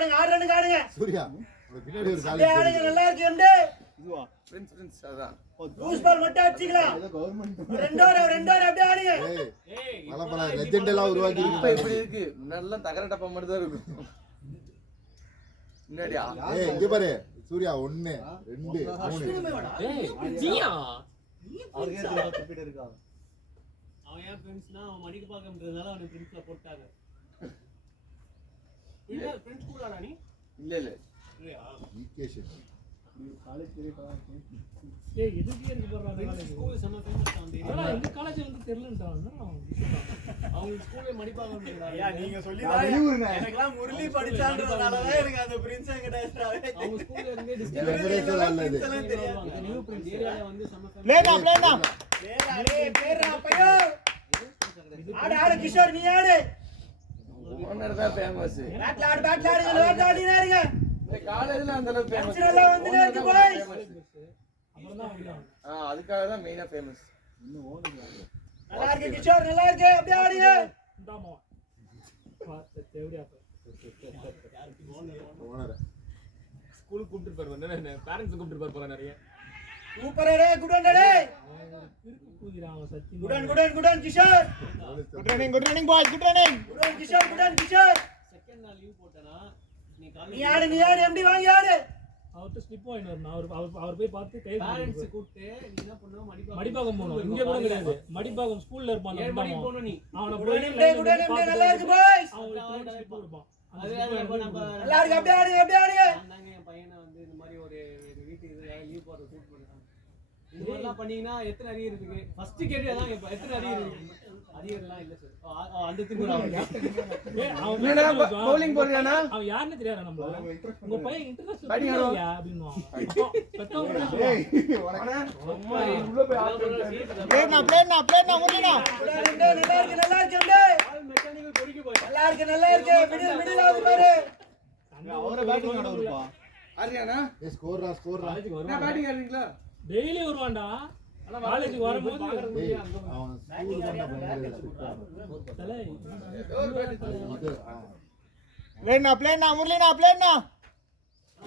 ஆடுங்க. சூர்யா பின்னாடி ஒரு அப்படியே காலேஜ் ஆடுங்க நல்லா இருக்கு எம்டி. இதுவா ஃப்ரெண்ட்ஸ் அதான் லூஸ் பால் மட்டும் அடிச்சிக்கலாம். ஏதோ கவர்மெண்ட் 2 ஓவர் அப்படியே ஆடுங்க. ஏய் பல லெஜெண்ட் எல்லாம் உருவாக்கி இப்ப இப்படி இருக்கு. முன்னாடிலாம் தகர டப்பா மட்டும் தான் இருக்கும். முன்னாடியா ஏய் இங்க பாரு சூர்யா 1 2 3 டேய் ஜியா அவருக்கு ஏதோ தப்பிட்டு இருக்கா. அவன் ஏன் ஃப்ரெண்ட்ஸ்னா அவன் மணிக்கு பார்க்கன்றதால அவனை ஃப்ரெண்ட்ஸ்ல போட்டாங்க. இல்ல ஃப்ரெண்ட்ஸ் கூடடா நீ? இல்ல இல்லையா? ஈகேஷன் காலேஜ் பெரிய காலேஜ். ஏய் எதுக்கு எனக்கு போறாங்க? ஸ்கூல் செம ஃபேமஸ் தான். ஏன்னா இந்த காலேஜ் வந்து தெரியலன்றாங்க. அவங்க ஸ்கூல்ல மணிப்பாக்கம். ஐயா நீங்க சொல்லி நான் வெளியூர்னே. எனக்கெல்லாம் முரளி படிச்சான்றதால தான் எனக்கு அந்த பிரின்ஸ் வெங்கடேஷ்ராவே அவங்க ஸ்கூல்ல இருந்தே வெங்கடேஸ்வரா இல்ல இது. இது நியூ பிரின்ஸ் ஏரியால வந்து செம ஃபேமஸ். பிளேனா பேரா பையோ. ஆடு கிஷோர் நீ ஆடு. ஓனர் தான் ஃபேமஸ். பேட்ல ஆடுங்க இருங்க. இந்த காலேஜ்ல அந்த அளவுக்கு ஃபேமஸ். நல்லா வந்துட்டே இருக்கு பாய்ஸ். அப்புறம் தான் வந்தான். அதுக்காக தான் மெயினா ஃபேமஸ். இன்னும் ஓடுங்க. நல்லா இருக்கு கிஷோர் நல்லா இருக்கு அப்படியே ஆடுங்க. இந்தாமா தேவடியா ஓனர் ஸ்கூலுக்கு கூப்பிட்டு போறாரு. என்ன பேரண்ட்ஸ் கூப்பிட்டு போற நிறைய. Super day good run day. இருக்கு கூதிராங்க சத்தி. Good run Kishore. Good running boys good running. Good run Kishore. Second நாள் லீவ் போட்டனா நீ ஆடு எம்டி வாங்கி ஆடு. அவர்ட்ட ஸ்லிப் வாங்கிட்டு வரணும். அவர் போய் பார்த்து கை பேரண்ட்ஸ் கூப்பிட்டு நீ என்ன பண்ணணும் மடிப்பாக்கம் போணும். இங்க கூட கிடையாது. மடிப்பாக்கம் ஸ்கூல்ல இருப்பான். 7 மணிக்கு போணும் நீ. அவன போய் குட் ரன் நல்லா இருக்கு பாய்ஸ். அவன் ஸ்லிப் கொடுப்பான். நல்லா இருக்கு அப்படியே ஆடுங்க என் பையனை வந்து இந்த மாதிரி ஒரு வீட்டு இதுக்காக லீவ் போடுற கூட்டு போயிருக்காங்க. இந்த மாதிரிலாம் பண்ணீங்கன்னா எத்தனை அரியர் இருக்கு? ஃபர்ஸ்ட் கேள்வி அதான் கேட்பேன், எத்தனை அரியர் இருக்கு? அரியர்லாம் இல்ல சார். அந்த பவுலிங் போடுறானா அவன் யாருன்னு தெரியாதா நம்மள? உங்க பையன் இன்டர்நேஷனல் பிளேயரா அப்படினுவான். பெத்தவங்க டேய் உள்ள போய் பிளேட்னா முடியனா. நல்லா இருக்கு அப்படியே. மெக்கானிக்கல் பொறுக்கி போய் நல்லா இருக்கு மிடில் ஆகுது பாரு. அவரே பேட்டிங் ஆட வருப்பா. ஆரியானா ஸ்கோர்ரா காலேஜுக்கு என்ன பேட்டிங் ஆடுறீங்களா? டெய்லி வருவான்டா. காலேஜுக்கு வரும்போது அவன் ஸ்கூல் தான் பயங்கர ஸ்ட்ரிக்ட்டா தலை பிளேட்னா முரளினா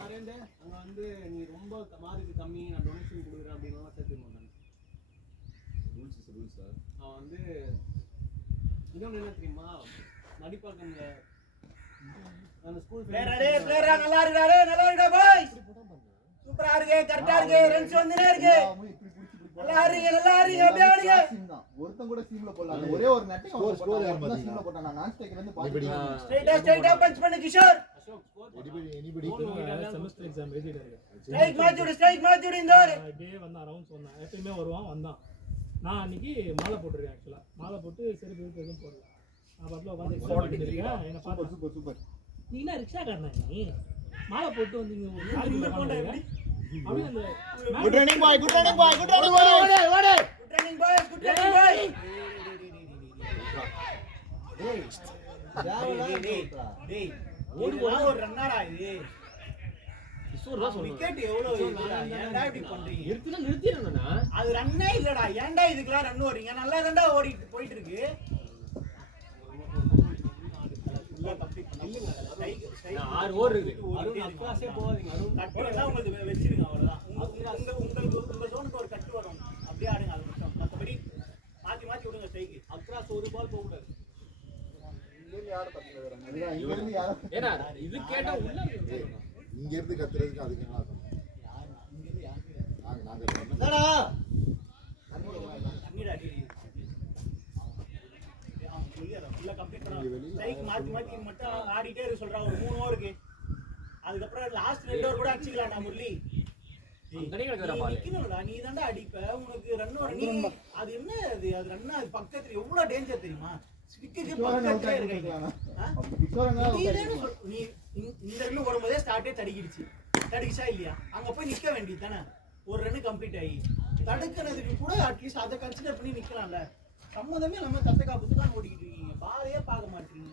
அரேண்டே அங்க வந்து நீ ரொம்ப மார்க்கு கம்மி, நான் டொனேஷன் கொடுக்குறேன் அப்படின்னா சேர்த்து மாட்டாங்க. ரூல்ஸ் அவன் வந்து இன்னொன்று என்ன தெரியுமா, நடிப்பாக்கங்க அந்த ஸ்கூல் பிளேயரா நல்லா இருக்குடா பாய். சூப்பரா இருக்கு, கரெக்ட்டா இருக்கு, ரன்ஸ் வந்துனே இருக்கு. நல்லா இருக்கு அப்படியே ஆடுங்க. ஒருத்தன் கூட சீம்ல போடலாம். ஒரே ஒரு நெட் ஸ்கோர் யார் பாத்தீங்க? சீம்ல போட்டான். நான் நான் ஸ்ட்ரைக்ல இருந்து பாத்து ஸ்ட்ரைட்டா பஞ்ச் பண்ணு Kishore. Ashok score anybody semester exam எழுதிட்டாரு. ஸ்ட்ரைக் மாத்தி விடு இந்த ஓவர். அப்படியே வந்தான் ரவுண்ட்ஸ் வந்தான். எப்பயுமே வருவான் வந்தான். நான் அன்னைக்கு மாலை போட்டுருக்கேன். ஆக்சுவலா மாலை போட்டு சரி போயிட்டு எதுவும் போடல. நான் பக்கத்துல உட்காந்து எக்ஸாம் பண்ணிட்டு இருக்கேன். என்ன பார்த்தா சூப்பர் நீ என்ன ரிக்ஷா காரணா நீ மாலை போட்டு வந்தீங்க அப்படியே அந்த good running bye good running bye good running பாய். டேய் ஓடுவோம் ஒரு ரன்னரா இது. கிஷோர்லாம் சொல்றேன். விக்கெட் எவ்வளவு இதுடா, ஏன்டா இப்படி பண்றீங்க? நிறுத்திடணும்னா அது ரன்னே இல்லடா, ஏன்டா இதுக்கெல்லாம் ரன் ஓடுறீங்க? நல்லா தான்டா ஓடிட்டு போயிட்டு இருக்கு. நான் 6 ஓவர் இருக்கு. அருண் அக்ராஸே போகாதீங்க. அருண் கட்டு எல்லாம் உங்களுக்கு வச்சிருங்க அவ்வளவுதான். உங்க ஜோனுக்கு ஒரு கட்டு வரும், அப்படியே ஆடுங்க. அது மட்டும் மற்றபடி மாத்தி விடுங்க ஸ்ட்ரைக்கு. அக்ராஸ் ஒரு பால் போக கூடாது. இங்க இருந்து யாரும் ஏன்னா இது கேட்டா உள்ள இங்க இருந்து கத்துறதுக்கு அதுக்கு என்ன அர்த்தம்? நாங்க என்னடா தண்ணிடா அடி. அவன் சொல்லியற ஃபுல்லா கம்ப்ளீட் பண்ணா. ஸ்ட்ரைக் மாத்தி மட்டும் ஆடிட்டே இருக்க சொல்றா ஒரு 3 ஓவருக்கு. அதுக்கப்புறம் லாஸ்ட் 2 ஓவர் கூட அடிச்சுக்கலாம்டா முரளி. நீ தான்டா அடிப்ப, உனக்கு ரன் வர நீ அது என்ன அது ரன் அது பக்கத்துல எவ்வளவு டேஞ்சர் தெரியுமா? ஸ்டிக்குக்கு பக்கத்துல இருக்கீங்க. நீ இந்த ரன் ஓடும்போதே ஸ்டார்ட்டே தடிக்கிடுச்சா இல்லையா? அங்க போய் நிக்க வேண்டியது தானே. ஒரு ரன் கம்ப்ளீட் ஆகி தடுக்கிறதுக்கு கூட அட்லீஸ்ட் அதை கன்சிடர் பண்ணி நிக்கலாம்ல. சம்மந்தமே நம்ம தத்தக்கா புத்தகா ஓடிக்கிட்டு இருக்கீங்க, பாலையே பார்க்க மாட்டீங்க.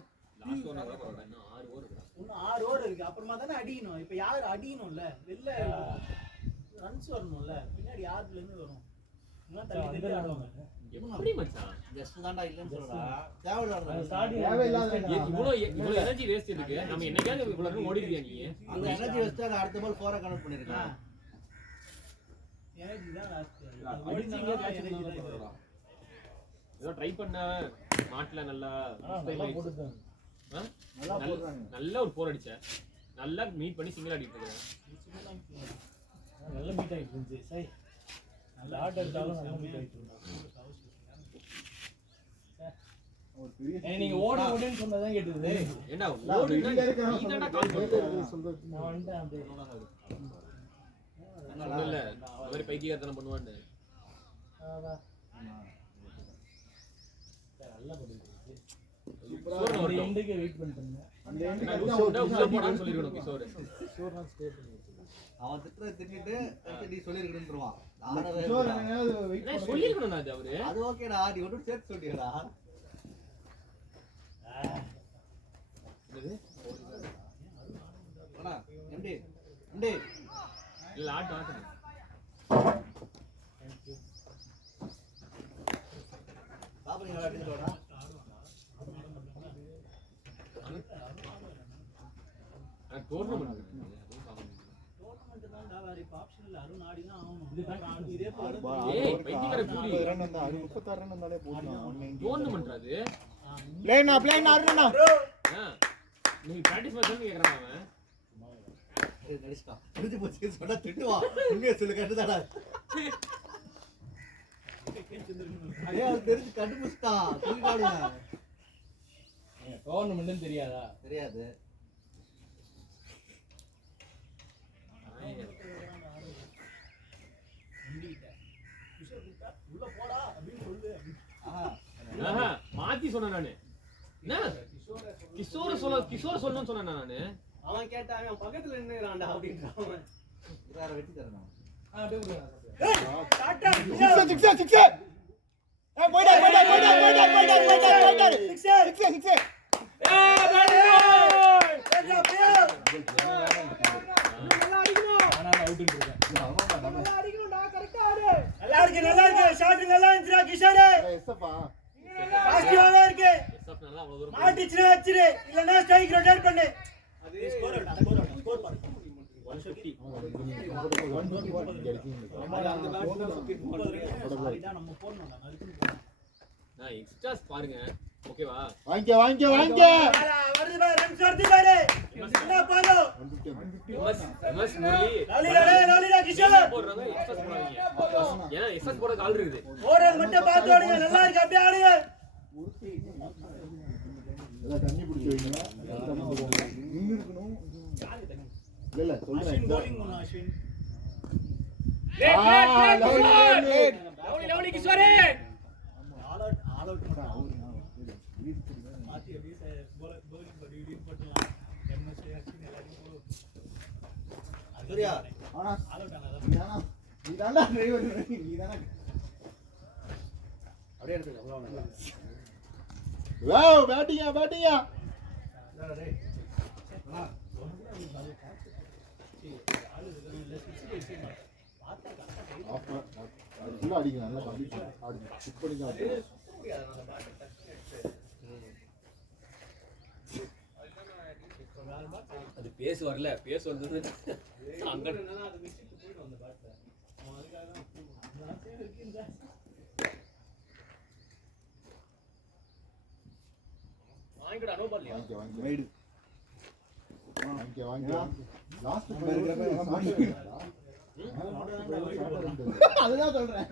இன்னும் 6 ஓவர் இருக்கு, அப்புறமா தானே அடிக்கணும். இப்ப யாரு அடிக்கணும்ல, வெளில ரன்ஸ் வரணும்ல, பின்னாடி யாருல இருந்து வரும்? தள்ளி ஆடுவாங்க. எப்படி மச்சான் ஜஸ்ட் தான்டா இல்லன்னு சொல்றா. தேவையில்லாத இவ்வளவு எனர்ஜி வேஸ்ட் இருக்கு. நம்ம என்னைக்காவது இவ்வளவு ஓடிடுவியா நீ? அந்த எனர்ஜி வச்சு அதை அடுத்த பால் 4 கனெக்ட் பண்ணிருக்கான். எனர்ஜி தான் லாஸ்ட். அடிச்சீங்க கேட்ச் பண்ணலாம். ஏதோ ட்ரை பண்ண மாட்ல நல்லா போட்டுட்டாங்க. நல்ல ஒரு போர் அடிச்ச. நல்லா மீட் பண்ணி சிங்கிள் ஆடிட்டு இருக்கேன். நல்ல மீட் ஆயிட்டு இருந்துச்சு. சரி நல்ல ஆட் எடுத்தாலும் நல்ல மீட் ஆயிட்டு இருந்தா. நீங்க ஓடுன்னு சொன்னதான் கேட்டது. ஏண்டா ஓடுனா நீ தான்டா கால் சொல்றது. நான் வந்துட்டேன் அப்படியே. இல்ல இந்த மாதிரி பைத்தியக்காரத்தனம் பண்ணுவான்னு. நல்லா போடுது. ஒரு எண்டுக்கு வெயிட் பண்ணிட்டேன். அந்த எண்ட் உள்ள போடான்னு சொல்லிருக்கணும் கிஷோர். ஷூர் நான் ஸ்டே பண்ணி அவன் திட்டிட்டு நீ சொல்லிருக்கணும்ன்றான். சொல்லிருக்கணும் அது அவரு. அது ஓகேடா, நீ ஒன்னும் சேர்த்து சொல்லிடா. எம்டி இல்ல ஆட்டு பாப்பா அடிச்சுடா. டோர்னமெண்ட் தான்டா, வேற இப்ப ஆப்ஷன் இல்ல. அருண் ஆடி தான் ஆகணும். இதே போல ஏய் பைத்தியக்கார கூலி 36 ரன் வந்தாலே போதும். டோர்னமெண்ட் அது. பிளேன் அருணா நீ பிராக்டீஸ் பண்ணி கேக்குறான் அவன். நடிச்சுட்டான். முடிஞ்சு போச்சு சொன்னா திட்டுவான். உண்மையை சொல்லு கட்டுதாடா. அதே அது தெரிஞ்சு கண்டுபிடிச்சிட்டான். சொல்லிட்டாடுங்க. டோர்னமெண்ட்னு தெரியாதா? தெரியாது. ஆஹா மாத்தி சொன்னேன் நானு என்ன கிஷோர் சொல்லணும்னு சொன்னேன் நானு. அவன் கேட்டான் அவன் பக்கத்துல நின்னுறான்டா அப்படின்றான். வேற வெட்டி தரணும். டாடா சிக்ஸ் போய்டா சிக்ஸ் நல்லா இருக்கு ஷாட் நல்லா இருந்துடா கிஷோர். எஸ்எஃப்பா பாசிட்டிவாவே இருக்கு. எஸ்எஃப் நல்லா அவ்வளவு தூரம் மாட்டிச்சுனா வச்சிரு இல்லனா ஸ்ட்ரைக் ரொட்டேட் பண்ணு. அது ஸ்கோர் பாரு 150. நம்ம போறணும் நான் எக்ஸ்ட்ராஸ் பாருங்க ஓகேவா. வாங்கிக்க வருது பாரு ரன்ஸ் வருது பாரு. என்ன பாலோ எம்எஸ் முரளி லாலிடா கிஷோர் போடுறாங்க எக்ஸ்ட்ராஸ் போடாதீங்க. ஏன்னா எக்ஸ்ட்ராஸ் போட கால் இருக்குது. ஓடுறது மட்டும் பார்த்து ஓடுங்க. நல்லா இருக்கு அப்படியே ஆடுங்க. எல்லாம் தண்ணி பிடிச்சி வைங்க. நின்னு இருக்கணும். இல்ல அஸ்வின் சொல்றேன். bowling பண்ணு அஸ்வின். லவ்லி கிஷோரே ஆல் அவுட் மாத்தி அப்படியே bowling பண்ணி ரீட் பண்ணலாம். எம்எஸ் அஸ்வின் எல்லாரும் போடு. அதுரியா ஆனா ஆல் அவுட் ஆனதா நீதான்டா டிரைவர் நீதானே. அப்படியே எடுத்து அவ்வளவுதான். வாவ் பேட்டிங்கா டேய் டேய் ஃபுல்லா அடிங்க நல்லா கம்ப்ளீட் ஆடுங்க ஸ்கிப் பண்ணிக்க. அது பேச வரல பேச வந்தது அங்க அது மிஸ்டேக் போய்டும் அந்த பாட்ல. அவன் அதுக்காக தான் அந்த சேவ் இருக்குங்க. வாங்கிடா நோ பால்லையா ரைடு வாங்க லாஸ்ட் அதுதான் சொல்றேன்.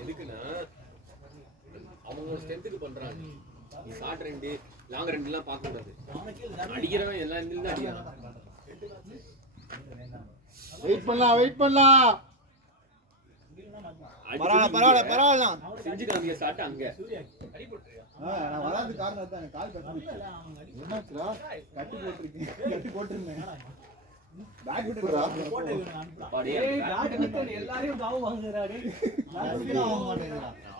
எதுக்குன்னா அவங்க ஸ்ட்ரென்த்துக்கு பண்றாங்க. நீ ஷார்ட் ரெண்டு லாங் ரெண்டு எல்லாம் பார்க்க கூடாது. அடிக்கிறவன் எல்லா இடத்துல தான் அடிக்கிறான். வெயிட் பண்ணலாம். பரவாயில்ல. செஞ்சு காமிக்க ஷாட் அங்க நான் வராது காரணம் தான் கால் கட்டி என்னாச்சுடா கட்டி போட்டுருந்தேன். பேக் விட்டுறா பாடி எல்லாரையும் தாவு வாங்குறா டேய்.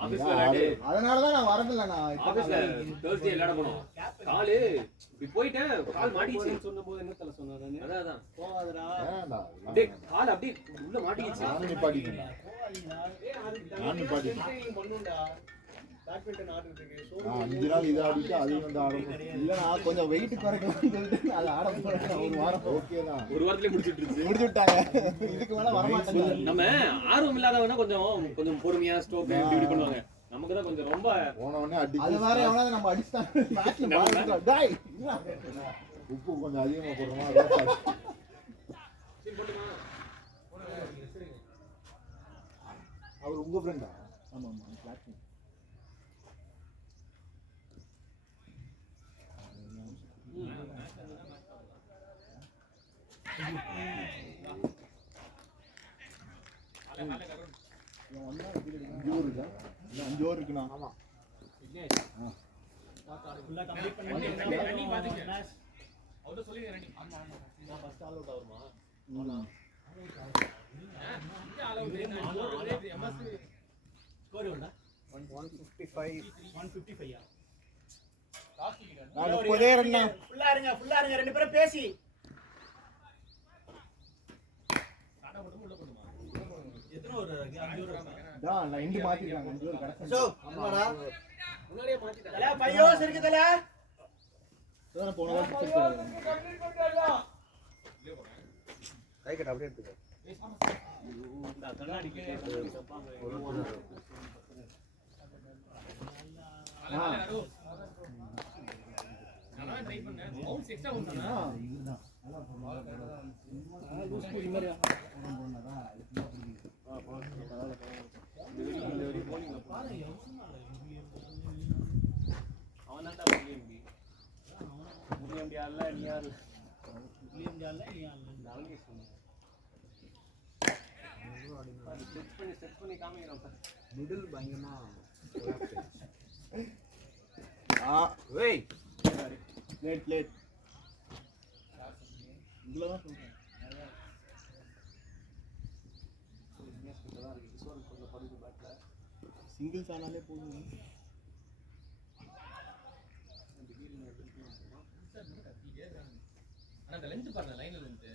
ஆபீஸ்ல விளையாடு. அதனால தான் நான் வரதில்ல. நான் ஆபீஸ்ல தேர்ஸ்டே விளையாட போனோம். காலு இப்படி போயிட்டேன் கால் மாட்டிக்கிச்சு. சொன்னபோது என்ன தல சொன்னானே அதான் போகாதடா. ஏன்டா அப்படியே கால் அப்படியே உள்ள மாட்டிக்கிச்சு. நானும் நிப்பாட்டிட்டேன்டா. நானும் நிப்பாட்டிட்டேன். ட்ரைனிங் பண்ணுடா. பேட்மிண்டன் ஆடுறதுக்கு சோ 5 நாள் இதை ஆடிட்டு அது வந்து ஆடும். இல்ல நான் கொஞ்சம் வெயிட் குறைக்கலாம்னு சொல்லிட்டு அதை ஆட போறேன். ஒரு வாரம் ஓகே தான். ஒரு வாரத்திலே முடிச்சிட்டு இருந்துச்சு. முடிச்சு விட்டாங்க. இதுக்கு மேல வர மாட்டேன். நம்ம ஆர்வம் இல்லாதவனா கொஞ்சம் பொறுமையா ஸ்டோப் இப்படி பண்ணுவாங்க. நமக்கு தான் கொஞ்சம் ரொம்ப போன உடனே அது அடிச்சு வேற எவனாவது நம்ம அடிச்சாங்க மேட்ச்ல பாத்துறோம். டேய் உப்பு கொஞ்சம் அதிகமா போடுறோமா அதான் அவர் உங்க ஃப்ரெண்டா? ஆமா ஆமா பிளாட்டினம் அஞ்சு ஓவர் இருக்குண்ணா. ஆமா ஃபுல்லா கம்ப்ளீட் பண்ணி மேட்ச் அவர்ட்ட சொல்லி ரன்னிங். ஆமா நான் ஃபர்ஸ்ட் ஆல் அவுட் ஆவறமா? ஸ்கோர் எவ்வளவுடா? 155 ஆ? நான் 30 ரன்னா. ஃபுல்லா இருங்க ரெண்டு பேரும் பேசி. எத்தனை ஒரு 5 ஓவர் இருக்கா? நான் இண்டு மாத்திட்டாங்க. 5 ஓவர் கரெக்ட். சோ என்னடா முன்னாடியே மாத்திட்டா. தல 5 ஓவர்ஸ் இருக்கு தல. சோன போன வாரம் செக் கை கட்ட அப்படியே எடுத்துக்க. இந்த கண்ணாடிக்கு நான் ட்ரை பண்ணேன். பவுன்ஸ் எக்ஸ்ட்ரா வந்தானா? இதுதான் நல்லா போடுறாங்க. அவன்தான் முனியம்பி. முனியம்பி ஆடல நீ ஆடல. வில்லியம் ஜால்ல நீ ஆடல. நாளைக்கு சொன்னேன். செட் பண்ணி காமிக்கிறோம். மிடில் பயங்கரமா வெயிட் லேட் இவ்வளோதான் சொல்கிறேன். சிங்கிள்ஸ் ஆனாலே போதும். ஆனா அந்த லென்த் பாருங்க, லைன்ல லென்த்.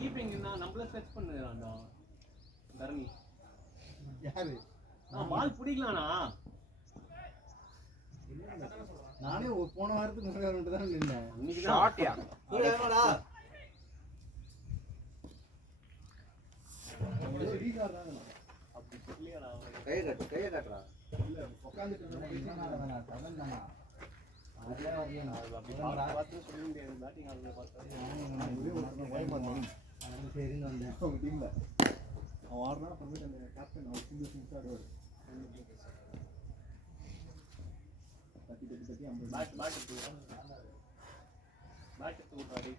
கீப்பிங்னா நம்மள ஸ்ட்ரெச் பண்ணுறான்டா தரணி. யாரு பால் பிடிக்கலாம்ண்ணா. நானே போன வாரத்துக்கு முன்னாடி தான் நின்னேன். இன்னைக்கு ஷார்ட்யா அப்படி தெரியலடா. கையை காட்டுறா உட்காந்துட்டு அப்படி பார்த்து சொல்ல முடியாது. பேட்டிங் ஆடுறத பார்த்தா சரின்னு வந்தேன் அவங்க டீம்ல. அவன் ஆடுனா அப்புறமேட்டு அந்த கேப்டன் அவர் சிங்கிள்ஸ் ஆடுவார். தட்டி 50 பேட் எடுத்து விட்டாடி.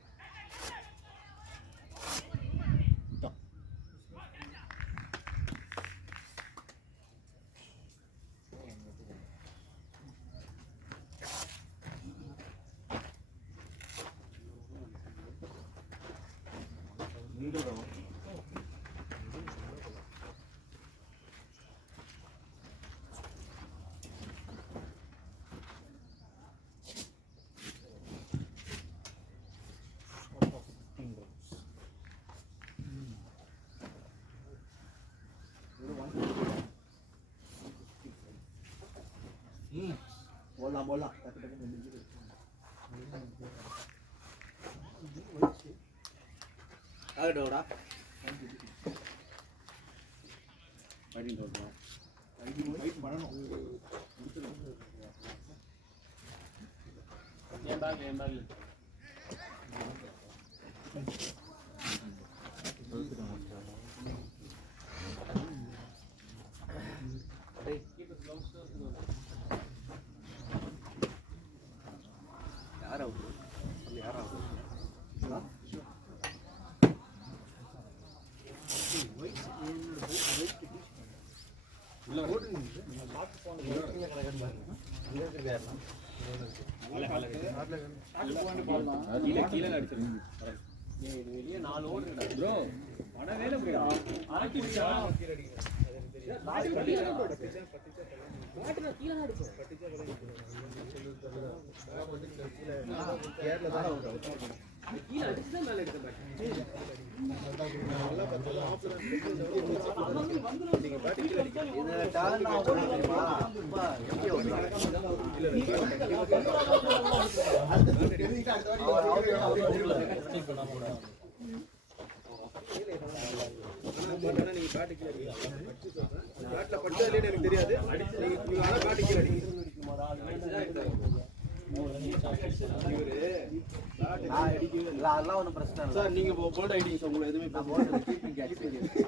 போடலாம் டக்கு டக்கு நின்று ஆகட்டோடா வெயிட் பண்ணணும். என் பேக் கீழே அடிச்சிருங்க. வெளியே 4 ஓவர் ப்ரோ. படவேல ப்ரோ. ஆட்டி விட்டா கீழ அடிங்க. மாட்டனா கீழ அடிச்சு. பட்டிச்சா பலங்க. கேர்ல தான் அவுட். கீழ அடிச்சு தான் மேல எடுத்து பேட். நல்லா பத்தல ஆஃப்ல நீங்க பேட் கீழ அடிங்க. இந்த டால் நான் ஓடுறேன்ப்பா. அப்பா எப்படி ஓடுறாங்க? நீங்க பேட் கீழ அடிங்க. பேட்ல பட்டதே எனக்கு தெரியாது. அடிச்சு நீங்க ஆனா பேட் கீழ அடிங்க. அதெல்லாம் ஒன்றும் பிரச்சனை இல்லை சார். நீங்க போல்ட் ஐடிங்க சார். உங்களுக்கு எதுவுமே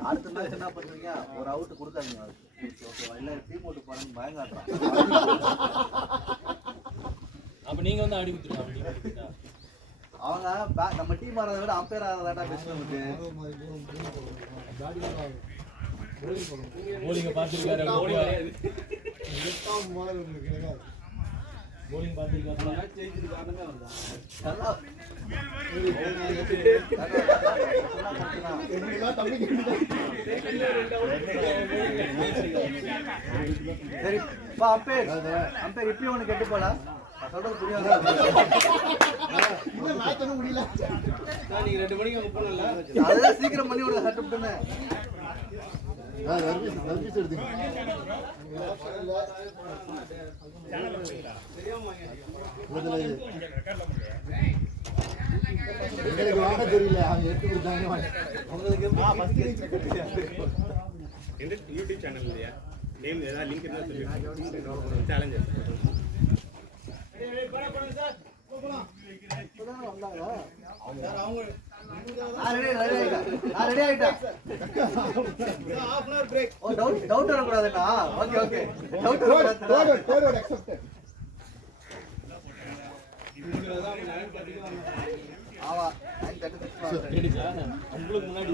அடுத்த மேட்ச் என்ன பண்ணுவீங்க? ஒரு அவுட் கொடுக்காதீங்க ஓகேவா? இல்லை டீம் ஓட்டு போறேன்னு பயங்காட்டுறான். அப்ப நீங்க வந்து அடி குத்துறீங்க. அவங்க நம்ம டீம் ஆறதை விட அம்பையர் ஆறதாட்டா பெஸ்ட் நமக்கு. போலிங்க பாத்துருக்காரு. போலிங் பாத்துருக்காரு. ஜெயிச்சது காரணமே அவர்தான். சரி அம்பையர் இப்பயும் ஒண்ணு கெட்டு போல சொல்றது புரியாது. முடியல. நீங்க 2 மணிக்கு அங்க போனல. அதெல்லாம் சீக்கிரம் பண்ணி விடுங்க. சட்டு விட்டுன்னு சர்வீஸ் எடுத்துங்க. எங்களுக்கு வாங்க தெரியல. அவங்க எடுத்து கொடுத்தாங்க. எந்த யூடியூப் சேனல் இல்லையா? நேம் ஏதாவது லிங்க் இருந்தா சொல்லுங்க. சேலஞ்ச் டவுட் வரக்கூடாதுண்ணா. ஓகே ஓகே டவுட் ஆமா உங்களுக்கு முன்னாடி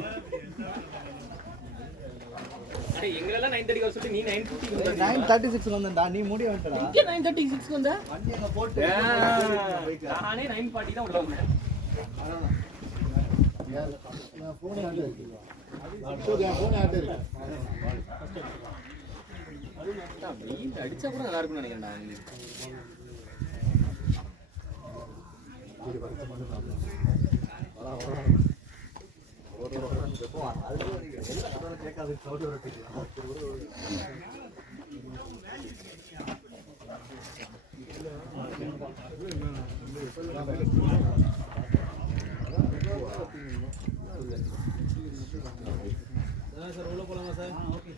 எங்களெல்லாம் 9:30 சொல்லிட்டு நீ 9:50 9:36 வந்தேன்டா நீ முடி வந்துடா இங்கே 9:36 வந்த வண்டி அங்க போட்டு நானே 9:40 தான் உள்ள வந்தேன். வெயில் அடிச்சா கூட நல்லா இருக்கும்னு நினைக்கிறேன் நான் சார் உள்ள போலாமா சார்? ஓகே